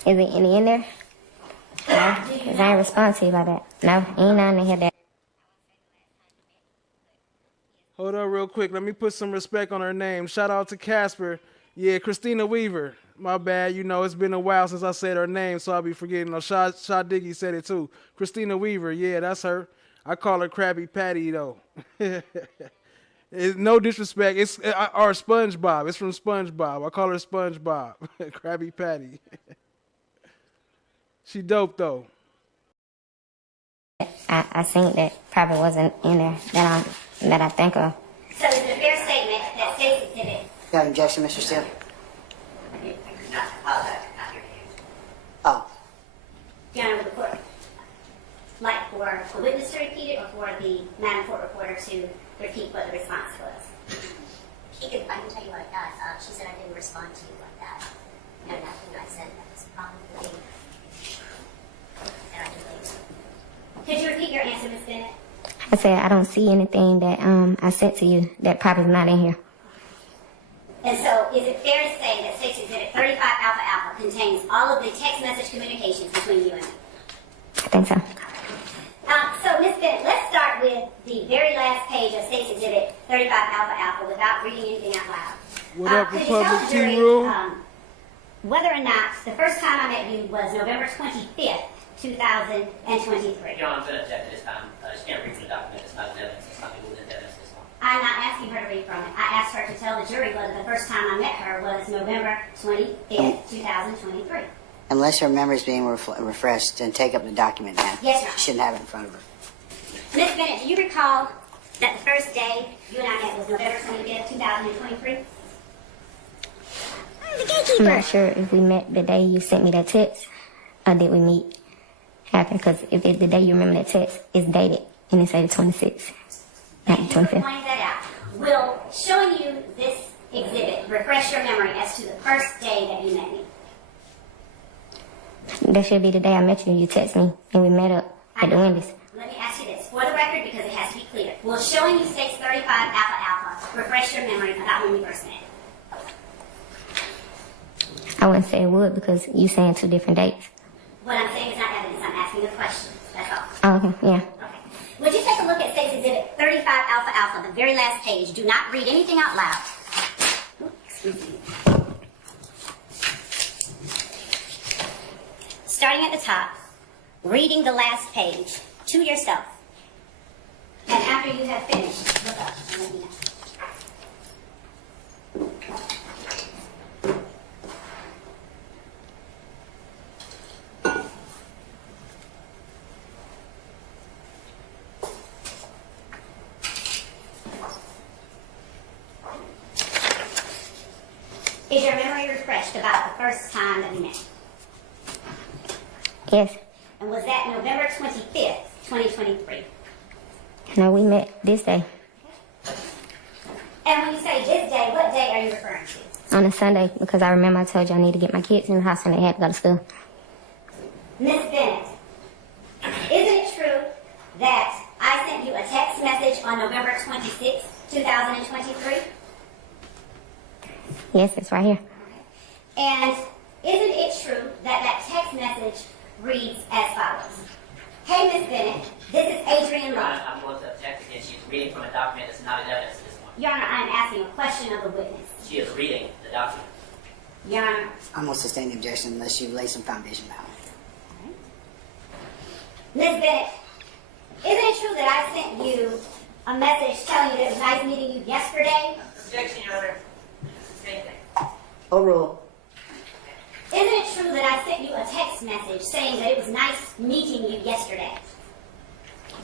Is there any in there? No, because I ain't respond to you like that. No, ain't nothing in here that. Hold on real quick. Let me put some respect on her name. Shout out to Casper. Yeah, Christina Weaver. My bad. You know, it's been a while since I said her name, so I'll be forgetting. No, Shaw Diggy said it too. Christina Weaver. Yeah, that's her. I call her Krabby Patty, though. It's no disrespect. It's or SpongeBob. It's from SpongeBob. I call her SpongeBob. Krabby Patty. She dope, though. I think that probably wasn't in there that I think of. So is it a fair statement that State's Exhibit... You have an objection, Mr. Steele? Oh. Your Honor, would the court like for the witness to repeat it or for the Madam Court Reporter to repeat what the response was? I can tell you what I got. She said I didn't respond to you like that. No, nothing I said that was probably... Could you repeat your answer, Ms. Bennet? I said I don't see anything that I sent to you that probably is not in here. And so, is it fair to say that State's Exhibit 35 Alpha Alpha contains all of the text message communications between you and me? I think so. So, Ms. Bennet, let's start with the very last page of State's Exhibit 35 Alpha Alpha without reading anything out loud. What up, could you tell Republic the jury, Tea Room? Whether or not the first time I met you was November 25th, 2023. Your Honor, I'm going to object this time. She can't read from the document. It's not an evidence. It's not legal evidence this one. I'm not asking her to read from it. I asked her to tell the jury whether the first time I met her was November 25th, 2023. Unless her memory is being refreshed, then take up the document now. Yes, Your Honor. She shouldn't have it in front of her. Ms. Bennet, do you recall that the first day you and I met was November 25th, 2023? I'm not sure if we met the day you sent me that text or did we meet after, because if it's the day you remember that text, it's dated and it said the 26th, not the 25th. Pointing that out. Will showing you this exhibit refresh your memory as to the first day that you met me? That should be the day I met you. You text me and we met up at the Wendy's. Let me ask you this, for the record, because it has to be clear. Will showing you States 35 Alpha Alpha refresh your memory about when we first met? I wouldn't say it would because you saying two different dates. What I'm saying is not evidence. I'm asking a question. That's all. Oh, okay, yeah. Okay. Would you take a look at State's Exhibit 35 Alpha Alpha, the very last page? Do not read anything out loud. Starting at the top, reading the last page to yourself. And after you have finished, look up and let me know. Is your memory refreshed about the first time that we met? Yes. And was that November 25th, 2023? No, we met this day. And when you say this day, what day are you referring to? On a Sunday, because I remember I told you I need to get my kids in the house and they had to go to school. Miss Bennett, isn't it true that I sent you a text message on November 26th, 2023? Yes, it's right here. And isn't it true that that text message reads as follows? Hey, Miss Bennett, this is Adrian Love. I'm going to object again. She's reading from a document that's not in evidence at this point. Your Honor, I'm asking a question of the witness. She is reading the document. Your Honor. I'm going to sustain the objection unless you lay some foundation down. Miss Bennett, isn't it true that I sent you a message telling you that it was nice meeting you yesterday? Objection, Your Honor. Same thing. Overrule. Isn't it true that I sent you a text message saying that it was nice meeting you yesterday?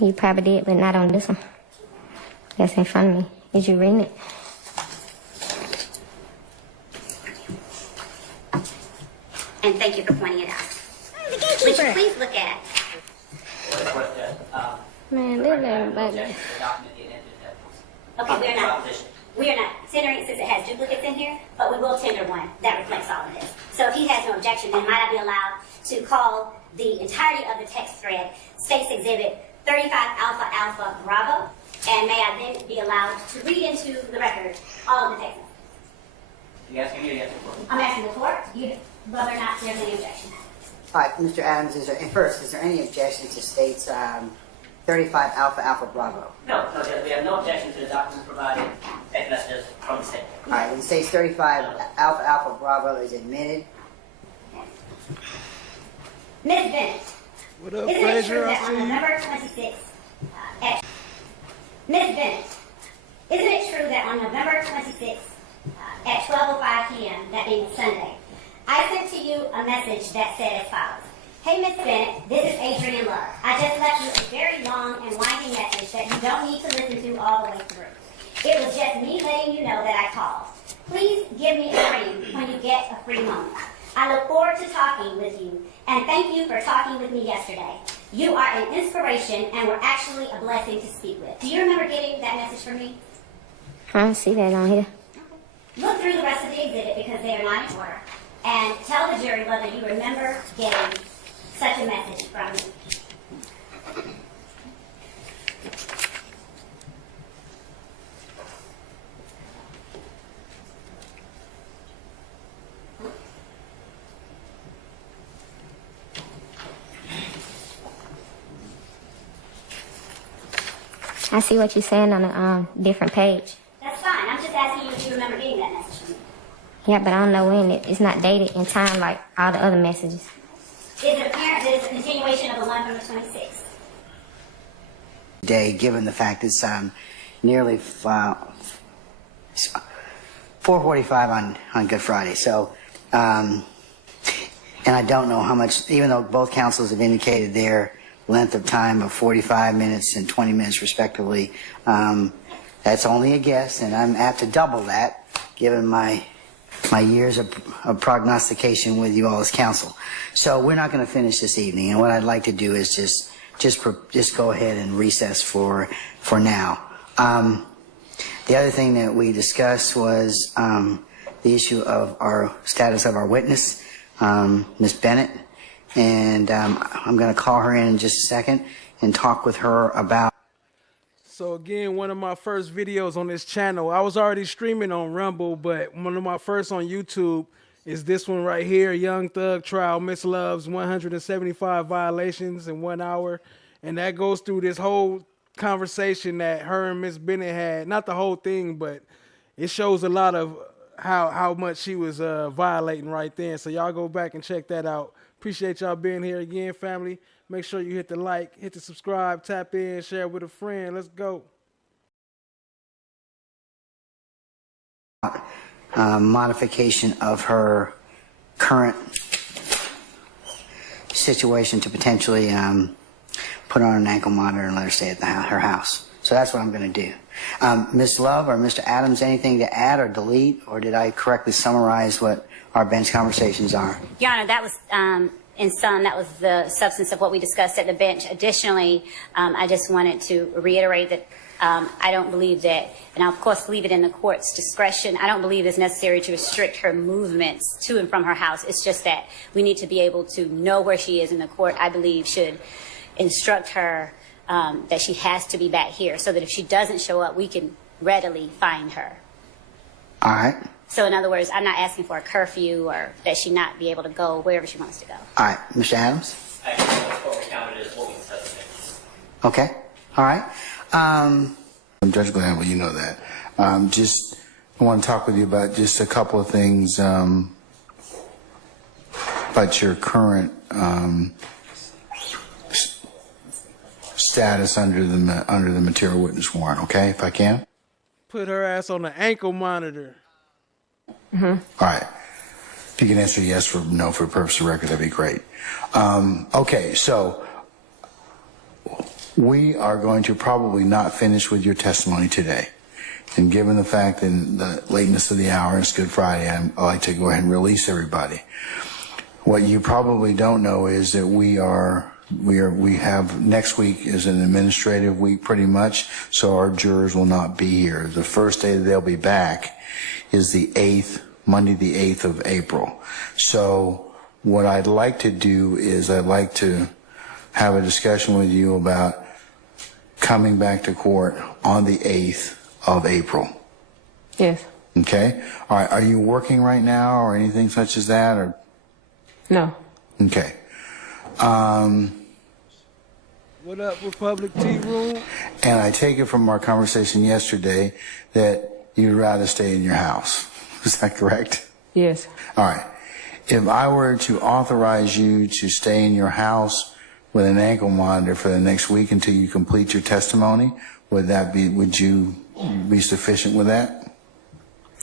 You probably did, but not on this one. That's in front of me. Is you reading it? And thank you for pointing it out. Would you please look at Man, live everybody. Okay, we are not tendering since it has duplicates in here, but we will tender one that reflects all of this. So if he has no objection, then might I be allowed to call the entirety of the text thread States Exhibit 35 Alpha Alpha Bravo, and may I then be allowed to read into the record all of the text messages? You asking me or you asking the court? I'm asking the court, whether or not there's any objection. All right, Mr. Adams, is there any objection to states 35 Alpha Alpha Bravo? No, we have no objection to the document provided, text messages from the state. All right, when states 35 Alpha Alpha Bravo is admitted. Ms. Bennett, What up, isn't it true Frazier? that on November 26th, Ms. Bennett, isn't it true that on November 26th at 12:05 p.m., that being Sunday, I sent to you a message that said as follows. Hey, Miss Bennett, this is Adrian Love. I just left you a very long and winding message that you don't need to listen to all the way through. It was just me letting you know that I called. Please give me a ring when you get a free moment. I look forward to talking with you, and thank you for talking with me yesterday. You are an inspiration and were actually a blessing to speak with. Do you remember getting that message from me? I don't see that on here. Look through the rest of the exhibit because they are not in order, and tell the jury whether you remember getting such a message from me. I see what you're saying on a different page. That's fine. I'm just asking you if you remember getting that message from me. Yeah, but I don't know when. It's not dated in time like all the other messages. Is it apparent that it's a continuation of the one from the 26th? Day, given the fact it's nearly 4:45 on Good Friday. So, and I don't know how much, even though both councils have indicated their length of time of 45 minutes and 20 minutes respectively, that's only a guess, and I'm apt to double that given my years of prognostication with you all as council. So we're not going to finish this evening, and what I'd like to do is just go ahead and recess for now. The other thing that we discussed was the issue of our status of our witness, Ms. Bennet, and I'm going to call her in just a second and talk with her about. So again, one of my first videos on this channel, I was already streaming on Rumble, but one of my first on YouTube is this one right here, Young Thug Trial, Miss Love's 175 violations in 1 hour. And that goes through this whole conversation that her and Miss Bennet had. Not the whole thing, but it shows a lot of how much she was violating right then. So y'all go back and check that out. Appreciate y'all being here again, family. Make sure you hit the like, hit the subscribe, tap in, share with a friend. Let's go. Modification of her current situation to potentially put her on an ankle monitor and let her stay at her house. So that's what I'm going to do. Ms. Love or Mr. Adams, anything to add or delete, or did I correctly summarize what our bench conversations are? Your Honor, that was, in sum, that was the substance of what we discussed at the bench. Additionally, I just wanted to reiterate that I don't believe that, and I'll of course leave it in the court's discretion, I don't believe it's necessary to restrict her movements to and from her house. It's just that we need to be able to know where she is, in the court, I believe, should instruct her that she has to be back here, so that if she doesn't show up, we can readily find her. All right. So in other words, I'm not asking for a curfew or that she not be able to go wherever she wants to go. All right. Mr. Adams? I think that's what we counted as what we discussed. Okay. All right. Judge Glanville, you know that. Just I want to talk with you about just a couple of things about your current status under the material witness warrant, okay, if I can? Put her ass on the ankle monitor. All right. If you can answer yes or no for the purpose of the record, that'd be great. Okay, so we are going to probably not finish with your testimony today. And given the fact that the lateness of the hour, it's Good Friday, I'd like to go ahead and release everybody. What you probably don't know is that we have next week is an administrative week pretty much, so our jurors will not be here. The first day that they'll be back is the 8th, Monday the 8th of April. So what I'd like to do is I'd like to have a discussion with you about coming back to court on the 8th of April. Yes. Okay? All right. Are you working right now or anything such as that? Or No. okay. What up, Republic Tea Room? And I take it from our conversation yesterday that you'd rather stay in your house. Is that correct? Yes. All right. If I were to authorize you to stay in your house with an ankle monitor for the next week until you complete your testimony, would you be sufficient with that?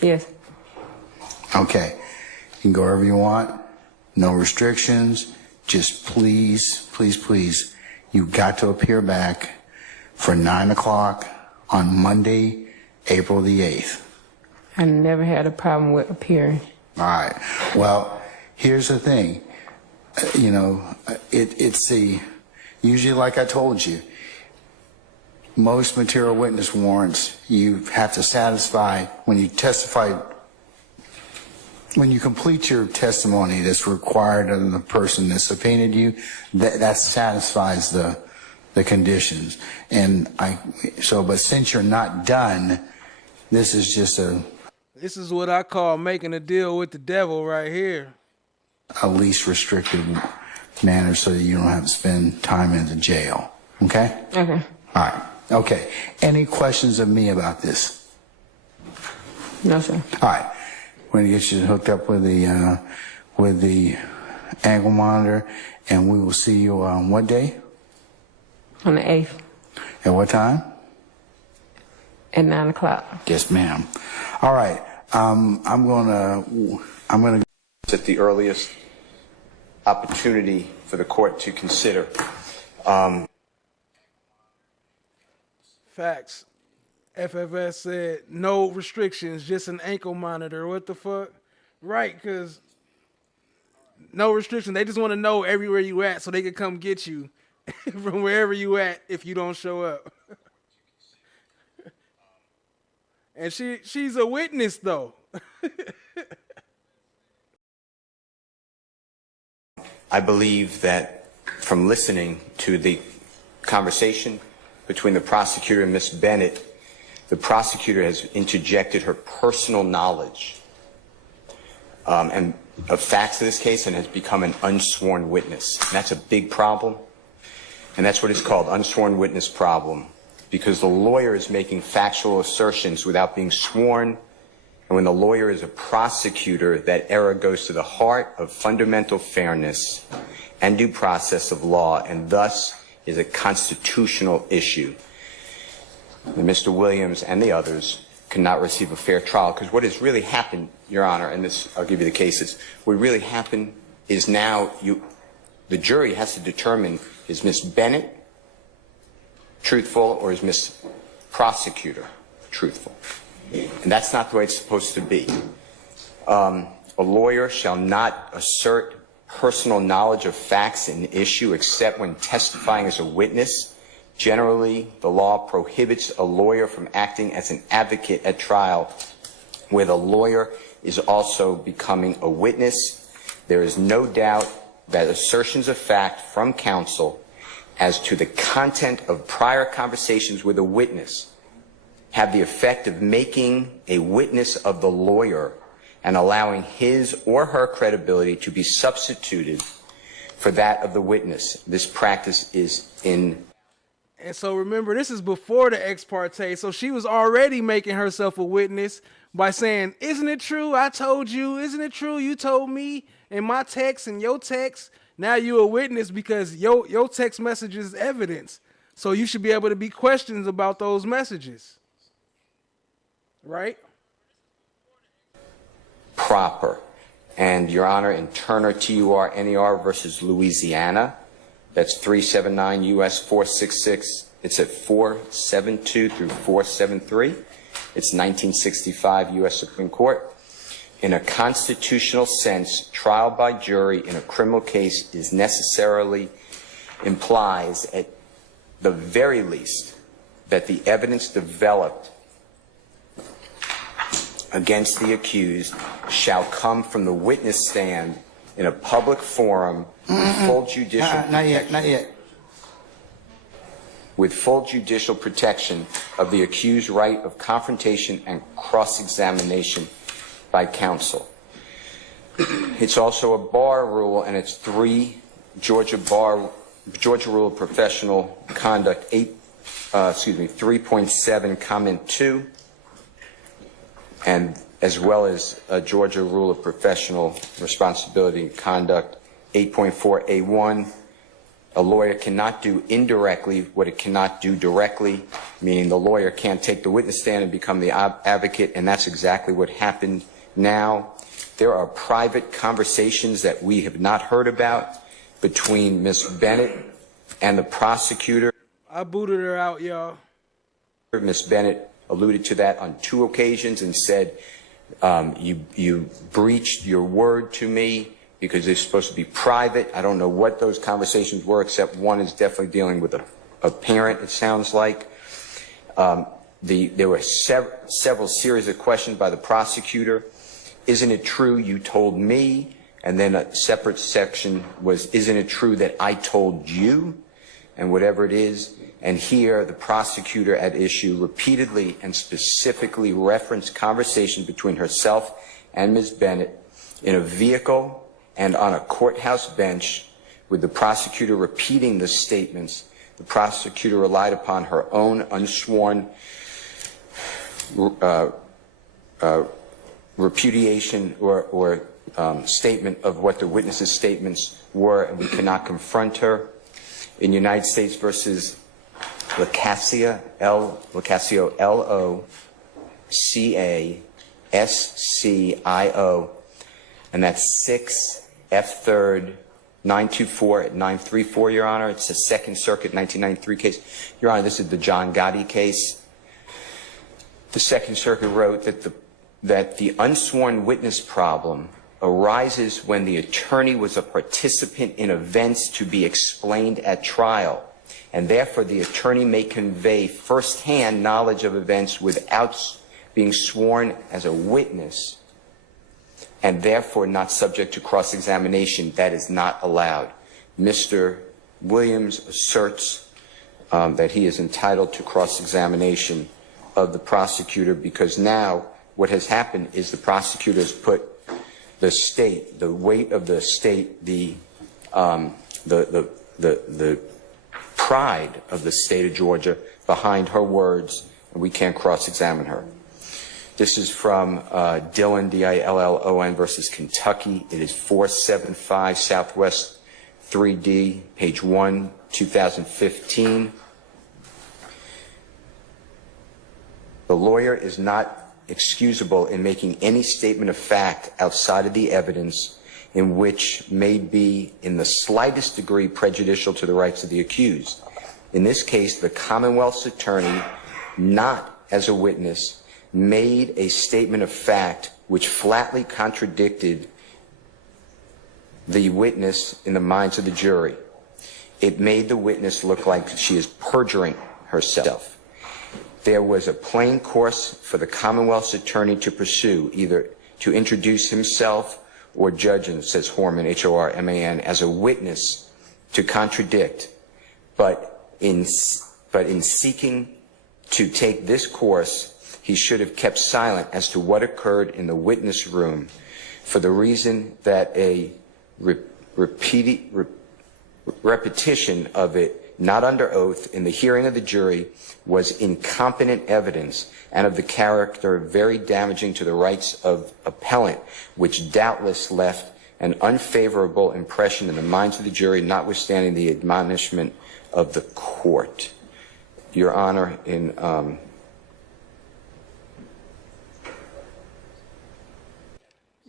Yes. Okay. You can go wherever you want. No restrictions. Just please, please, please, you got to appear back for 9 o'clock on Monday, April the 8th. I never had a problem with appearing. All right. Well, here's the thing. Usually like I told you, most material witness warrants, you have to satisfy, when you testify, when you complete your testimony that's required of the person that subpoenaed you, that satisfies the conditions. But since you're not done, this is just This is what I call making a deal with the devil right here. a least restrictive manner so that you don't have to spend time in the jail. Okay? Okay. All right. Okay. Any questions of me about this? No, sir. All right. We're going to get you hooked up with the ankle monitor, and we will see you on what day? On the 8th. At what time? At 9 o'clock. Yes, ma'am. All right. I'm gonna at the earliest opportunity for the court to consider. Facts. FFS said no restrictions, just an ankle monitor. What the fuck? Right, because no restriction. They just want to know everywhere you at so they can come get you from wherever you at if you don't show up. And she's a witness, though. I believe that from listening to the conversation between the prosecutor and Ms. Bennet, the prosecutor has interjected her personal knowledge and of facts of this case and has become an unsworn witness. And that's a big problem. And that's what it's called, unsworn witness problem, because the lawyer is making factual assertions without being sworn And when the lawyer is a prosecutor, that error goes to the heart of fundamental fairness and due process of law, and thus is a constitutional issue. And Mr. Williams and the others cannot receive a fair trial, because what has really happened, Your Honor, and this, I'll give you the cases, what really happened is now the jury has to determine, is Ms. Bennet truthful or is Ms. Prosecutor truthful? And that's not the way it's supposed to be. A lawyer shall not assert personal knowledge of facts in issue except when testifying as a witness. Generally, the law prohibits a lawyer from acting as an advocate at trial where the lawyer is also becoming a witness. There is no doubt that assertions of fact from counsel as to the content of prior conversations with a witness have the effect of making a witness of the lawyer and allowing his or her credibility to be substituted for that of the witness. This practice is in. And so remember, this is before the ex parte, so she was already making herself a witness by saying, isn't it true? I told you. Isn't it true? You told me in my text and your text. Now you're a witness because your text message is evidence. So you should be able to be questioned about those messages. Right? Proper. And Your Honor, in Turner TUR NER versus Louisiana, that's 379 US 466. It's at 472 through 473. It's 1965 US Supreme Court. In a constitutional sense, trial by jury in a criminal case is necessarily implies at the very least that the evidence developed against the accused shall come from the witness stand in a public forum with full judicial protection. Not yet. With full judicial protection of the accused's right of confrontation and cross-examination by counsel. It's also a bar rule, and it's 3 Georgia Rule of Professional Conduct 3.7 comment 2, and as well as a Georgia Rule of Professional Responsibility and Conduct 8.4A1. A lawyer cannot do indirectly what it cannot do directly, meaning the lawyer can't take the witness stand and become the advocate, and that's exactly what happened now. There are private conversations that we have not heard about between Ms. Bennet and the prosecutor. I booted her out, y'all. Ms. Bennet alluded to that on 2 occasions and said, you breached your word to me because it's supposed to be private. I don't know what those conversations were, except one is definitely dealing with a parent, it sounds like. There were several series of questions by the prosecutor. Isn't it true you told me? And then a separate section was, isn't it true that I told you? And whatever it is. And here, the prosecutor at issue repeatedly and specifically referenced conversations between herself and Ms. Bennet in a vehicle and on a courthouse bench, with the prosecutor repeating the statements. The prosecutor relied upon her own unsworn repudiation or statement of what the witness's statements were, and we cannot confront her. In United States versus Locascio, L-O-C-A-S-C-I-O, and that's 6 F3rd 924 at 934, Your Honor. It's a Second Circuit 1993 case. Your Honor, this is the John Gotti case. The Second Circuit wrote that the unsworn witness problem arises when the attorney was a participant in events to be explained at trial, and therefore the attorney may convey firsthand knowledge of events without being sworn as a witness, and therefore not subject to cross-examination. That is not allowed. Mr. Williams asserts that he is entitled to cross-examination of the prosecutor, because now what has happened is the prosecutor has put the state, the weight of the state, the pride of the state of Georgia behind her words, and we can't cross-examine her. This is from Dillon, D-I-L-L-O-N versus Kentucky. It is 475 Southwest 3D, page 1, 2015. The lawyer is not excusable in making any statement of fact outside of the evidence in which may be in the slightest degree prejudicial to the rights of the accused. In this case, the Commonwealth's attorney, not as a witness, made a statement of fact which flatly contradicted the witness in the minds of the jury. It made the witness look like she is perjuring herself. There was a plain course for the Commonwealth's attorney to pursue, either to introduce himself or Judge, says Horman, H-O-R-M-A-N, as a witness to contradict. But in seeking to take this course, he should have kept silent as to what occurred in the witness room, for the reason that a repetition of it, not under oath, in the hearing of the jury was incompetent evidence and of the character very damaging to the rights of appellant, which doubtless left an unfavorable impression in the minds of the jury, notwithstanding the admonishment of the court. Your Honor, in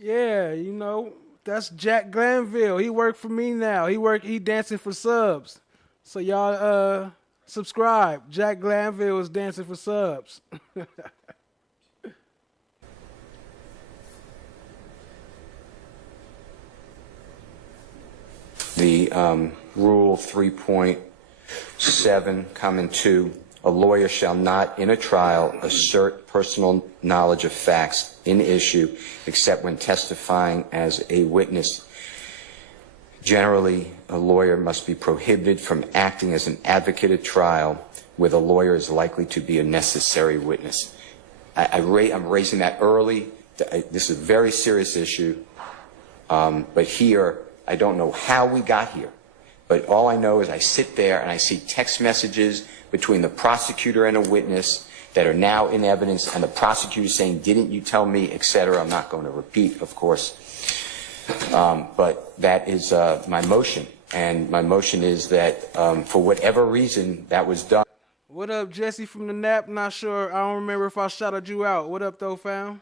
Yeah, you know, that's Jack Glanville. He worked for me now. He dancing for subs. So y'all subscribe. Jack Glanville is dancing for subs. the Rule 3.7, Comment 2, a lawyer shall not in a trial assert personal knowledge of facts in issue except when testifying as a witness. Generally, a lawyer must be prohibited from acting as an advocate at trial where the lawyer is likely to be a necessary witness. I'm raising that early. This is a very serious issue. But here, I don't know how we got here. But all I know is I sit there and I see text messages between the prosecutor and a witness that are now in evidence, and the prosecutor saying, "Didn't you tell me," etc. I'm not going to repeat, of course. But that is my motion. And my motion is that for whatever reason that was done. What up, Jesse from the Nap? Not sure. I don't remember if I shouted you out. What up, though, fam?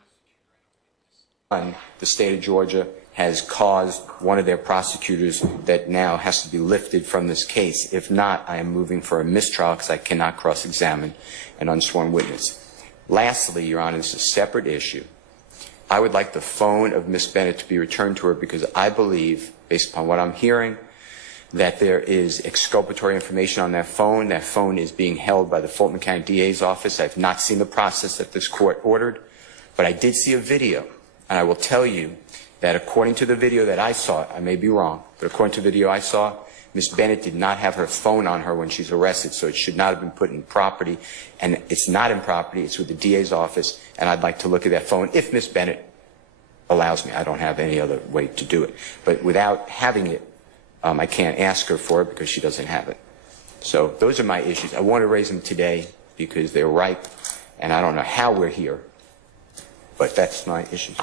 The state of Georgia has caused one of their prosecutors that now has to be lifted from this case. If not, I am moving for a mistrial because I cannot cross-examine an unsworn witness. Lastly, Your Honor, this is a separate issue. I would like the phone of Miss Bennet to be returned to her because I believe, based upon what I'm hearing, that there is exculpatory information on that phone. That phone is being held by the Fulton County DA's office. I've not seen the process that this court ordered, but I did see a video. And I will tell you that according to the video that I saw, I may be wrong, but according to the video I saw, Miss Bennet did not have her phone on her when she's arrested, so it should not have been put in property. And it's not in property, it's with the DA's office, and I'd like to look at that phone if Miss Bennet allows me. I don't have any other way to do it. But without having it, I can't ask her for it because she doesn't have it. So those are my issues. I want to raise them today because they're ripe, and I don't know how we're here, but that's my issues.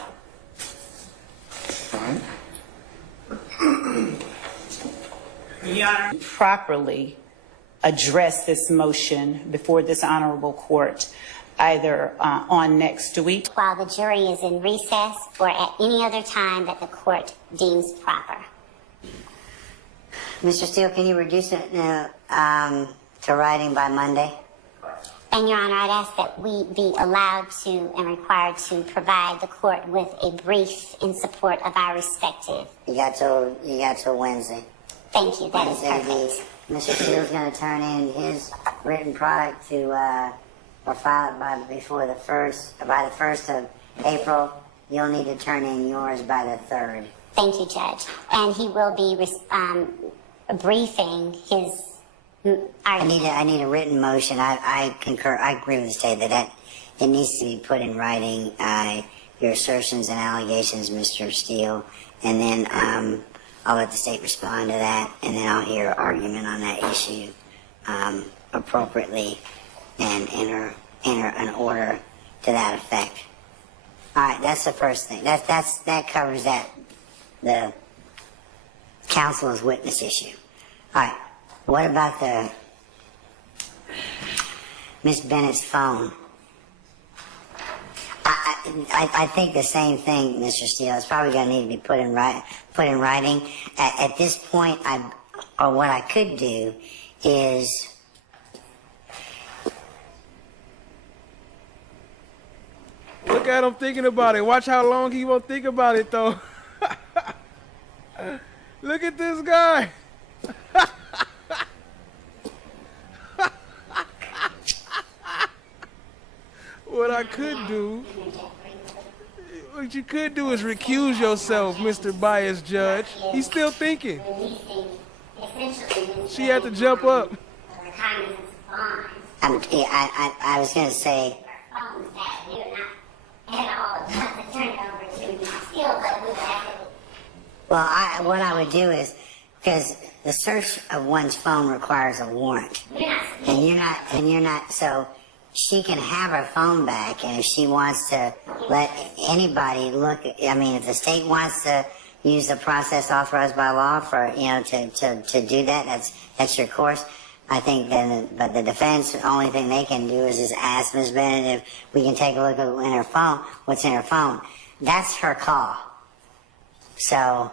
Your Honor, properly address this motion before this honorable court, either on next week. While the jury is in recess or at any other time that the court deems proper. Mr. Steele, can you reduce it to writing by Monday? And Your Honor, I'd ask that we be allowed to and required to provide the court with a brief in support of our respective. You got till Wednesday. Thank you. That is perfect. Mr. Steele's going to turn in his written product to or file it by the 1st of April. You'll need to turn in yours by the 3rd. Thank you, Judge. And he will be briefing his. I need a written motion. I concur. I agree with the state that it needs to be put in writing. Your assertions and allegations, Mr. Steele, and then I'll let the state respond to that, and then I'll hear argument on that issue appropriately, and enter an order to that effect. All right, that's the first thing. That covers that, the counsel as witness issue. All right, what about the Miss Bennett's phone? I think the same thing, Mr. Steele. It's probably going to need to be put in writing. At this point, or what I could do is. Look at him thinking about it. Watch how long he won't think about it, though. Look at this guy. What I could do, what you could do is recuse yourself, Mr. Biased Judge. He's still thinking. She had to jump up. I was going to say. Well, what I would do is, because the search of one's phone requires a warrant, and you're not, so she can have her phone back, and if she wants to let anybody look, I mean, if the state wants to use the process authorized by law for, to do that, that's your course. I think then, but the defense, the only thing they can do is just ask Ms. Bennett if we can take a look at in her phone, what's in her phone. That's her call. So,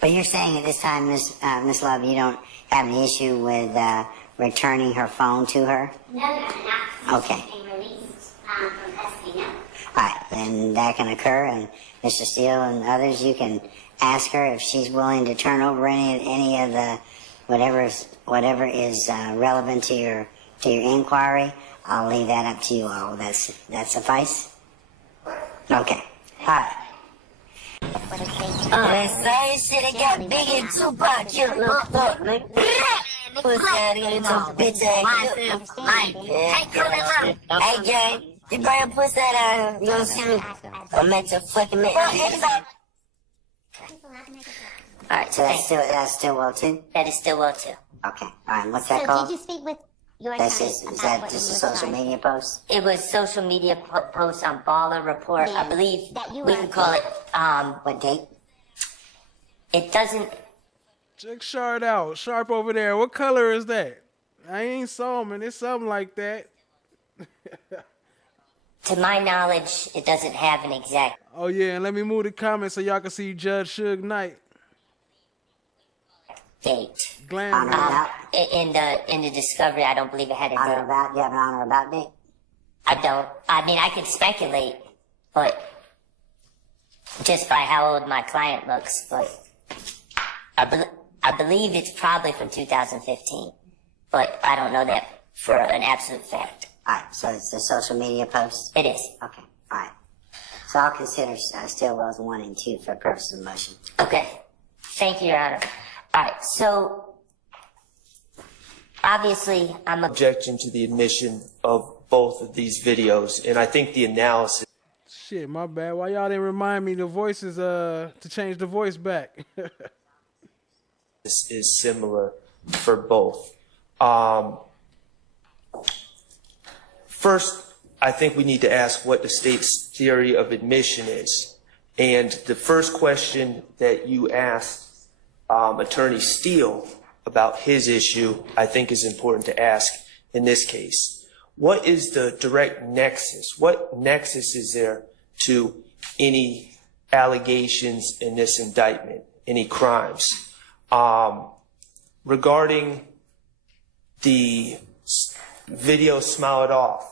but you're saying at this time, Miss Love, you don't have any issue with returning her phone to her? No. Okay. Released from custody, no. All right, then that can occur, and Mr. Steele and others, you can ask her if she's willing to turn over any of the whatever is relevant to your inquiry. I'll leave that up to you all. That suffice? Okay. All right. That shit got big and Tupac killed no fuck, nigga. Pussy out here, some bitch ass. Hey, gang, you bring pussy out here, you gonna see me? I'll make your fucking man. Alright, so that's still well too? That is still well too. Okay. Alright, what's that called? Did you speak with your Is attorney? that just a social media post? It was social media post on Baller Report. I believe we can call it, what date? It doesn't. Check Sharp out. Sharp over there. What color is that? I ain't saw him, and it's something like that. To my knowledge, it doesn't have an exact Oh, yeah, and let me move the comments so y'all can see Judge Suge Knight. date. Glanville. In the discovery, I don't believe it had a On date. or about? Do you have an on or about date? I don't. I mean, I could speculate, but just by how old my client looks, but I believe it's probably from 2015, but I don't know that for an absolute fact. Alright, so it's a social media post? It is. Okay, alright. So I'll consider Stillwell's 1 and 2 for purposes of motion. Okay. Thank you, Your Honor. All right, so obviously I'm Objection to the admission of both of these videos, and I think the analysis Shit, my bad. Why y'all didn't remind me the voices to change the voice back? is similar for both. First, I think we need to ask what the state's theory of admission is. And the first question that you asked Attorney Steele about his issue, I think is important to ask in this case. What is the direct nexus? What nexus is there to any allegations in this indictment, any crimes? Regarding the video Smile It Off,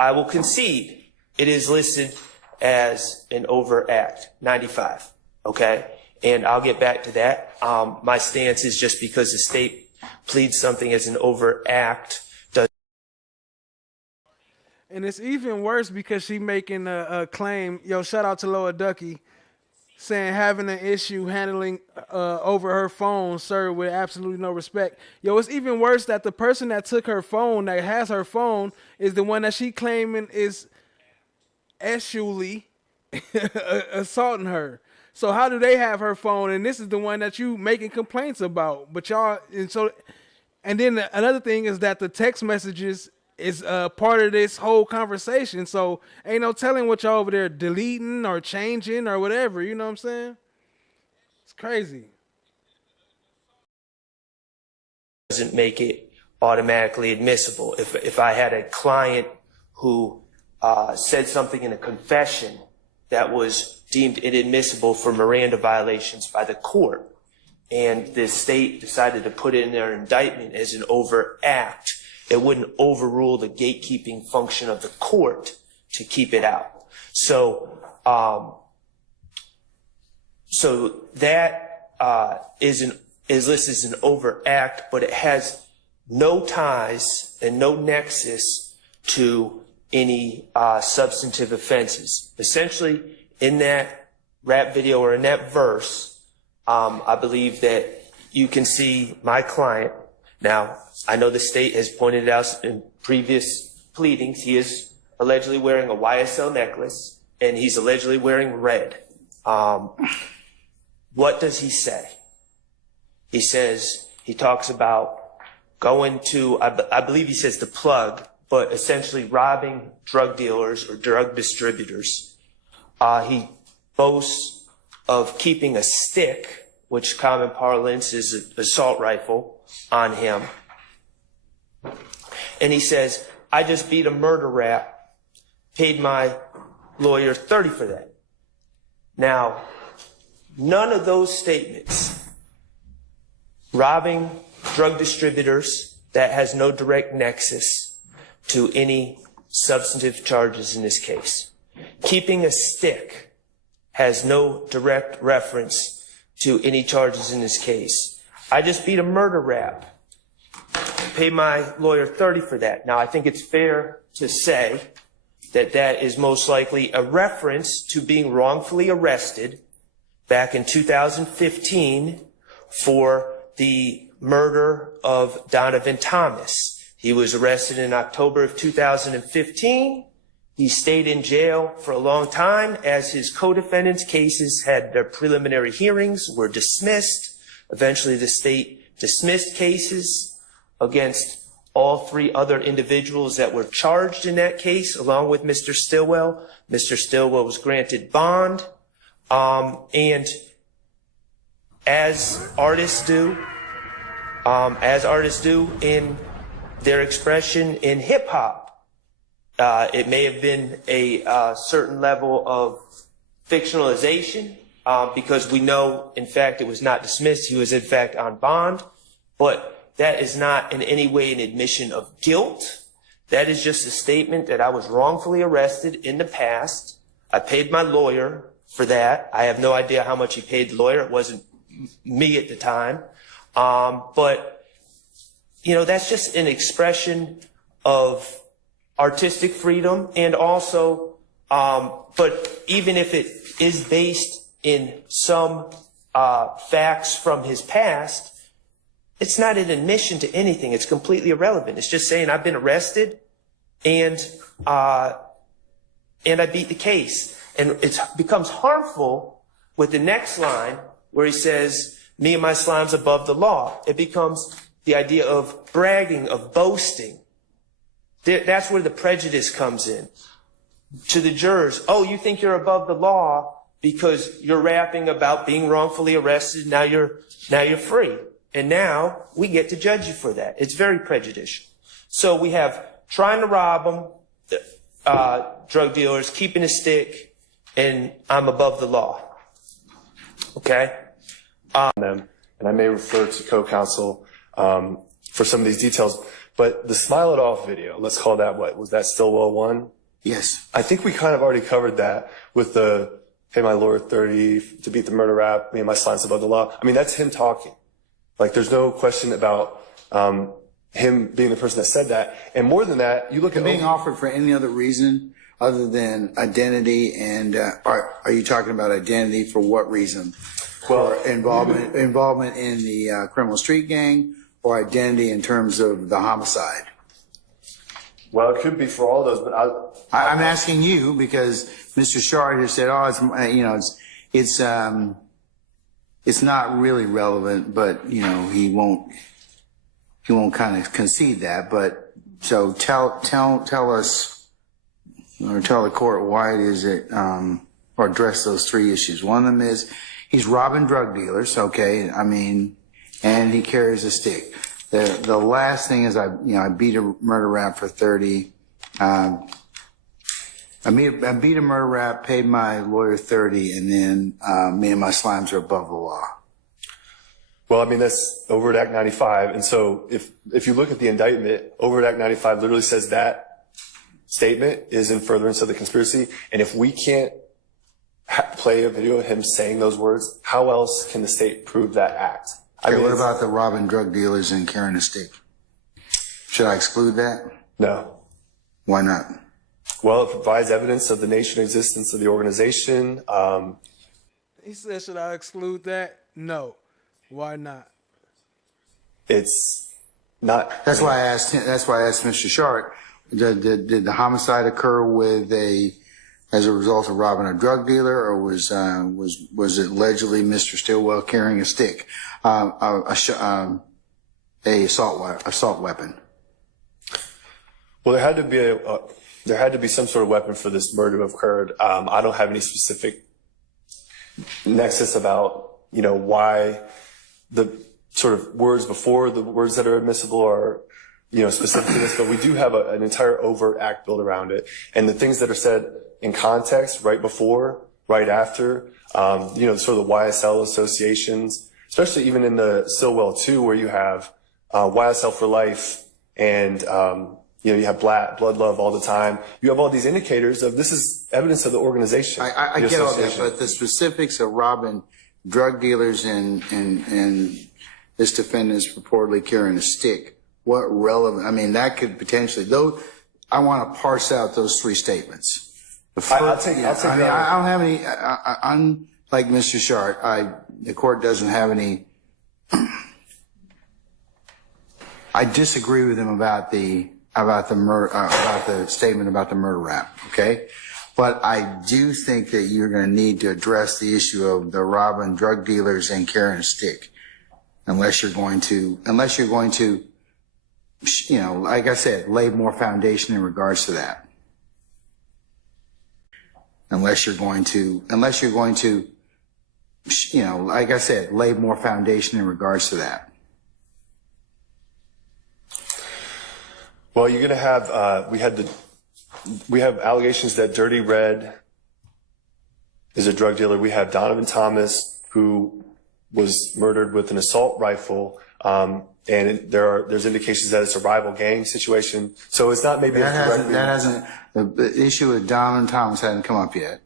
I will concede it is listed as an overt act, 95, okay? And I'll get back to that. My stance is just because the state pleads something as an overt act does. And it's even worse because she making a claim. Yo, shout out to Loa Ducky, saying having an issue handling over her phone, sir, with absolutely no respect. Yo, it's even worse that the person that took her phone, that has her phone, is the one that she claiming is actually assaulting her. So how do they have her phone? And this is the one that you making complaints about. But y'all, and so And then another thing is that the text messages is part of this whole conversation. So ain't no telling what y'all over there deleting or changing or whatever. You know what I'm saying? It's crazy. Doesn't make it automatically admissible. If I had a client who said something in a confession that was deemed inadmissible for Miranda violations by the court, and the state decided to put in their indictment as an overt act, it wouldn't overrule the gatekeeping function of the court to keep it out. So, that is listed as an overt act, but it has no ties and no nexus to any substantive offenses. Essentially, in that rap video or in that verse, I believe that you can see my client. Now, I know the state has pointed out in previous pleadings, he is allegedly wearing a YSL necklace, and he's allegedly wearing red. What does he say? He says, he talks about going to, I believe he says the plug, but essentially robbing drug dealers or drug distributors. He boasts of keeping a stick, which common parlance is an assault rifle, on him. And he says, I just beat a murder rap, paid my lawyer $30 for that. Now, none of those statements, robbing drug distributors, that has no direct nexus to any substantive charges in this case. Keeping a stick has no direct reference to any charges in this case. I just beat a murder rap, pay my lawyer $30 for that. Now, I think it's fair to say that that is most likely a reference to being wrongfully arrested back in 2015 for the murder of Donovan Thomas. He was arrested in October of 2015. He stayed in jail for a long time as his co-defendants' cases had their preliminary hearings, were dismissed. Eventually, the state dismissed cases against all three other individuals that were charged in that case, along with Mr. Stillwell. Mr. Stillwell was granted bond. And as artists do in their expression in hip hop, it may have been a certain level of fictionalization, because we know, in fact, it was not dismissed. He was, in fact, on bond. But that is not in any way an admission of guilt. That is just a statement that I was wrongfully arrested in the past. I paid my lawyer for that. I have no idea how much he paid the lawyer. It wasn't me at the time. But, you know, that's just an expression of artistic freedom, and also, but even if it is based in some facts from his past, it's not an admission to anything. It's completely irrelevant. It's just saying I've been arrested and I beat the case. And it becomes harmful with the next line where he says, me and my slime's above the law. It becomes the idea of bragging, of boasting. That's where the prejudice comes in. To the jurors, oh, you think you're above the law because you're rapping about being wrongfully arrested. Now you're free. And now we get to judge you for that. It's very prejudicial. So we have trying to rob them, drug dealers, keeping a stick, and I'm above the law. Okay? And I may refer to co-counsel for some of these details, but the Smile It Off video, let's call that what? Was that Stillwell 1? Yes. I think we kind of already covered that with the, pay my lawyer $30 to beat the murder rap, me and my slime's above the law. I mean, that's him talking. Like, there's no question about him being the person that said that. And more than that, you look at being offered for any other reason other than identity, and are you talking about identity for what reason? Well, for involvement in the criminal street gang, or identity in terms of the homicide? Well, it could be for all those, but I'm asking you because Mr. Shard has said, "Oh, it's not really relevant," but you know he won't. kind of concede that. But so tell us, or tell the court why it is that, or address those three issues. One of them is he's robbing drug dealers, okay? I mean, and he carries a stick. The last thing is I beat a murder rap for 30. I beat a murder rap, paid my lawyer 30, and then me and my slimes are above the law. Well, I mean, that's overt Act 95. And so if you look at the indictment, overt Act 95 literally says that statement is in furtherance of the conspiracy. And if we can't play a video of him saying those words, how else can the state prove that act? Okay, what about the robbing drug dealers and carrying a stick? Should I exclude that? No. Why not? Well, it provides evidence of the nature and existence of the organization. He said, should I exclude that? No. Why not? It's not. That's why I asked him. That's why I asked Mr. Sharp. Did the homicide occur as a result of robbing a drug dealer, or was it allegedly Mr. Stillwell carrying a stick, assault weapon? Well, there had to be some sort of weapon for this murder to have occurred. I don't have any specific nexus about why the sort of words before the words that are admissible are specific to this, but we do have an entire overt act built around it, and the things that are said in context, right before, right after, sort of the YSL associations, especially even in the Stillwell 2, where you have YSL for life, and you have blood love all the time. You have all these indicators of this is evidence of the organization. I get all that, but the specifics of robbing drug dealers and this defendant is purportedly carrying a stick. What relevant? I mean, that could potentially. Though, I want to parse out those three statements. I'll take I don't have any. Unlike Mr. Sharp, the court doesn't have any. I disagree with him about the murder, about the statement about the murder rap. Okay, but I do think that you're going to need to address the issue of the robbing drug dealers and carrying a stick, unless you're going to, like I said, lay more foundation in regards to that. Unless you're going to, like I said, lay more foundation in regards to that. Well, you're going to have, we have allegations that Dirty Red is a drug dealer. We have Donovan Thomas, who was murdered with an assault rifle. And there's indications that it's a rival gang situation. So it's not maybe the issue with Donovan Thomas hasn't come up yet.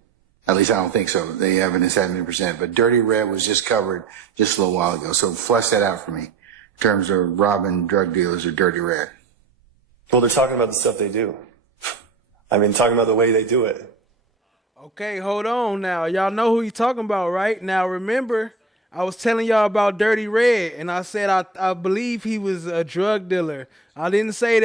At least I don't think so. The evidence hasn't been presented. But Dirty Red was just covered just a little while ago. So flesh that out for me in terms of robbing drug dealers or Dirty Red. Well, they're talking about the stuff they do. I mean, talking about the way they do it. Okay, hold on now. Y'all know who you talking about, right? Now, remember, I was telling y'all about Dirty Red, and I said I believe he was a drug dealer. I didn't say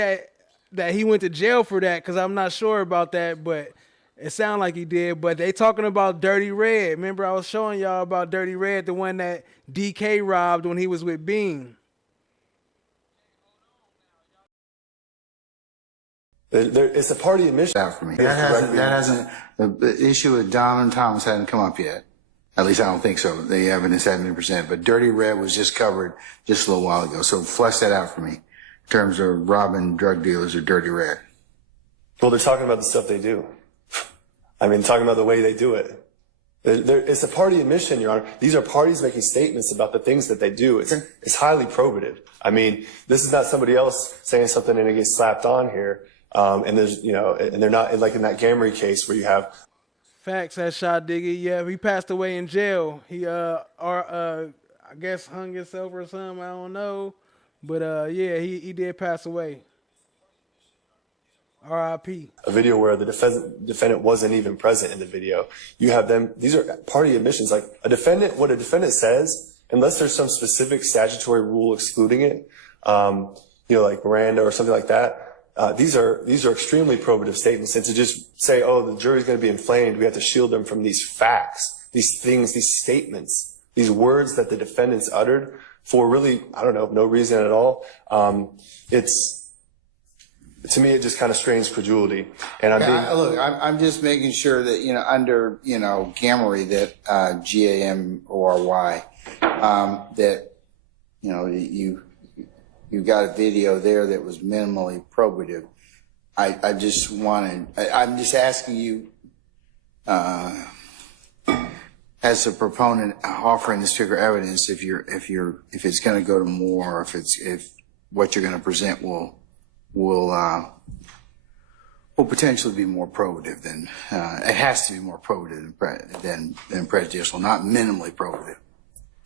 that he went to jail for that, because I'm not sure about that, but it sounded like he did. But they talking about Dirty Red. Remember, I was showing y'all about Dirty Red, the one that DK robbed when he was with Bean. It's a party admission. Out for me. The issue with Donovan Thomas hasn't come up yet. At least I don't think so. The evidence hasn't been presented. But Dirty Red was just covered just a little while ago. So flesh that out for me in terms of robbing drug dealers or Dirty Red. Well, they're talking about the stuff they do. I mean, talking about the way they do it. It's a party admission, Your Honor. These are parties making statements about the things that they do. It's highly probative. I mean, this is not somebody else saying something and it gets slapped on here. And there's, and they're not like in that Gamry case where you have. Facts, that shot Diggy. Yeah, he passed away in jail. He, I guess hung himself or something. I don't know. But, yeah, he did pass away. R.I.P. A video where the defendant wasn't even present in the video. You have them. These are party admissions. Like what a defendant says, unless there's some specific statutory rule excluding it, like Miranda or something like that. These are extremely probative statements, and to just say, oh, the jury's going to be inflamed, we have to shield them from these facts, these things, these statements, these words that the defendants uttered for really, I don't know, no reason at all. To me, it just kind of strains credulity. And I'm just making sure that, under, Gamory, that, G-A-M-O-R-Y, that, you got a video there that was minimally probative. I'm just asking you, as a proponent offering this particular evidence, if it's going to go to more, or if what you're going to present will potentially be more probative than, it has to be more probative than prejudicial, not minimally probative.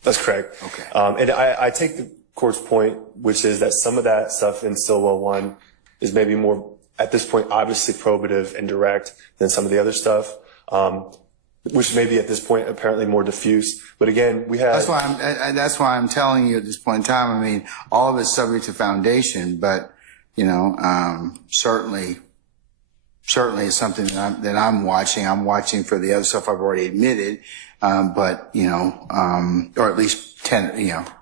That's correct. Okay. And I take the court's point, which is that some of that stuff in Stillwell 1 is maybe more, at this point, obviously probative and direct than some of the other stuff, which may be at this point apparently more diffuse. But again, we have... That's why I'm telling you at this point in time, I mean, all of it's subject to foundation, but, certainly it's something that I'm watching. I'm watching for the other stuff I've already admitted, but, or at least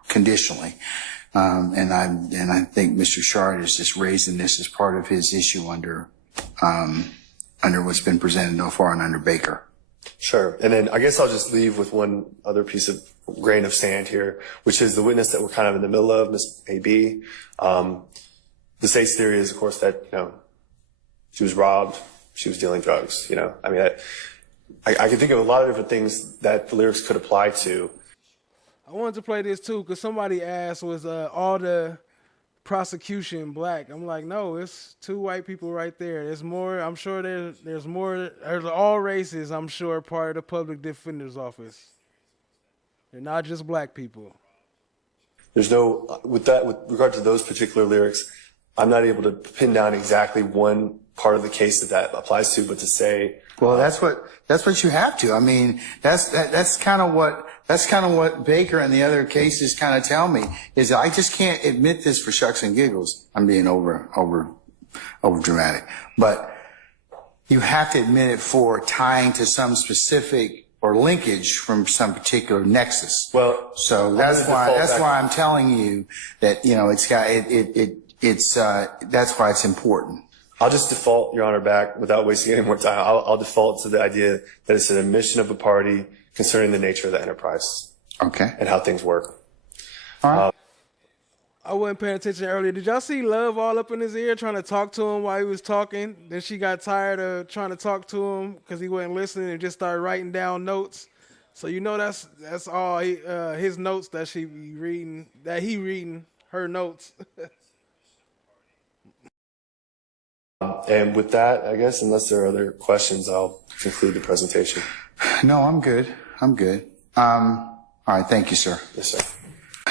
conditionally. And I think Mr. Shard is just raising this as part of his issue under what's been presented so far and under Baker. Sure. And then I guess I'll just leave with one other piece of grain of sand here, which is the witness that we're kind of in the middle of, Ms. A.B. The state's theory is, of course, that, she was robbed, she was dealing drugs, I mean, I can think of a lot of different things that the lyrics could apply to. I wanted to play this too because somebody asked, was all the prosecution black? I'm like, no, it's 2 white people right there. There's more. I'm sure there's more. There's all races, I'm sure, part of the public defender's office. They're not just black people. There's no, with regard to those particular lyrics, I'm not able to pin down exactly one part of the case that applies to, but to say, well, that's what you have to. I mean, that's kind of what Baker and the other cases kind of tell me, is I just can't admit this for shucks and giggles. I'm being over dramatic, but you have to admit it for tying to some specific or linkage from some particular nexus. Well, so that's why I'm telling you that, that's why it's important. I'll just default, Your Honor, back without wasting any more time. I'll default to the idea that it's an admission of a party concerning the nature of the enterprise. Okay. And how things work. All right. I wasn't paying attention earlier. Did y'all see Love all up in his ear trying to talk to him while he was talking? Then she got tired of trying to talk to him because he wasn't listening and just started writing down notes. So that's all his notes that he reading her notes. And with that, I guess, unless there are other questions, I'll conclude the presentation. No, I'm good. All right. Thank you, sir. Yes, sir.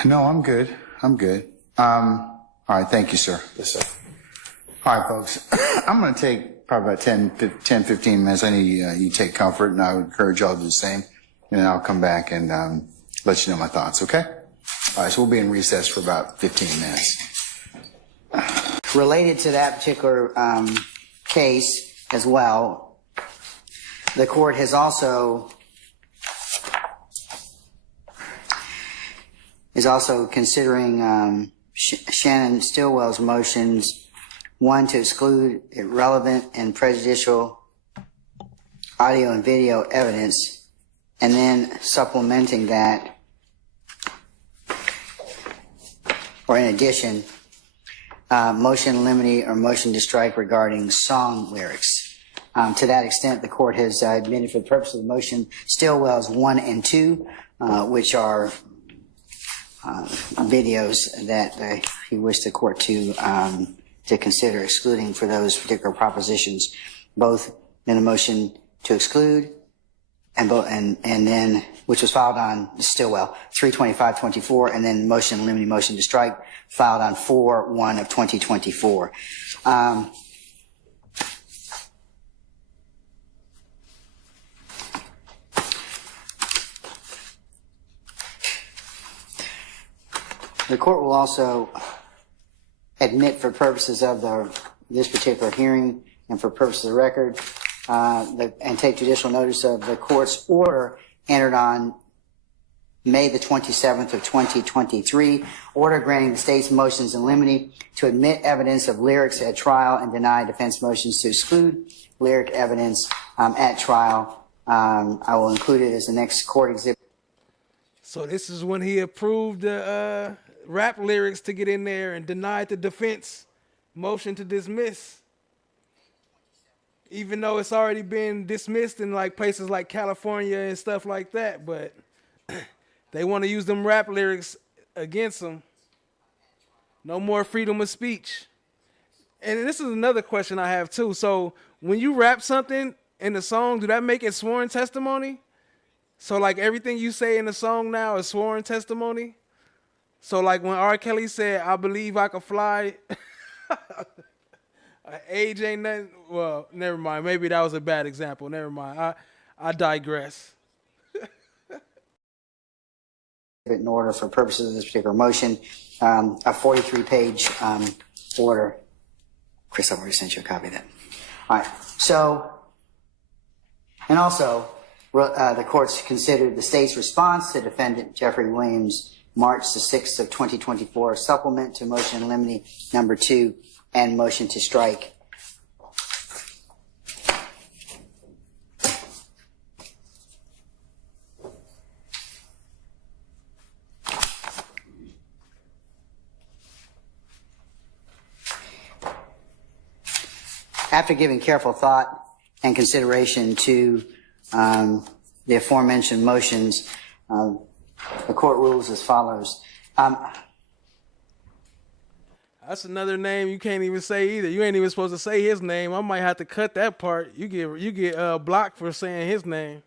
No, I'm good. All right. Thank you, sir. Yes, sir. All right, folks. I'm going to take probably about 10, 15 minutes. I need you to take comfort, and I would encourage y'all to do the same. And then I'll come back and let you know my thoughts, okay? All right, so we'll be in recess for about 15 minutes. Related to that particular case as well, the court is also considering Shannon Stillwell's motions, 1, to exclude irrelevant and prejudicial audio and video evidence, and then supplementing that, or in addition, motion in limine or motion to strike regarding song lyrics. To that extent, the court has admitted for the purpose of the motion Stillwell's 1 and 2, which are videos that he wished the court to consider excluding for those particular propositions, both in a motion to exclude and then, which was filed on Stillwell 3/25/24, and then motion in limine motion to strike filed on 4/1 of 2024. The court will also admit, for purposes of this particular hearing and for purposes of the record, and take judicial notice of the court's order entered on May the 27th of 2023, order granting the state's motions in limine to admit evidence of lyrics at trial and deny defense motions to exclude lyric evidence at trial. I will include it as the next court exhibit. So this is when he approved the rap lyrics to get in there and denied the defense motion to dismiss. Even though it's already been dismissed in like places like California and stuff like that, but they want to use them rap lyrics against them. No more freedom of speech. And this is another question I have too. So when you rap something in the song, do that make it sworn testimony? So like everything you say in the song now is sworn testimony? So like when R. Kelly said, "I believe I can fly," age ain't nothing. Well, never mind. Maybe that was a bad example. Never mind. I digress. In order for purposes of this particular motion, a 43-page order. Chris, I've already sent you a copy of that. All right. So, and also, the courts considered the state's response to defendant Jeffrey Williams' March the 6th of 2024 supplement to motion in limine number 2 and motion to strike. After giving careful thought and consideration to the aforementioned motions, the court rules as follows. That's another name you can't even say either. You ain't even supposed to say his name. I might have to cut that part. You get blocked for saying his name.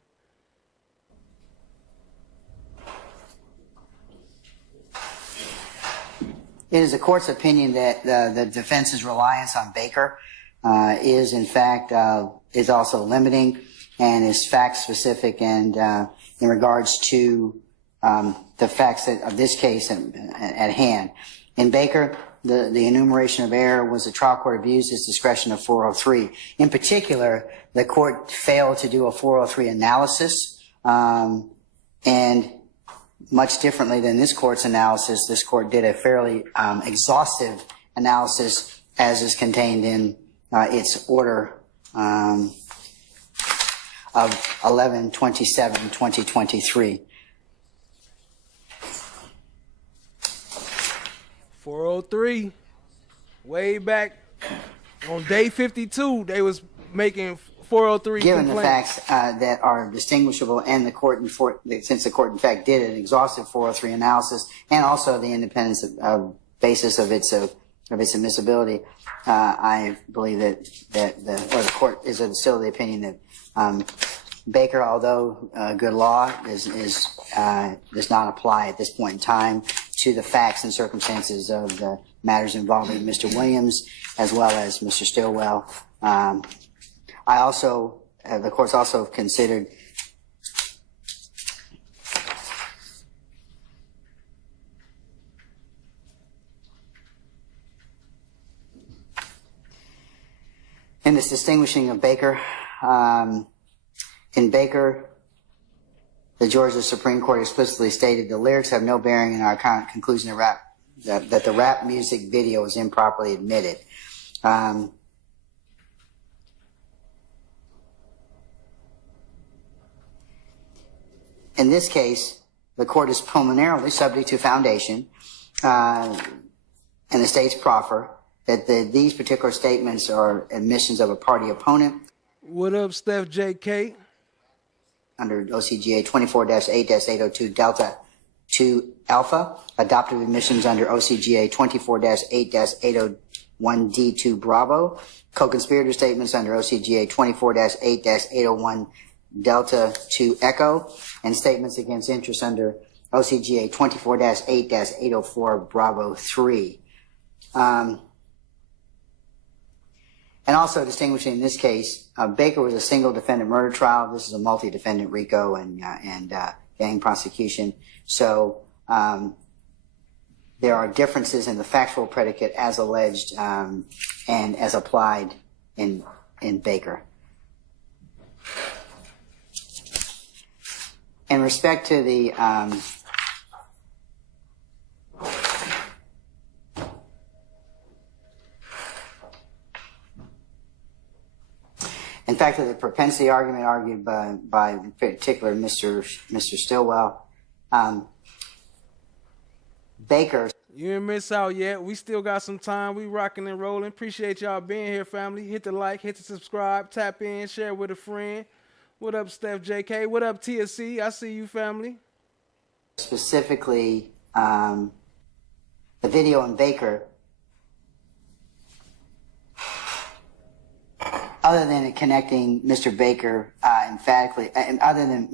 It is the court's opinion that the defense's reliance on Baker is in fact is also limiting and is fact specific, and in regards to the facts of this case at hand. In Baker, the enumeration of error was the trial court abused its discretion of 403. In particular, the court failed to do a 403 analysis, and much differently than this court's analysis, this court did a fairly exhaustive analysis as is contained in its order of 11/27/2023. 403. Way back on day 52, they was making 403 Given complaints. the facts that are distinguishable, and the court, since the court in fact did an exhaustive 403 analysis, and also the independence of basis of its admissibility, I believe that the court is still the opinion that Baker, although good law, does not apply at this point in time to the facts and circumstances of the matters involving Mr. Williams as well as Mr. Stillwell. The court's also considered in this distinguishing of Baker. In Baker, the Georgia Supreme Court explicitly stated the lyrics have no bearing in our conclusion that the rap music video is improperly admitted. In this case, the court is preliminarily subject to foundation and the state's proffer that these particular statements are admissions of a party opponent. What up, Steph JK? Under OCGA 24-8-802 Delta 2 Alpha, adoptive admissions under OCGA 24-8-801 D2 Bravo, co-conspirator statements under OCGA 24-8-801 Delta 2 Echo, and statements against interest under OCGA 24-8-804 Bravo 3. And also distinguishing in this case, Baker was a single defendant murder trial. This is a multi-defendant RICO and gang prosecution. So there are differences in the factual predicate as alleged and as applied in Baker. In respect to the respect to the propensity argument argued by in particular Mr. Stillwell, Baker. You didn't miss out yet. We still got some time. We rocking and rolling. Appreciate y'all being here, family. Hit the like, hit the subscribe, tap in, share with a friend. What up, Steph JK? What up, TSC? I see you, family. Specifically, the video in Baker, other than connecting Mr. Baker emphatically, and other than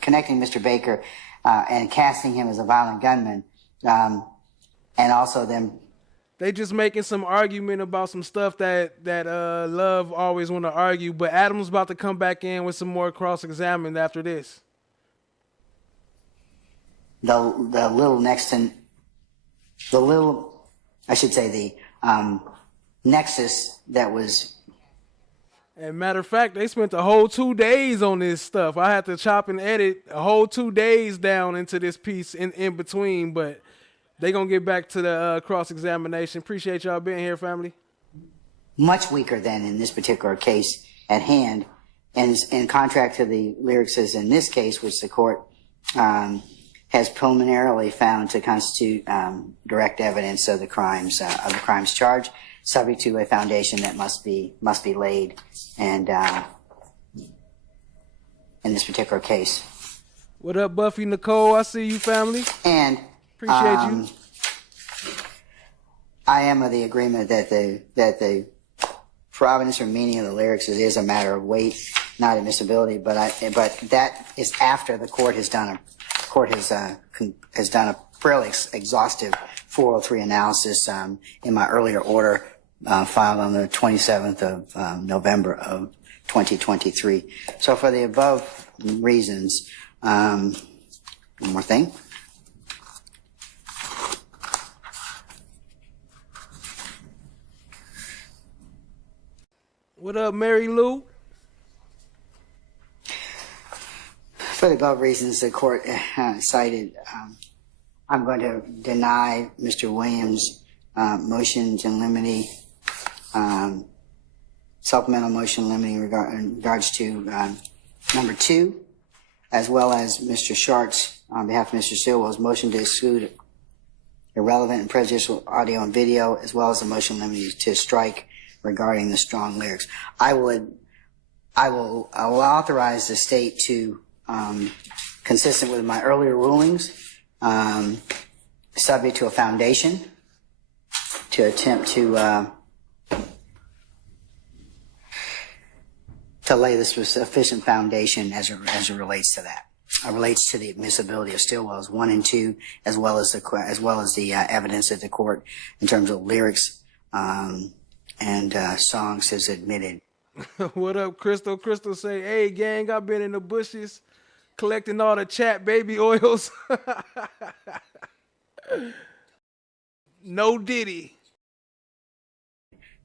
connecting Mr. Baker and casting him as a violent gunman, and also them. They just making some argument about some stuff that Love always want to argue, but Adam's about to come back in with some more cross-examined after this. The little nexus that was. And matter of fact, they spent the whole 2 days on this stuff. I had to chop and edit a whole 2 days down into this piece in between, but they gonna get back to the cross-examination. Appreciate y'all being here, family. Much weaker than in this particular case at hand, and in contrast to the lyrics as in this case, which the court has preliminarily found to constitute direct evidence of the crimes charged, subject to a foundation that must be laid, and in this particular case. What up, Buffy Nicole? I see you, family. And appreciate you. I am of the agreement that the provenance or meaning of the lyrics is a matter of weight, not admissibility. But that is after the court has done a fairly exhaustive 403 analysis in my earlier order filed on the 27th of November of 2023. So for the above reasons, one more thing. What up, Mary Lou? For the above reasons the court cited, I'm going to deny Mr. Williams' motions in limine, supplemental motion limiting in regards to number 2, as well as Mr. Shart's, on behalf of Mr. Stillwell's motion to exclude irrelevant and prejudicial audio and video, as well as the motion limiting to strike regarding the strong lyrics. I will authorize the state to, consistent with my earlier rulings, subject to a foundation, to attempt to lay the sufficient foundation as it relates to that. Relates to the admissibility of Stillwell's 1 and 2, as well as the evidence that the court, in terms of lyrics and songs, has admitted. What up, Crystal? Crystal say, hey, gang, I've been in the bushes collecting all the chat baby oils. No Diddy.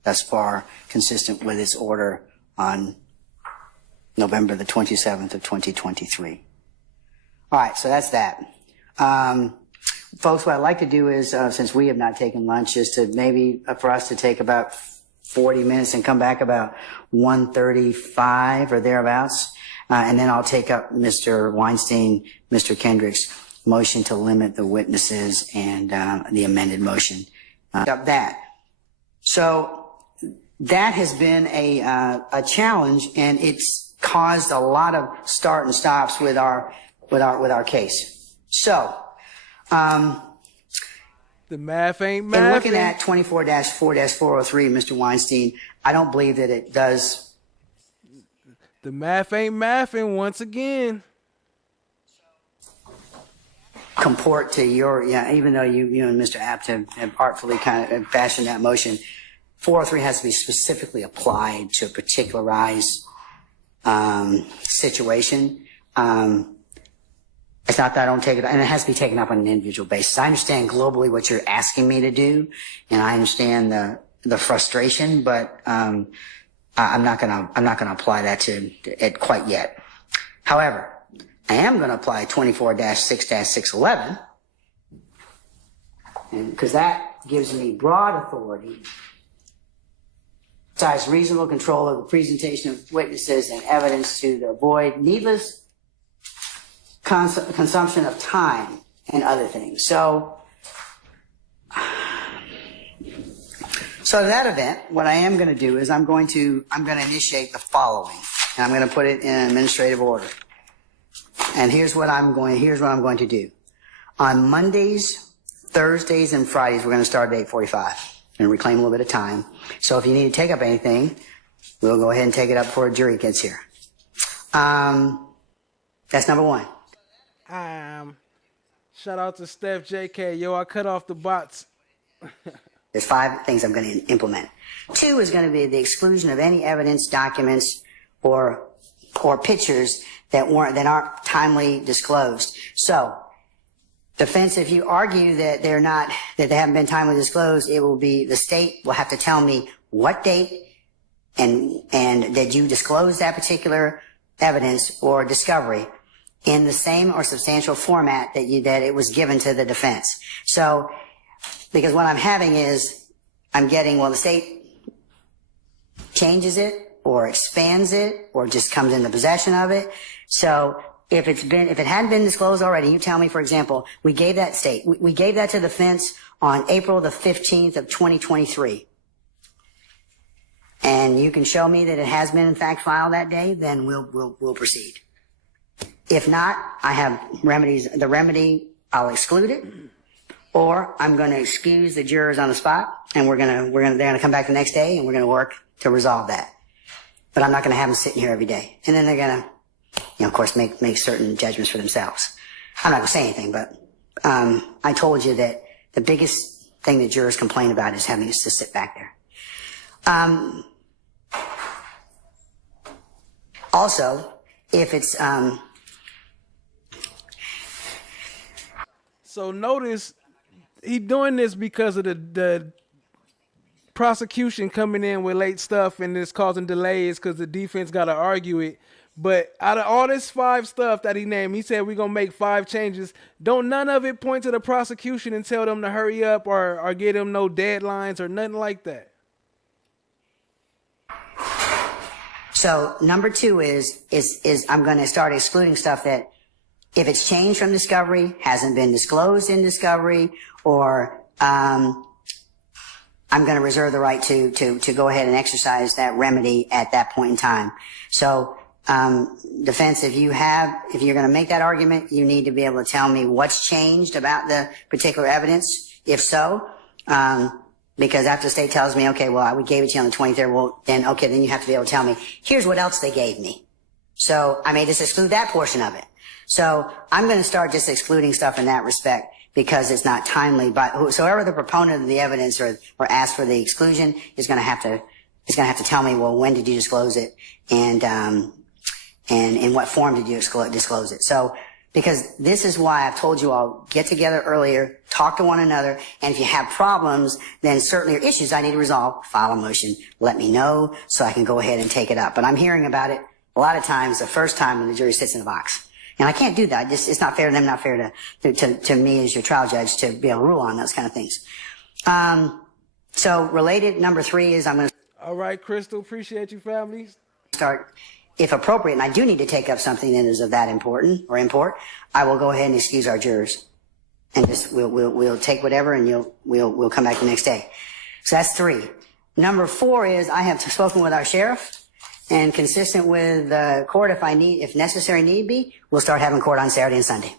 Thus far, consistent with its order on November the 27th of 2023. All right, so that's that. Folks, what I'd like to do is, since we have not taken lunch, is to maybe for us to take about 40 minutes and come back about 1:35 or thereabouts. And then I'll take up Mr. Weinstein, Mr. Kendrick's motion to limit the witnesses and the amended motion. So that has been a challenge, and it's caused a lot of start and stops with our case. So the math ain't mathing. And looking at 24-4-403, Mr. Weinstein, I don't believe that it does. The math ain't mathing once again. Comport to your, even though you and Mr. Apt have artfully kind of fashioned that motion, 403 has to be specifically applied to a particularized situation. It's not that I don't take it, and it has to be taken up on an individual basis. I understand globally what you're asking me to do, and I understand the frustration, but I'm not gonna apply that to it quite yet. However, I am gonna apply 24-6-611, because that gives me broad authority exercise reasonable control of the presentation of witnesses and evidence to avoid needless consumption of time and other things. So to that event, what I am going to do is I'm going to initiate the following, and I'm going to put it in administrative order. And here's what I'm going to do. On Mondays, Thursdays, and Fridays, we're going to start at 8:45 and reclaim a little bit of time. So if you need to take up anything, we'll go ahead and take it up before a jury gets here. That's number one. Shout out to Steph JK. Yo, I cut off the bots. There's 5 things I'm going to implement. 2 is going to be the exclusion of any evidence, documents, or pictures that aren't timely disclosed. So, defense, if you argue that they haven't been timely disclosed, it will be the state will have to tell me what date and did you disclose that particular evidence or discovery in the same or substantial format that it was given to the defense. So, because what I'm having is, the state changes it or expands it or just comes into possession of it. So if it hadn't been disclosed already, you tell me, for example, we gave that to the defense on April the 15th of 2023. And you can show me that it has been in fact filed that day, then we'll proceed. If not, I have remedies. The remedy, I'll exclude it. Or I'm going to excuse the jurors on the spot, and they're going to come back the next day, and we're going to work to resolve that. But I'm not going to have them sitting here every day. And then they're going to, of course, make certain judgments for themselves. I'm not going to say anything, but I told you that the biggest thing that jurors complain about is having us to sit back there. Also, if it's so notice. He doing this because of the prosecution coming in with late stuff and it's causing delays because the defense got to argue it. But out of all this 5 stuff that he named, he said we're going to make 5 changes. Don't none of it point to the prosecution and tell them to hurry up or give them no deadlines or nothing like that. So number 2 is I'm going to start excluding stuff that if it's changed from discovery, hasn't been disclosed in discovery, or I'm going to reserve the right to go ahead and exercise that remedy at that point in time. So defense, if you're going to make that argument, you need to be able to tell me what's changed about the particular evidence. If so, because after the state tells me, okay, well, we gave it to you on the 23rd, well, then you have to be able to tell me, here's what else they gave me. So I may just exclude that portion of it. So I'm going to start just excluding stuff in that respect because it's not timely. But whoever the proponent of the evidence or asked for the exclusion is going to have to tell me, well, when did you disclose it, and in what form did you disclose it? So because this is why I've told you all, get together earlier, talk to one another, and if you have problems, then certainly or issues I need to resolve, file a motion, let me know so I can go ahead and take it up. But I'm hearing about it a lot of times the first time when the jury sits in the box. And I can't do that. It's not fair to them, not fair to me as your trial judge to be able to rule on those kind of things. So related, number 3 is I'm going to... All right, Crystal, appreciate you, family. Start, if appropriate, and I do need to take up something that is of that import, I will go ahead and excuse our jurors. And just, we'll take whatever and we'll come back the next day. So that's 3. Number 4 is I have spoken with our sheriff. And consistent with the court, if necessary need be, we'll start having court on Saturday and Sunday.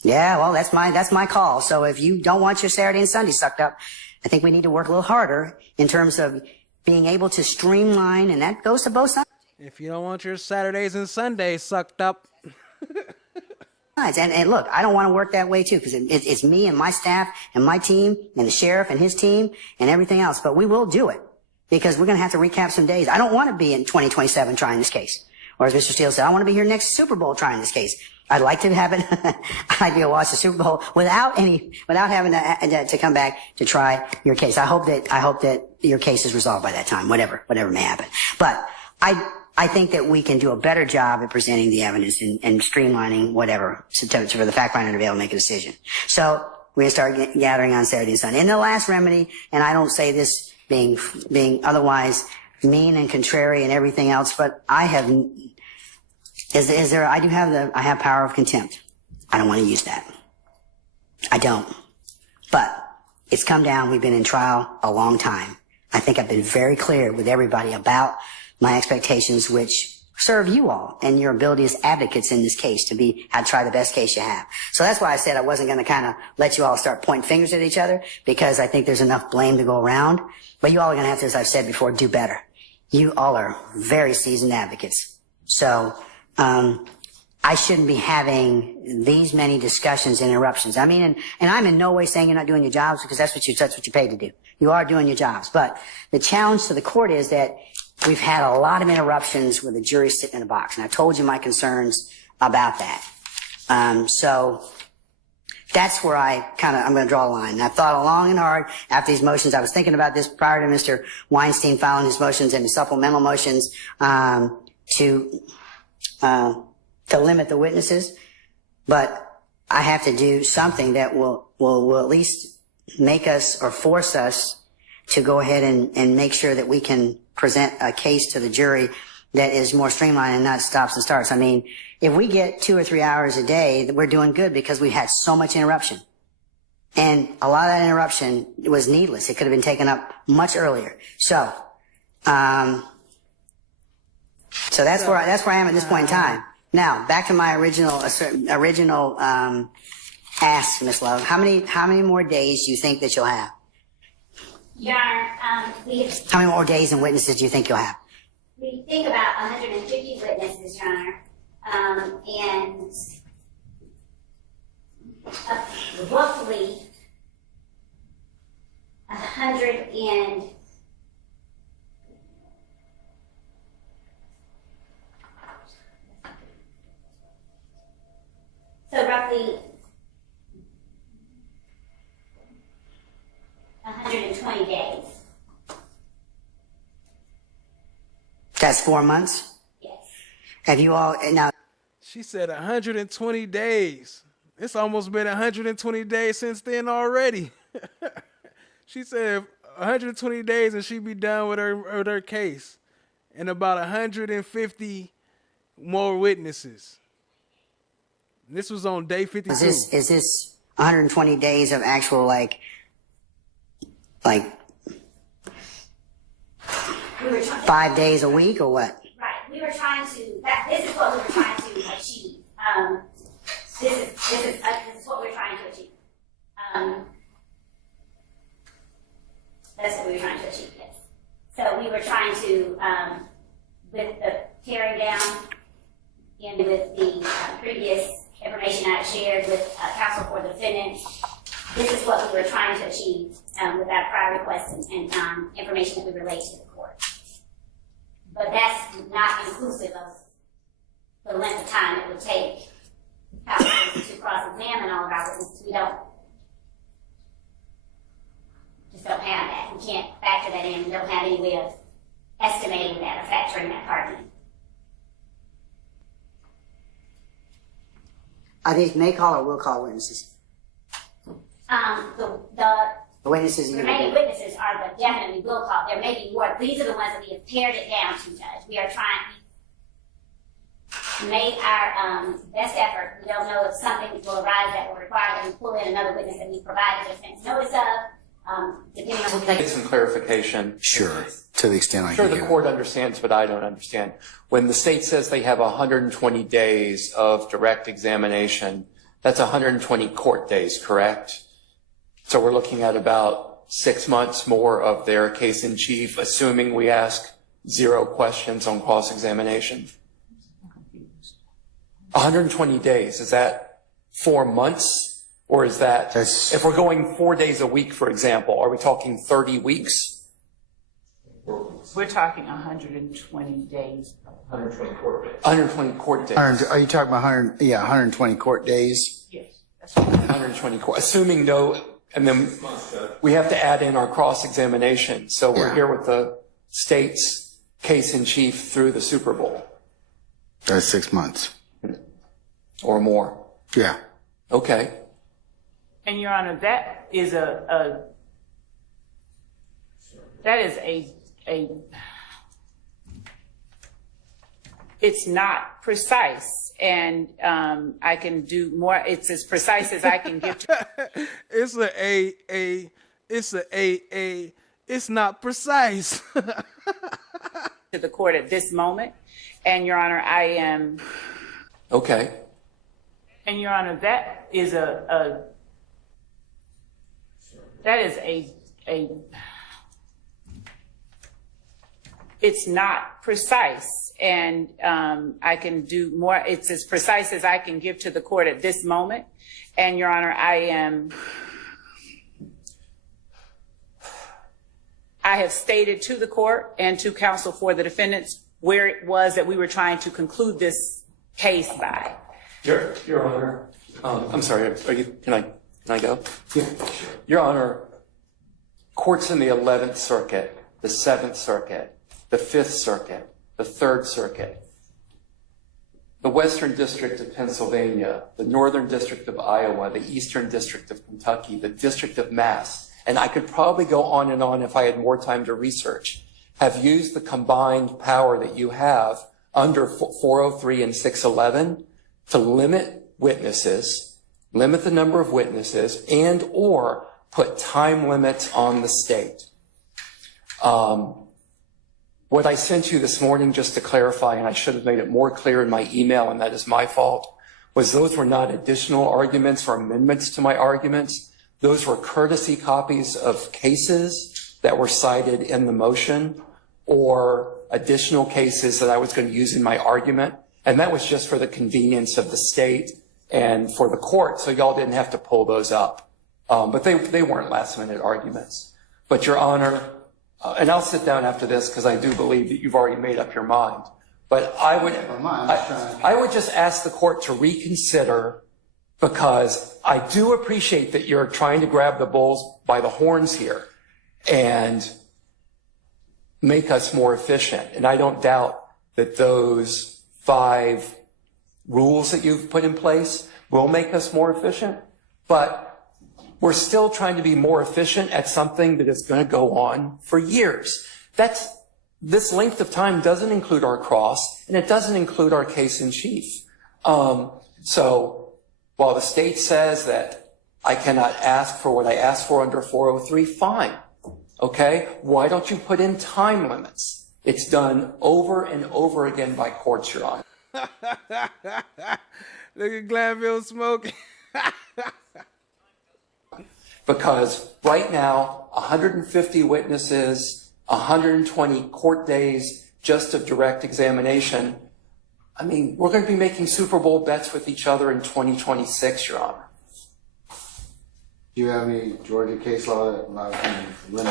Yeah, well, that's my call. So if you don't want your Saturday and Sunday sucked up, I think we need to work a little harder in terms of being able to streamline, and that goes to both sides. If you don't want your Saturdays and Sundays sucked up. And look, I don't want to work that way too, because it's me and my staff and my team and the sheriff and his team and everything else. But we will do it. Because we're going to have to recap some days. I don't want to be in 2027 trying this case. Or as Mr. Steele said, I want to be here next Super Bowl trying this case. I'd like to have it. I'd be able to watch the Super Bowl without having to come back to try your case. I hope that your case is resolved by that time, whatever may happen. But I think that we can do a better job at presenting the evidence and streamlining whatever for the fact finder to be able to make a decision. So we're going to start gathering on Saturday and Sunday. And the last remedy, and I don't say this being otherwise mean and contrary and everything else. But I have, I have power of contempt. I don't want to use that. I don't. But it's come down. We've been in trial a long time. I think I've been very clear with everybody about my expectations, which serve you all and your ability as advocates in this case to try the best case you have. So that's why I said I wasn't going to kind of let you all start pointing fingers at each other, because I think there's enough blame to go around. But you all are going to have to, as I've said before, do better. You all are very seasoned advocates. So, I shouldn't be having these many discussions and interruptions. I mean, and I'm in no way saying you're not doing your jobs, because that's what you're paid to do. You are doing your jobs. But the challenge to the court is that we've had a lot of interruptions with the jury sitting in a box. And I told you my concerns about that. So that's where I'm going to draw a line. And I thought long and hard after these motions. I was thinking about this prior to Mr. Weinstein filing his motions and his supplemental motions, to limit the witnesses. But I have to do something that will at least make us or force us to go ahead and make sure that we can present a case to the jury that is more streamlined and not stops and starts. I mean, if we get 2 or 3 hours a day, we're doing good, because we had so much interruption. And a lot of that interruption was needless. It could have been taken up much earlier. So that's where I am at this point in time. Now, back to my original ask, Ms. Love. How many more days do you think that you'll have? Your Honor, How many more days and witnesses do you think you'll have? we think about 150 witnesses, Your Honor, and roughly 100 and so roughly 120 days. That's 4 months? Yes. Have you all, now, She said 120 days. It's almost been 120 days since then already. She said 120 days and she'd be done with her case. And about 150 more witnesses. This was on day 52. is this 120 days of actual, like, We were 5 days a week or what? Right. We were trying to. This is what we were trying to achieve. This is what we were trying to achieve. That's what we were trying to achieve. Yes. So we were trying to, with the tearing down and with the previous information I shared with counsel for the defendant. This is what we were trying to achieve with our prior requests and information that we relayed to the court. But that's not inclusive of the length of time it would take counsel to cross-examine all of our witnesses. We just don't have that. We can't factor that in. We don't have any way of estimating that or factoring that part in. Are these may call or will call witnesses? The witnesses you remaining witnesses are the definitely will call. There may be more. These are the ones that we have pared it down to, Judge. We are trying to make our best effort. We don't know if something will arise that will require that we pull in another witness that we provide the defense notice of, depending on Get some clarification. Sure, to the extent I I'm sure can the give. court understands, but I don't understand. When the state says they have 120 days of direct examination, that's 120 court days, correct? So we're looking at about 6 months more of their case in chief, assuming we ask 0 questions on cross-examination. 120 days, is that 4 months? Or is that, if we're going 4 days a week, for example, are we talking 30 weeks? We're talking 120 days. 120 court days. 120 court days. Are you talking about 120 court days? Yes. 120 court, assuming no, and then we have to add in our cross-examination. So we're here with the state's case in chief through the Super Bowl. That's 6 months. Or more. Yeah. Okay. And Your Honor, that is That is it's not precise, and I can do more. It's as precise as I can get to. It's not precise. To the court at this moment, and Your Honor, I am. Okay. And Your Honor, that is it's not precise, and I can do more. It's as precise as I can give to the court at this moment, and Your Honor, I have stated to the court and to counsel for the defendants where it was that we were trying to conclude this case by. Your Honor, I'm sorry. Can I go? Yeah. Your Honor, courts in the 11th Circuit, the 7th Circuit, the 5th Circuit, the 3rd Circuit, the Western District of Pennsylvania, the Northern District of Iowa, the Eastern District of Kentucky, the District of Mass, and I could probably go on and on if I had more time to research, have used the combined power that you have under 403 and 611 to limit witnesses, limit the number of witnesses, and or put time limits on the state. What I sent you this morning, just to clarify, and I should have made it more clear in my email, and that is my fault, was those were not additional arguments or amendments to my arguments. Those were courtesy copies of cases that were cited in the motion or additional cases that I was going to use in my argument. And that was just for the convenience of the state and for the court, so y'all didn't have to pull those up. But they weren't last-minute arguments. But Your Honor, and I'll sit down after this because I do believe that you've already made up your mind. But I would just ask the court to reconsider, because I do appreciate that you're trying to grab the bulls by the horns here and make us more efficient. And I don't doubt that those 5 rules that you've put in place will make us more efficient. But we're still trying to be more efficient at something that is going to go on for years. This length of time doesn't include our cross, and it doesn't include our case in chief. So while the state says that I cannot ask for what I asked for under 403, fine. Okay? Why don't you put in time limits? It's done over and over again by courts, Your Honor. Look at Glanville smoking. Because right now, 150 witnesses, 120 court days just of direct examination. I mean, we're going to be making Super Bowl bets with each other in 2026, Your Honor. Do you have any Georgia case law that allows you to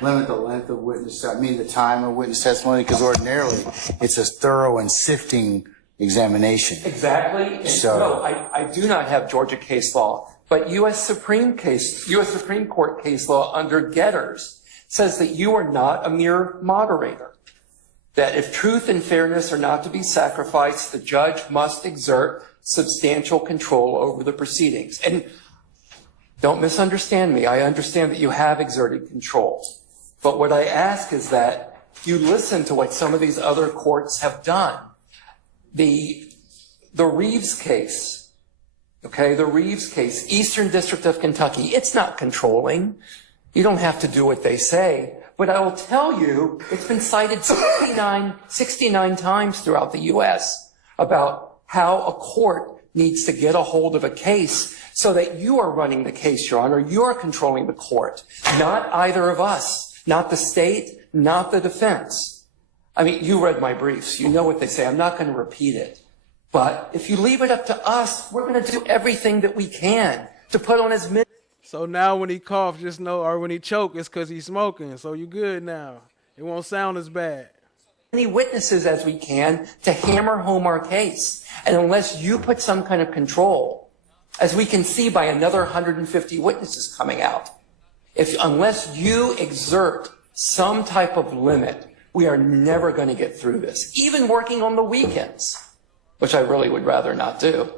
limit the length of witness, the time of witness testimony? Because ordinarily, it's a thorough and sifting examination. Exactly. So, no, I do not have Georgia case law, but U.S. Supreme Court case law under Getters says that you are not a mere moderator. That if truth and fairness are not to be sacrificed, the judge must exert substantial control over the proceedings. And don't misunderstand me. I understand that you have exerted control. But what I ask is that you listen to what some of these other courts have done. The Reeves case, okay, the Reeves case, Eastern District of Kentucky, it's not controlling. You don't have to do what they say. But I will tell you, it's been cited 69 times throughout the U.S. about how a court needs to get a hold of a case so that you are running the case, Your Honor. You are controlling the court, not either of us, not the state, not the defense. I mean, you read my briefs. You know what they say. I'm not going to repeat it. But if you leave it up to us, we're going to do everything that we can to put on as many. So now when he coughs, just know, or when he choke, it's because he's smoking. So you good now. It won't sound as bad. Many witnesses as we can to hammer home our case. And unless you put some kind of control, as we can see by another 150 witnesses coming out, unless you exert some type of limit, we are never going to get through this. Even working on the weekends, which I really would rather not do.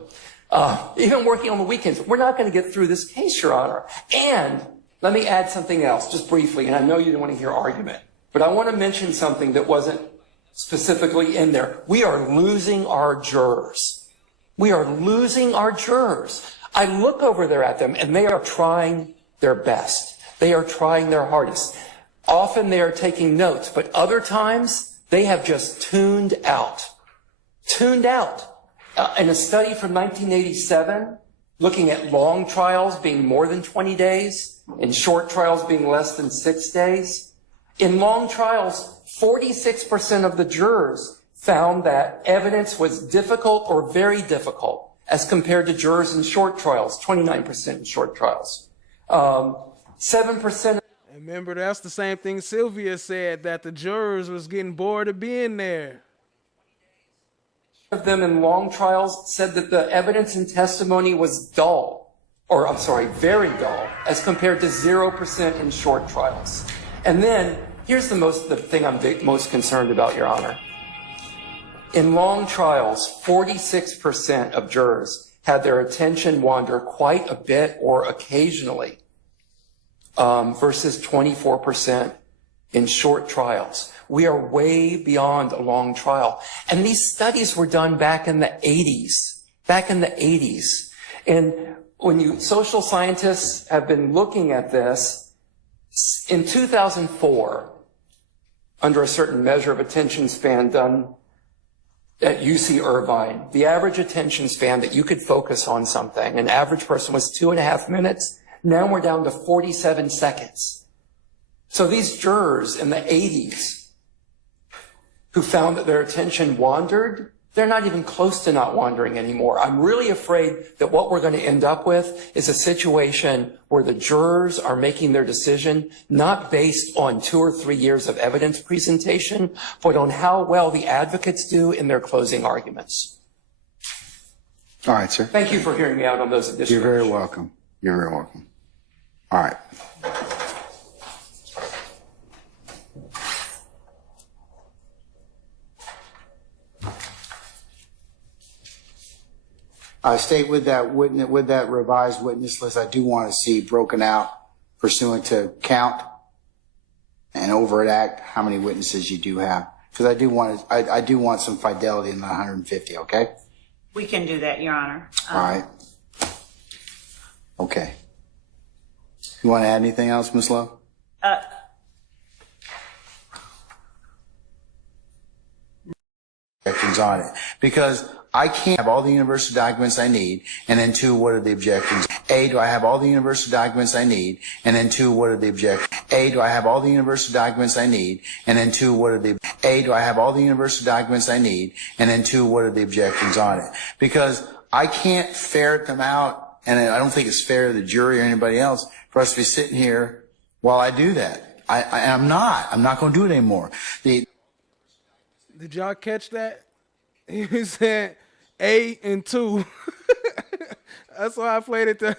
Even working on the weekends, we're not going to get through this case, Your Honor. And Let me add something else, just briefly, and I know you don't want to hear argument, but I want to mention something that wasn't specifically in there. We are losing our jurors. We are losing our jurors. I look over there at them, and they are trying their best. They are trying their hardest. Often they are taking notes, but other times they have just tuned out. Tuned out. In a study from 1987, looking at long trials being more than 20 days, and short trials being less than 6 days, in long trials, 46% of the jurors found that evidence was difficult or very difficult as compared to jurors in short trials, 29% in short trials. 7%. Remember, that's the same thing Sylvia said, that the jurors was getting bored of being there. Of them in long trials said that the evidence and testimony was dull, or I'm sorry, very dull, as compared to 0% in short trials. And then, here's the thing I'm most concerned about, Your Honor. In long trials, 46% of jurors had their attention wander quite a bit or occasionally, versus 24% in short trials. We are way beyond a long trial. And these studies were done back in the 80s. And when social scientists have been looking at this, in 2004, under a certain measure of attention span done at UC Irvine, the average attention span that you could focus on something, an average person was 2.5 minutes. Now we're down to 47 seconds. So these jurors in the 80s who found that their attention wandered, they're not even close to not wandering anymore. I'm really afraid that what we're going to end up with is a situation where the jurors are making their decision not based on 2 or 3 years of evidence presentation, but on how well the advocates do in their closing arguments. All right, sir. Thank you for hearing me out on those additional You're very issues. welcome. You're very welcome. All right. I state with that revised witness list, I do want to see broken out pursuant to count and overt act how many witnesses you do have, because I do want some fidelity in the 150. Okay. We can do that, Your Honor. All right. Okay. You want to add anything else, Ms. Love? Objections on it, because I can't have all the university documents I need, and then 2, what are the objections? A, do I have all the university documents I need? And then 2, what are the objections? A, do I have all the university documents I need? And then 2, what are the A, do I have all the university documents I need? And then 2, what are the objections on it? Because I can't ferret them out, and I don't think it's fair to the jury or anybody else for us to be sitting here while I do that. I'm not going to do it anymore. Did y'all catch that? He said A and 2. That's why I played it.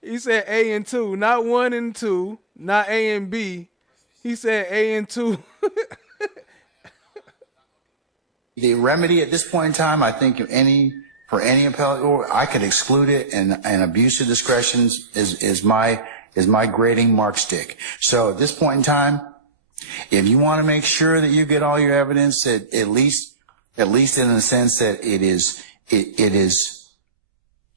He said A and 2, not 1 and 2, not A and B. He said A and 2. The remedy at this point in time, I think for any appellate, or I could exclude it, and abuse of discretion is my grading mark stick. So at this point in time, if you want to make sure that you get all your evidence, at least in the sense that it is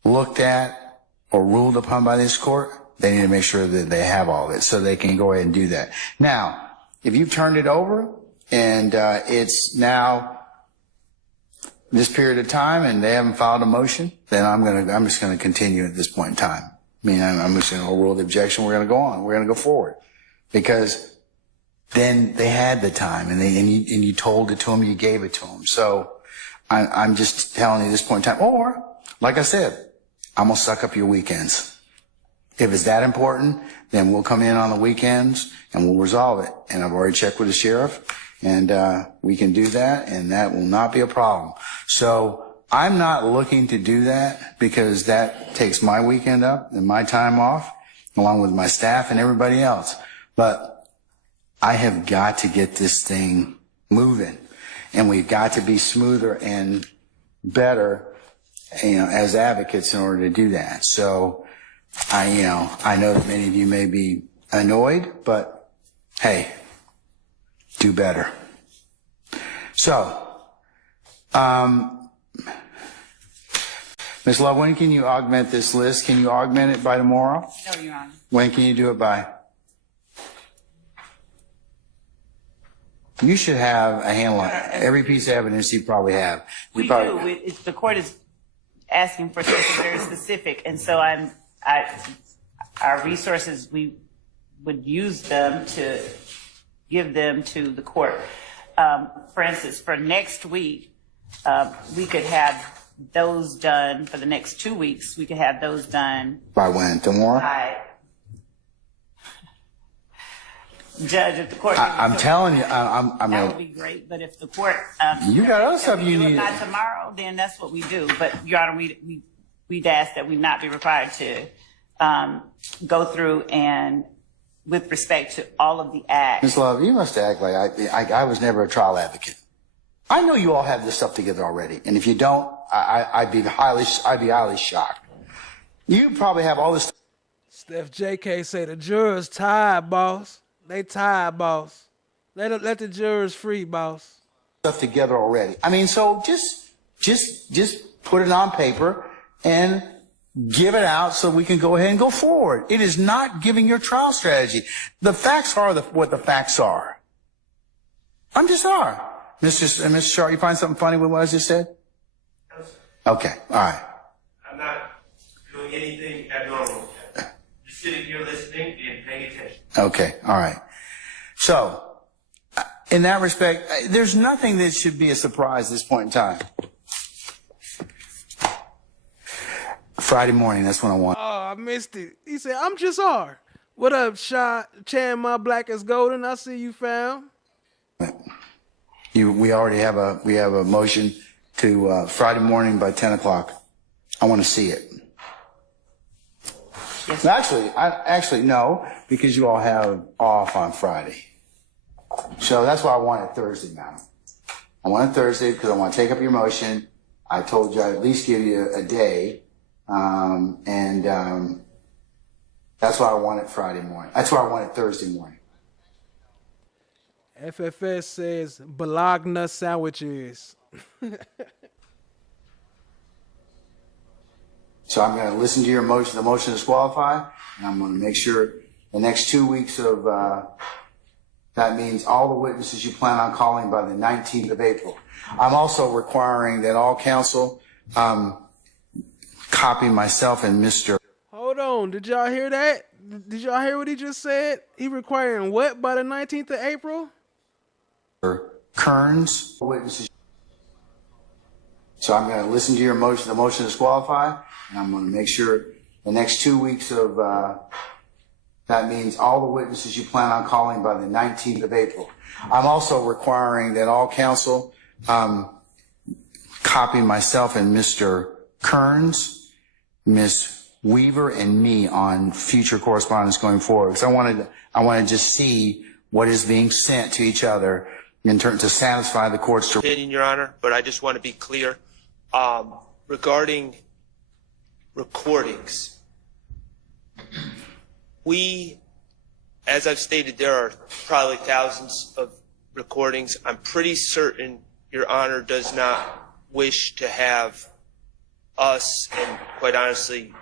looked at or ruled upon by this court, they need to make sure that they have all of it so they can go ahead and do that. Now, if you've turned it over and it's now this period of time and they haven't filed a motion, then I'm just gonna continue at this point in time. I mean, I'm just gonna overrule the objection. We're gonna go on. We're gonna go forward, because then they had the time, and you told it to them, you gave it to them. So I'm just telling you at this point in time. Or, like I said, I'm gonna suck up your weekends. If it's that important, then we'll come in on the weekends and we'll resolve it. And I've already checked with the sheriff, and we can do that, and that will not be a problem. So I'm not looking to do that, because that takes my weekend up and my time off, along with my staff and everybody else. But I have got to get this thing moving, and we've got to be smoother and better, as advocates in order to do that. So I know that many of you may be annoyed, but hey, do better. So, Ms. Love, when can you augment this list? Can you augment it by tomorrow? No, Your Honor. When can you do it by? You should have a handle on it. Every piece of evidence you probably have. We probably, do. The court is asking for something very specific, and so our resources, we would use them to give them to the court. For instance, for next week, we could have those done for the next 2 weeks. We could have those done by when? Tomorrow? by judge if the court. I'm telling you, that would be great. But if the court, you got other stuff you need. Not tomorrow, then that's what we do. But Your Honor, we'd ask that we not be required to go through and with respect to all of the acts. Ms. Love, you must act like I was never a trial advocate. I know you all have this stuff together already, and if you don't, I'd be highly shocked. You probably have all this. Steph JK say the jurors tired, boss. They tired, boss. Let the jurors free, boss. Stuff together already. I mean, so just put it on paper and give it out so we can go ahead and go forward. It is not giving your trial strategy. The facts are what the facts are. I'm just are. Mr. Sharp, you find something funny with what I just said? Okay, all right. I'm not doing anything abnormal. Just sitting here listening and paying attention. Okay, all right. So, in that respect, there's nothing that should be a surprise at this point in time. Friday morning, that's when I want. Oh, I missed it. He said, I'm just R. What up, Chan, my black is golden. I see you, fam. We already have a motion to Friday morning by 10 o'clock. I want to see it. Yes. Actually, no, because you all have off on Friday. So that's why I want it Thursday now. I want it Thursday because I want to take up your motion. I told you I'd at least give you a day. That's why I want it Friday morning. That's why I want it Thursday morning. FFS says Bologna sandwiches. So I'm going to listen to your motion, the motion to disqualify, and I'm going to make sure the next 2 weeks of, that means all the witnesses you plan on calling by the 19th of April. I'm also requiring that all counsel, copy myself and Mr. Hold on, did y'all hear that? Did y'all hear what he just said? He requiring what by the 19th of April? Kearns witnesses. So I'm going to listen to your motion, the motion to disqualify, and I'm going to make sure the next 2 weeks of, that means all the witnesses you plan on calling by the 19th of April. I'm also requiring that all counsel, copy myself and Mr. Kearns, Ms. Weaver, and me on future correspondence going forward. Because I want to just see what is being sent to each other in turn to satisfy the court's opinion, Your Honor, but I just want to be clear regarding recordings. We, as I've stated, there are probably thousands of recordings. I'm pretty certain Your Honor does not wish to have us, and quite honestly,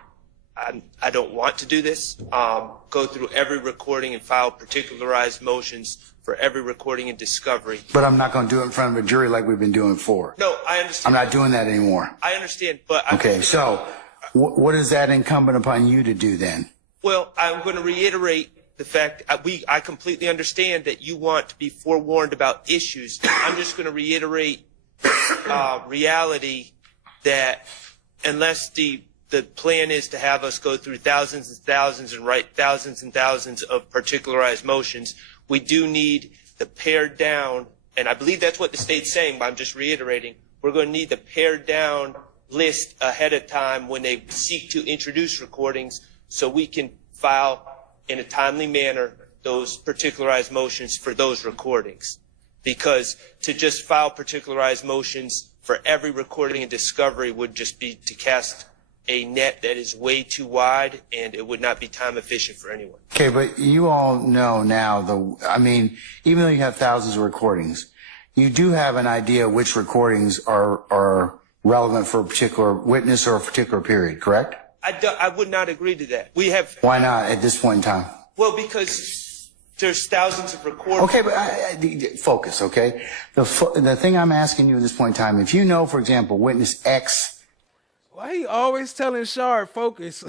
I don't want to do this, go through every recording and file particularized motions for every recording and discovery. But I'm not going to do it in front of a jury like we've been doing before. No, I understand. I'm not doing that anymore. I understand, but... Okay, so what is that incumbent upon you to do then? Well, I'm going to reiterate the fact I completely understand that you want to be forewarned about issues. I'm just going to reiterate reality that unless the plan is to have us go through thousands and thousands and write thousands and thousands of particularized motions, we do need the pared down, and I believe that's what the state's saying, but I'm just reiterating, we're going to need the pared down list ahead of time when they seek to introduce recordings so we can file in a timely manner those particularized motions for those recordings. Because to just file particularized motions for every recording and discovery would just be to cast a net that is way too wide, and it would not be time efficient for anyone. Okay, but you all know now I mean, even though you have thousands of recordings, you do have an idea which recordings are relevant for a particular witness or a particular period, correct? I would not agree to that. We have. Why not at this point in time? Well, because there's thousands of recordings. Okay, but focus, okay? The thing I'm asking you at this point in time, if you know, for example, witness X. Why he always telling Shard focus?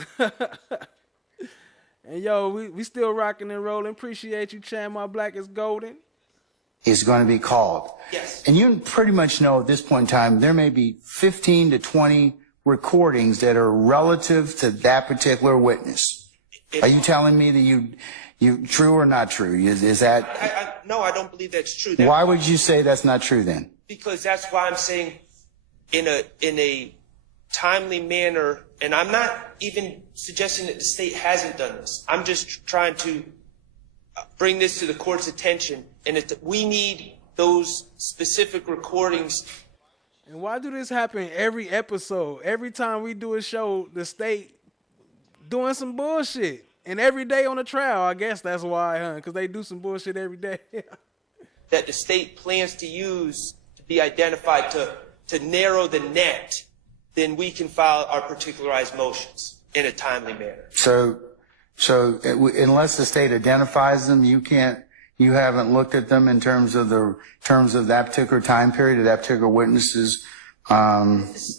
And yo, we still rocking and rolling. Appreciate you, Chan. My black is golden. Is going to be called. Yes. And you pretty much know at this point in time, there may be 15 to 20 recordings that are relative to that particular witness. Are you telling me that you true or not true? Is that? No, I don't believe that's true. Why would you say that's not true then? Because that's why I'm saying in a timely manner, and I'm not even suggesting that the state hasn't done this. I'm just trying to bring this to the court's attention, and we need those specific recordings. And why do this happen every episode? Every time we do a show, the state doing some bullshit. And every day on the trial, I guess that's why, huh? Because they do some bullshit every day. That the state plans to use to be identified to narrow the net, then we can file our particularized motions in a timely manner. So unless the state identifies them, you haven't looked at them in terms of that particular time period of that particular witness's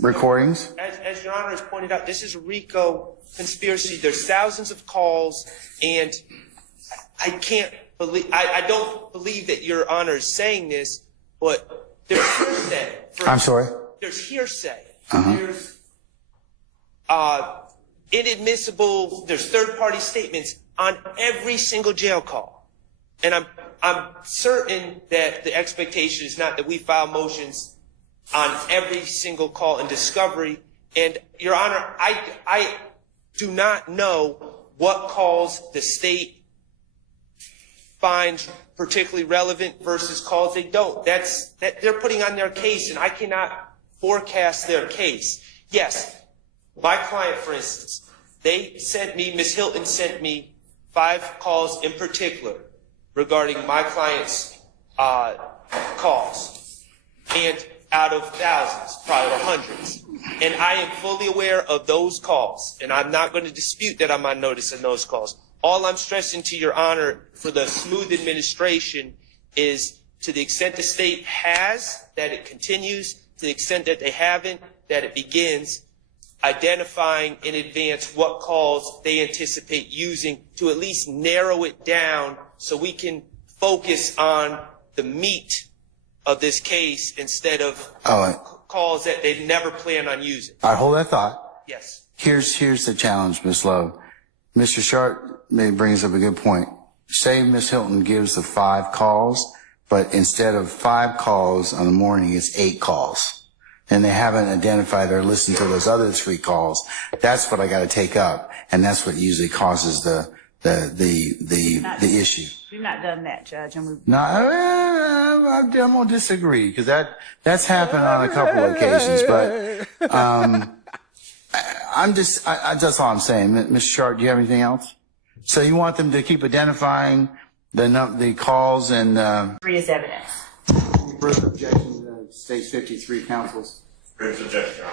recordings? As Your Honor has pointed out, this is a RICO conspiracy. There's thousands of calls, and I don't believe that Your Honor is saying this, but there's hearsay. I'm sorry? There's hearsay. Uh-huh. There's inadmissible, there's third-party statements on every single jail call. And I'm certain that the expectation is not that we file motions on every single call in discovery. And Your Honor, I do not know what calls the state finds particularly relevant versus calls they don't. That they're putting on their case, and I cannot forecast their case. Yes, my client, for instance, Ms. Hilton sent me 5 calls in particular regarding my client's calls. And out of thousands, probably or hundreds. And I am fully aware of those calls. And I'm not going to dispute that I'm on notice of those calls. All I'm stressing to Your Honor for the smooth administration is to the extent the state has, that it continues, to the extent that they haven't, that it begins, identifying in advance what calls they anticipate using to at least narrow it down so we can focus on the meat of this case instead of calls that they never plan on using. All right, hold that thought. Yes. Here's the challenge, Ms. Love. Mr. Sharp brings up a good point. Say Ms. Hilton gives the 5 calls, but instead of 5 calls on the morning, it's 8 calls. And they haven't identified or listened to those other 3 calls. That's what I got to take up, and that's what usually causes the issue. We've not done that, Judge. And No, I'm gonna disagree because that's happened on a couple of occasions. But that's all I'm saying. Mr. Sharp, do you have anything else? So you want them to keep identifying the calls and 3 is evidence. First objection to State 53 counsels. First objection.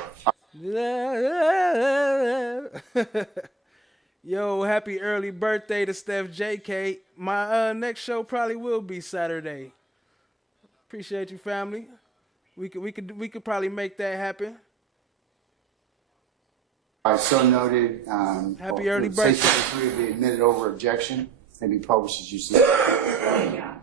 Yo, happy early birthday to Steph JK. My next show probably will be Saturday. Appreciate you, family. We could probably make that happen. All right, so noted. Happy early birthday. State 53 will be admitted over objection and be published as you see. Yeah.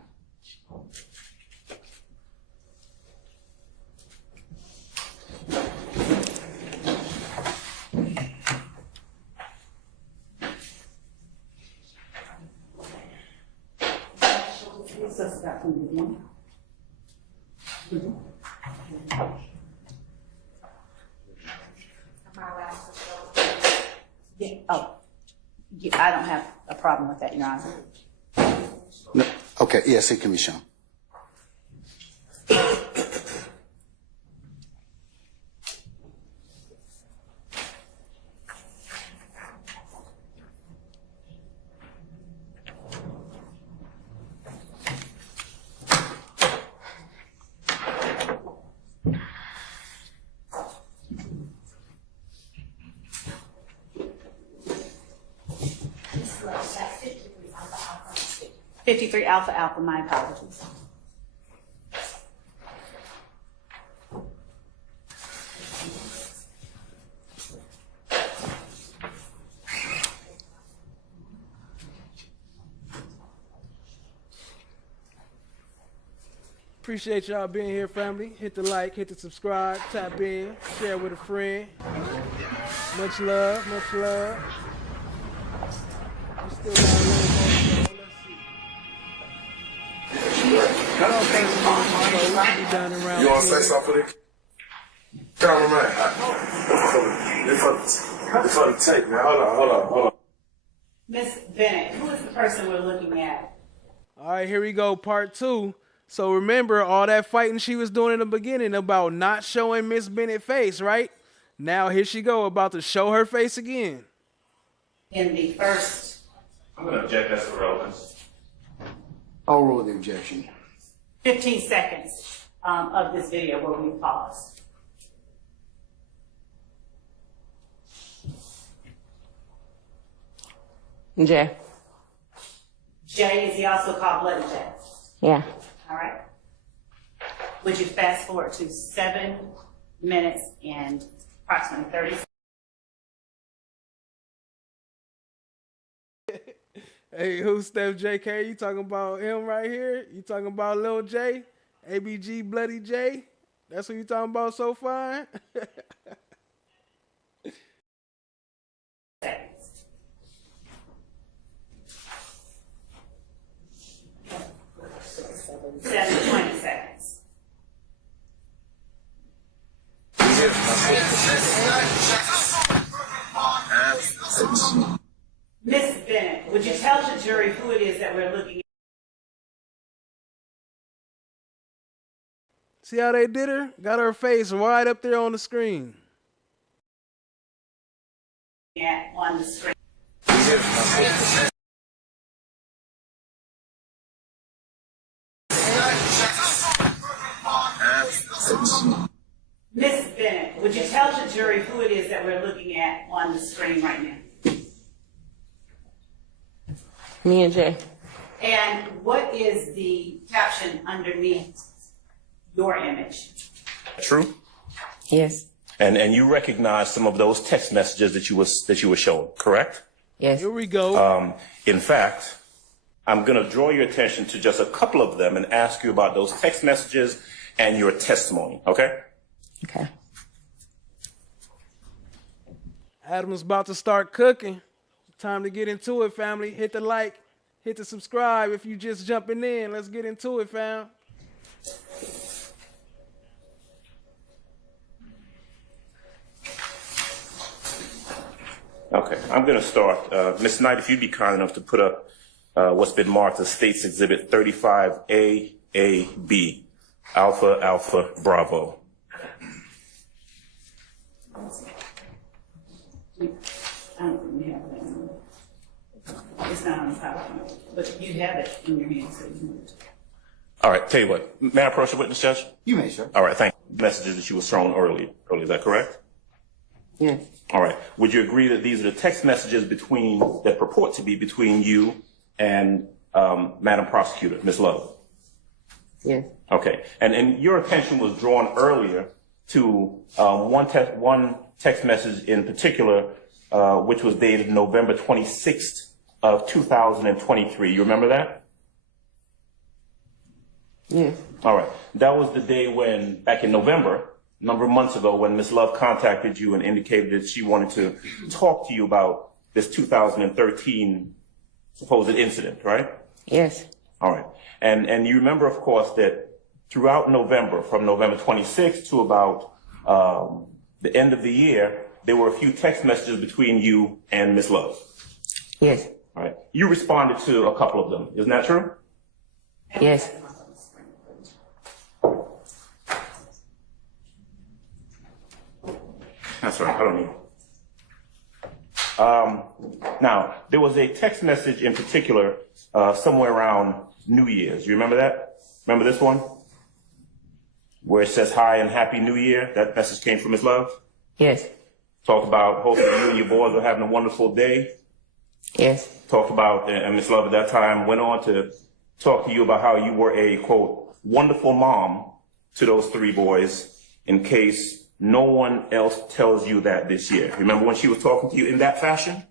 Yeah. Oh, yeah, I don't have a problem with that, Your Honor. No. Okay, yes, it can be shown. 53 Alpha Alpha, my apologies. Appreciate y'all being here, family. Hit the like, hit the subscribe, tap in, share with a friend. Much love, much love. We still got a little more to go. Let's see. Be done around You want to here. say something for the cameraman? It's for the tape, man. Hold on. Miss Bennet, who is the person we're looking at? All right, here we go, part 2. So remember all that fighting she was doing in the beginning about not showing Miss Bennet face, right? Now here she go, about to show her face again. In the first I'm going to object as to relevance. I'll rule the objection. 15 seconds of this video where we paused. Jay. Jay, is he also called Bloody Jay? Yeah. All right. Would you fast forward to 7 minutes and approximately 30 seconds? Hey, who's Steph JK? You talking about him right here? You talking about Lil J? ABG Bloody J? That's what you talking about so fine? Seconds. 20 seconds. Miss Bennet, would you tell the jury who it is that we're looking See how they did her? Got her face right up there on the screen. at on the screen? Miss Bennet, would you tell the jury who it is that we're looking at on the screen right now? Me and Jay. And what is the caption underneath your image? True? Yes. And you recognize some of those text messages that you were shown, correct? Yes. Here we go. In fact, I'm going to draw your attention to just a couple of them and ask you about those text messages and your testimony, okay? Okay. Adam's about to start cooking. Time to get into it, family. Hit the like, hit the subscribe if you just jumping in. Let's get into it, fam. Okay, I'm going to start. Ms. Knight, if you'd be kind enough to put up what's been marked as State's Exhibit 35AAB, Alpha Alpha Bravo. I don't really have that. It's not on the PowerPoint, but you have it in your hand, so you can. All right, tell you what. May I approach the witness, Judge? You may, sir. All right, thank you. Messages that you were shown earlier, is that correct? Yes. All right. Would you agree that these are the text messages that purport to be between you and Madam Prosecutor, Ms. Love? Yes. Okay. And your attention was drawn earlier to one text message in particular, which was dated November 26th of 2023. You remember that? Yes. All right. That was the day when, back in November, a number of months ago, when Ms. Love contacted you and indicated that she wanted to talk to you about this 2013 supposed incident, right? Yes. All right. And you remember, of course, that throughout November, from November 26th to about the end of the year, there were a few text messages between you and Ms. Love. Yes. All right. You responded to a couple of them. Isn't that true? Yes. That's right. I don't need. Now, there was a text message in particular somewhere around New Year's. You remember that? Remember this one? Where it says, "Hi and Happy New Year." That message came from Ms. Love? Yes. Talked about hoping you and your boys were having a wonderful day. Yes. Talked about, and Ms. Love at that time went on to talk to you about how you were a, quote, wonderful mom to those 3 boys in case no one else tells you that this year. Remember when she was talking to you in that fashion?